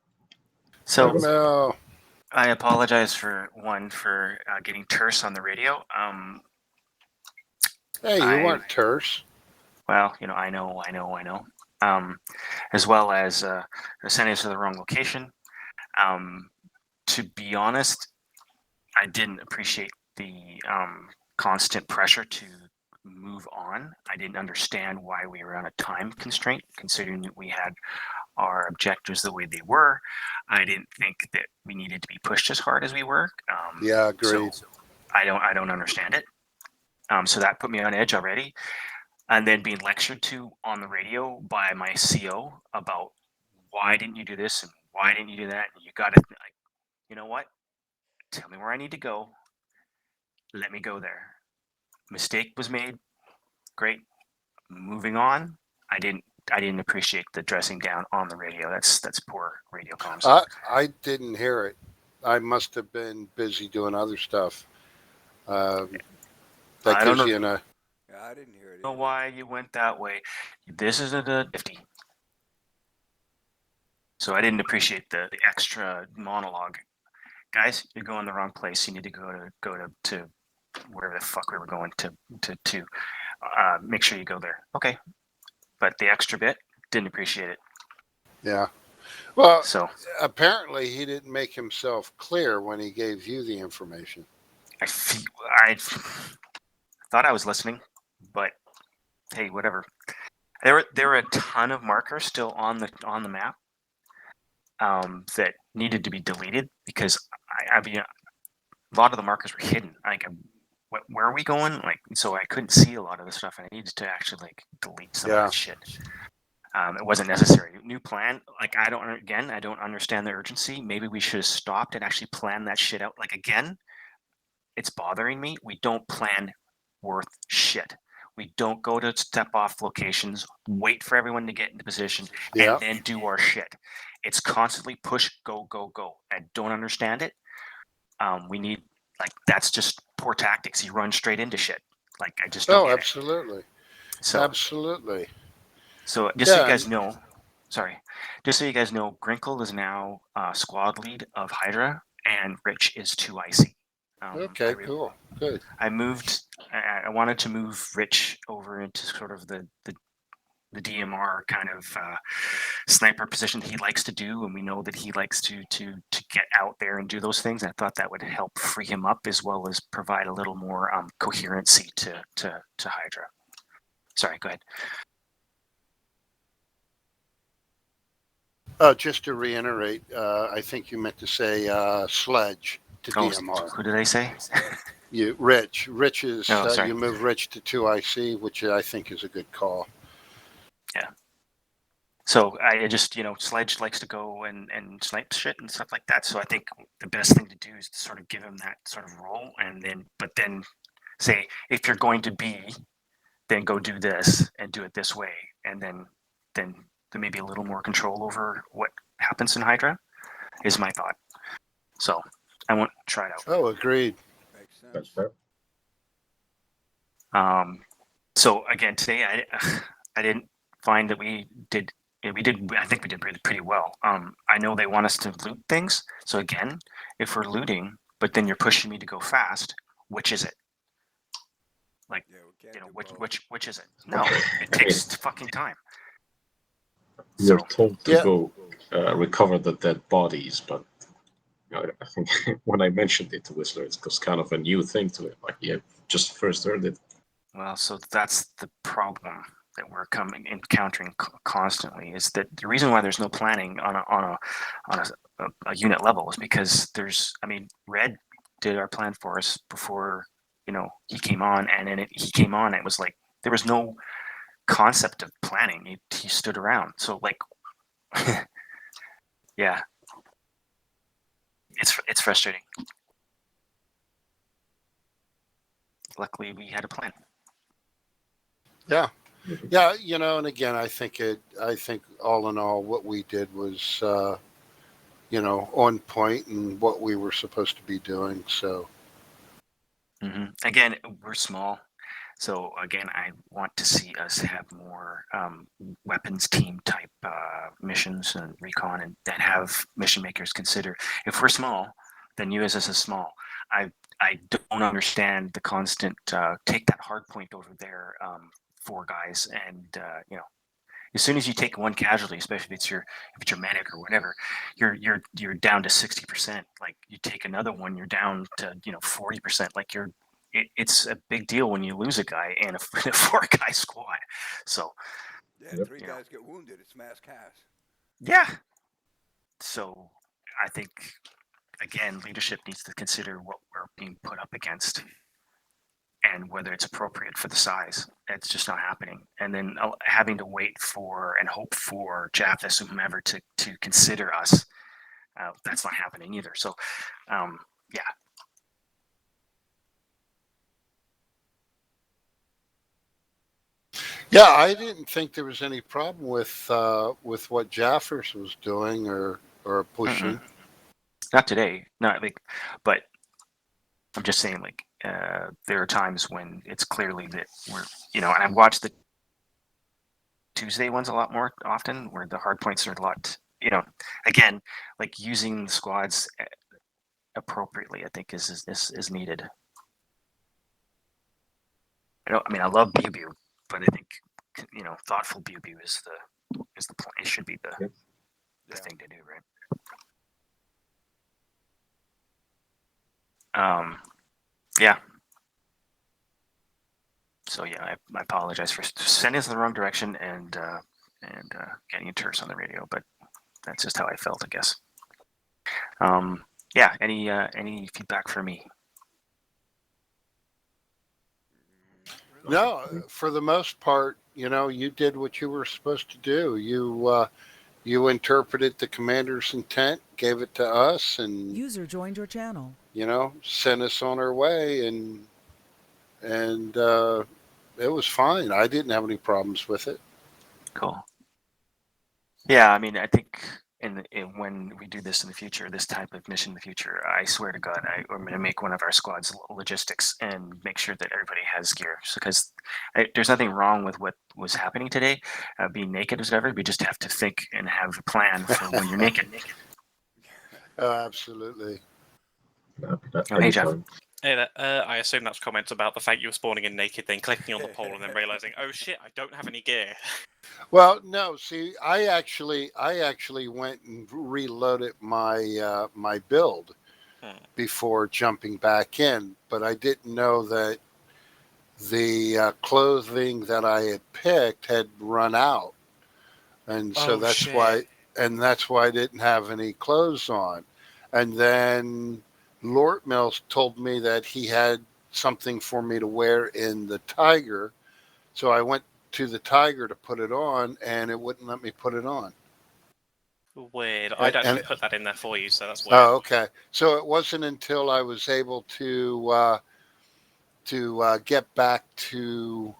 So No. I apologize for getting terse on the radio. Hey, you weren't terse. Well, I know. As well as sending us to the wrong location. To be honest, I didn't appreciate the constant pressure to move on. I didn't understand why we were on a time constraint, considering that we had our objectives the way they were. I didn't think that we needed to be pushed as hard as we were. Yeah, agreed. So I don't understand it. So that put me on edge already. And then being lectured to on the radio by my CO about why didn't you do this and why didn't you do that? And you got to, you know what? Tell me where I need to go. Let me go there. Mistake was made. Great. Moving on. I didn't appreciate the dressing down on the radio. That's poor radio comms. I didn't hear it. I must have been busy doing other stuff. That I don't gives know. you Yeah, I didn't hear it. Know why you went that way. This is a 50. So I didn't appreciate the extra monologue. Guys, you're going the wrong place. You need to go to wherever the fuck we were going to make sure you go there. Okay. But the extra bit, didn't appreciate it. Yeah. Well, So apparently he didn't make himself clear when he gave you the information. I thought I was listening, but hey, whatever. There were a ton of markers still on the map that needed to be deleted because a lot of the markers were hidden. Where are we going? So I couldn't see a lot of the stuff, and I needed to actually delete some of that shit. It wasn't necessary. New plan. I don't understand the urgency. Maybe we should have stopped and actually planned that shit out. Again, it's bothering me. We don't plan worth shit. We don't go to step off locations, wait for everyone to get into position, Yeah. and then do our shit. It's constantly push, go, go, go. I don't understand it. We need that's just poor tactics. You run straight into shit. I just don't get absolutely. it. So Absolutely. So just so you guys know, Grinkle is now squad lead of Hydra, and Rich is 2IC. Okay, cool. Good. I wanted to move Rich over into sort of the DMR kind of sniper position he likes to do, and we know that he likes to get out there and do those things. And I thought that would help free him up as well as provide a little more coherency to Hydra. Sorry, go ahead. Just to reiterate, I think you meant to say Sledge to Oh, DMR. who did I say? Rich is, Oh, sorry. you move Rich to 2IC, which I think is a good call. Yeah. So I just, Sledge likes to go and snipe shit and stuff like that. So I think the best thing to do is to sort of give him that sort of role, and then say, if you're going to be, then go do this and do it this way, and then there may be a little more control over what happens in Hydra, is my thought. So I won't try it out. Oh, agreed. That's fair. So again, today I didn't find that we did. I think we did pretty well. I know they want us to loot things. So again, if we're looting, but then you're pushing me to go fast, which is it? Like, which is it? No, it takes fucking time. You're told to go recover the dead bodies, but I think when I mentioned it to Whistler, it's just kind of a new thing to it. Like, just first heard it. Well, so that's the problem that we're encountering constantly, is that the reason why there's no planning on a unit level is because Red did our plan for us before he came on, and then he came on, it was like there was no concept of planning. He stood around, so like yeah, it's frustrating. Luckily we had a plan. Yeah, and again, I think all in all, what we did was, on point and what we were supposed to be doing. So, again, we're small, so again, I want to see us have more weapons team type missions and recon, and that have mission makers consider. If we're small, then USS is small. I don't understand the constant take that hard point over there. 4 guys, and as soon as you take one casualty, especially if it's your medic or whatever, you're down to 60%. Like, you take another one, you're down to 40%. Like, it's a big deal when you lose a guy in a 4-guy squad. So 3 guys get wounded. It's mass cast. Yeah. So I think, again, leadership needs to consider what we're being put up against, and whether it's appropriate for the size. It's just not happening. And then having to wait for and hope for Japhis or whomever to consider us, that's not happening either. So, yeah. Yeah, I didn't think there was any problem with what Jaffers was doing or pushing. Not today. Not like, but I'm just saying, like, there are times when it's clearly that we're, and I've watched the Tuesday ones a lot more often, where the hard points are a lot, again, like, using the squads appropriately, I think is needed. I love BU, but I think, thoughtful BU is the point. It should be the thing to do, right? Yeah. So yeah, I apologize for sending us in the wrong direction and getting a terse on the radio, but that's just how I felt, I guess. Yeah. Any feedback for me? No, for the most part, you did what you were supposed to do. You interpreted the commander's intent, gave it to us, and User joined your channel. Sent us on our way, and it was fine. I didn't have any problems with it. Cool. Yeah, I think when we do this in the future, this type of mission in the future, I swear to God, I'm going to make one of our squads logistics and make sure that everybody has gear. Because there's nothing wrong with what was happening today, being naked or whatever. We just have to think and have a plan for when you're naked. Oh, absolutely. Hey, Jeff. Hey, I assume that's comments about the fact you were spawning in naked, then clicking on the pole, and then realizing, oh shit, I don't have any gear. Well, no. See, I actually went and reloaded my my build before jumping back in, but I didn't know that the clothing that I had picked had run out, and so that's why and that's why I didn't have any clothes on. And then Lort Mills told me that he had something for me to wear in the Tiger. So I went to the Tiger to put it on, and it wouldn't let me put it on. Weird. I'd And- actually put that in there for you, so that's weird. Oh, okay. So it wasn't until I was able to get back to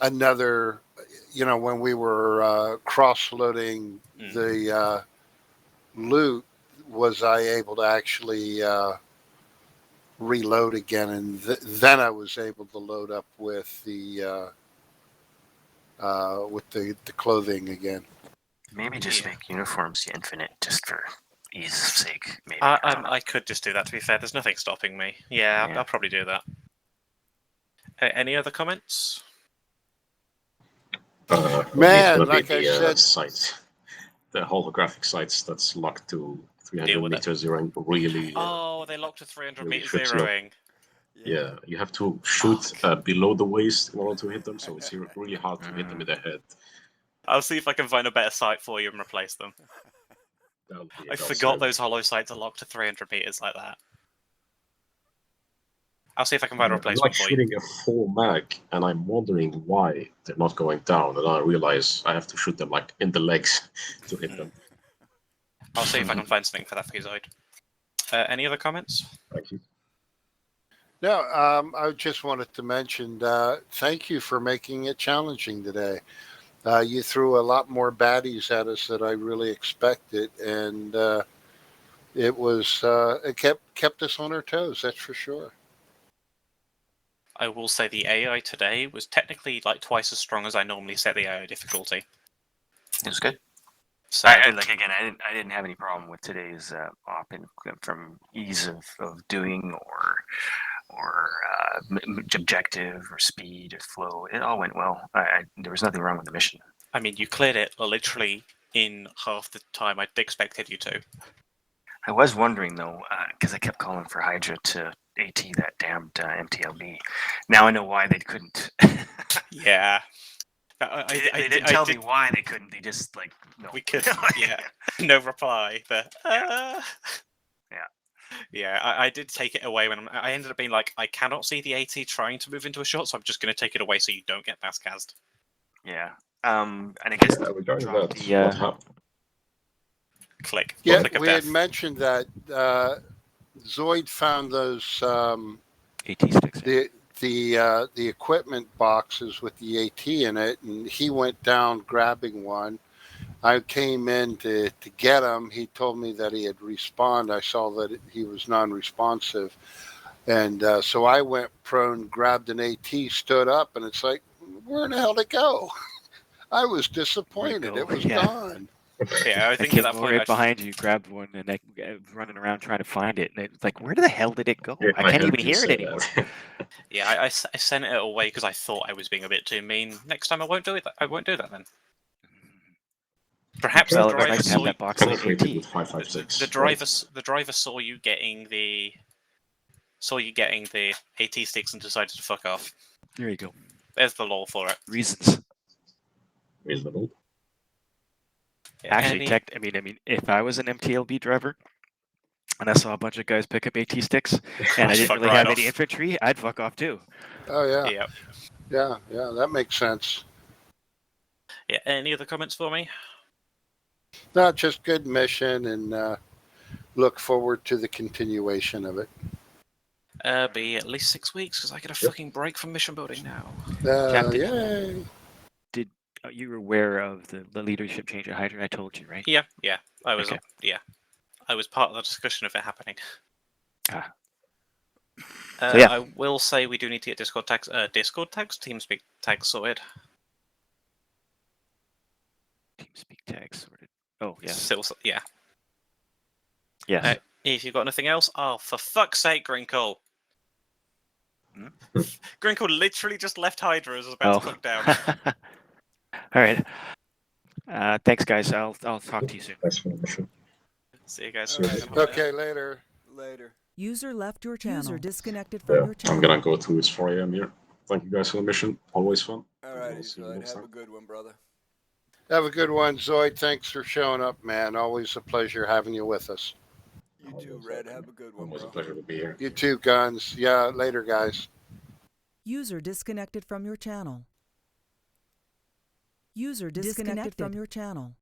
another, when we were cross-loading the loot, was I able to actually reload again, and then I was able to load up with the clothing again. Maybe just make uniforms infinite, just for ease sake. Maybe. I don't know. I could just do that, to be fair. There's nothing stopping me. Yeah, Yeah. I'll probably do that. Any other comments? Man, gonna be like I the, said, site, the holographic sites that's locked to 300 with it. meters zeroing really. Oh, they locked to 300 really meter trips you up. zeroing. Yeah, you have to shoot below the waist in order to hit them, so it's really hard to hit them in the head. I'll see if I can find a better site for you and replace them. I forgot those hollow sites are locked to 300 meters like that. I'll see if I can find a I'm replacement like for you. shooting a full mag, and I'm wondering why they're not going down. And I realize I have to shoot them like in the legs to hit them. I'll see if I can find something for that for you, Zoid. Any other comments? Thank you. No, I just wanted to mention, thank you for making it challenging today. You threw a lot more baddies at us than I really expected, and it kept us on our toes. That's for sure. I will say the AI today was technically like twice as strong as I normally set the AI difficulty. It was good. So I didn't have any problem with today's op from ease of doing or objective or speed or flow. It all went well. There was nothing wrong with the mission. I mean, you cleared it literally in half the time I'd expected you to. I was wondering though, because I kept calling for Hydra to AT that damned MTLB. Now I know why they couldn't. Yeah. They didn't tell me why they couldn't. They just no. We could. Yeah. No reply. But yeah, I did take it away when I ended up being like, I cannot see the AT trying to move into a shot, so I'm just going to take it away so you don't get baskcast. Yeah. And I guess regarding that, what happened? Click. Yeah, Click of we death. had mentioned that Zoid found those AT sticks. The equipment boxes with the AT in it, and he went down grabbing one. I came in to get him. He told me that he had respawned. I saw that he was non-responsive, and so I went prone, grabbed an AT, stood up, and it's like, where in the hell did it go? I was disappointed. It was gone. Yeah, I think came at that point right I behind you, grabbed one, and I running around trying to find it, and it's like, where the hell did it go? I can't even hear it anymore. Yeah, I sent it away because I thought I was being a bit too mean. Next time I won't do it. I won't do that then. Perhaps Well, the it's driver nice to have that box of AT. the driver saw you getting the AT sticks and decided to fuck off. There you go. There's the law for it. Reasons. Reasonable. Yeah, Actually, I mean, if I was an MTLB driver and I saw a bunch of guys pick up AT sticks and I didn't really have any infantry, I'd fuck off too. Oh yeah. Yeah. Yeah, that makes sense. Yeah. Any other comments for me? Not just good mission, and look forward to the continuation of it. Be at least 6 weeks because I get a fucking break from mission building now. Captain, Yay! You were aware of the leadership change at Hydra? I told you, right? Yeah. I was. Okay. Yeah, I was part of the discussion of it happening. Ah. I will say we do need to get Discord tags, TeamSpeak tags sorted. TeamSpeak tags sorted. Oh yeah. Still, yeah. Yes. If you've got anything else, oh for fuck's sake, Grinkle. Grinkle literally just left Hydra as I was about to click down. All right. Thanks, guys. I'll talk to you soon. Thanks for the mission. See you guys. Okay, later. Later. User left your channel. User disconnected from your channel. I'm gonna go to it's 4 a.m. here. Thank you guys for the mission. Always fun. All right, I'll see you next have time. a good one, brother. Have a good one, Zoid. Thanks for showing up, man. Always a pleasure having you with us. You too, Red. Have a good one, Always a bro. pleasure to be here. You too, Guns. Yeah, later, guys. User disconnected from your channel. User disconnected from your channel.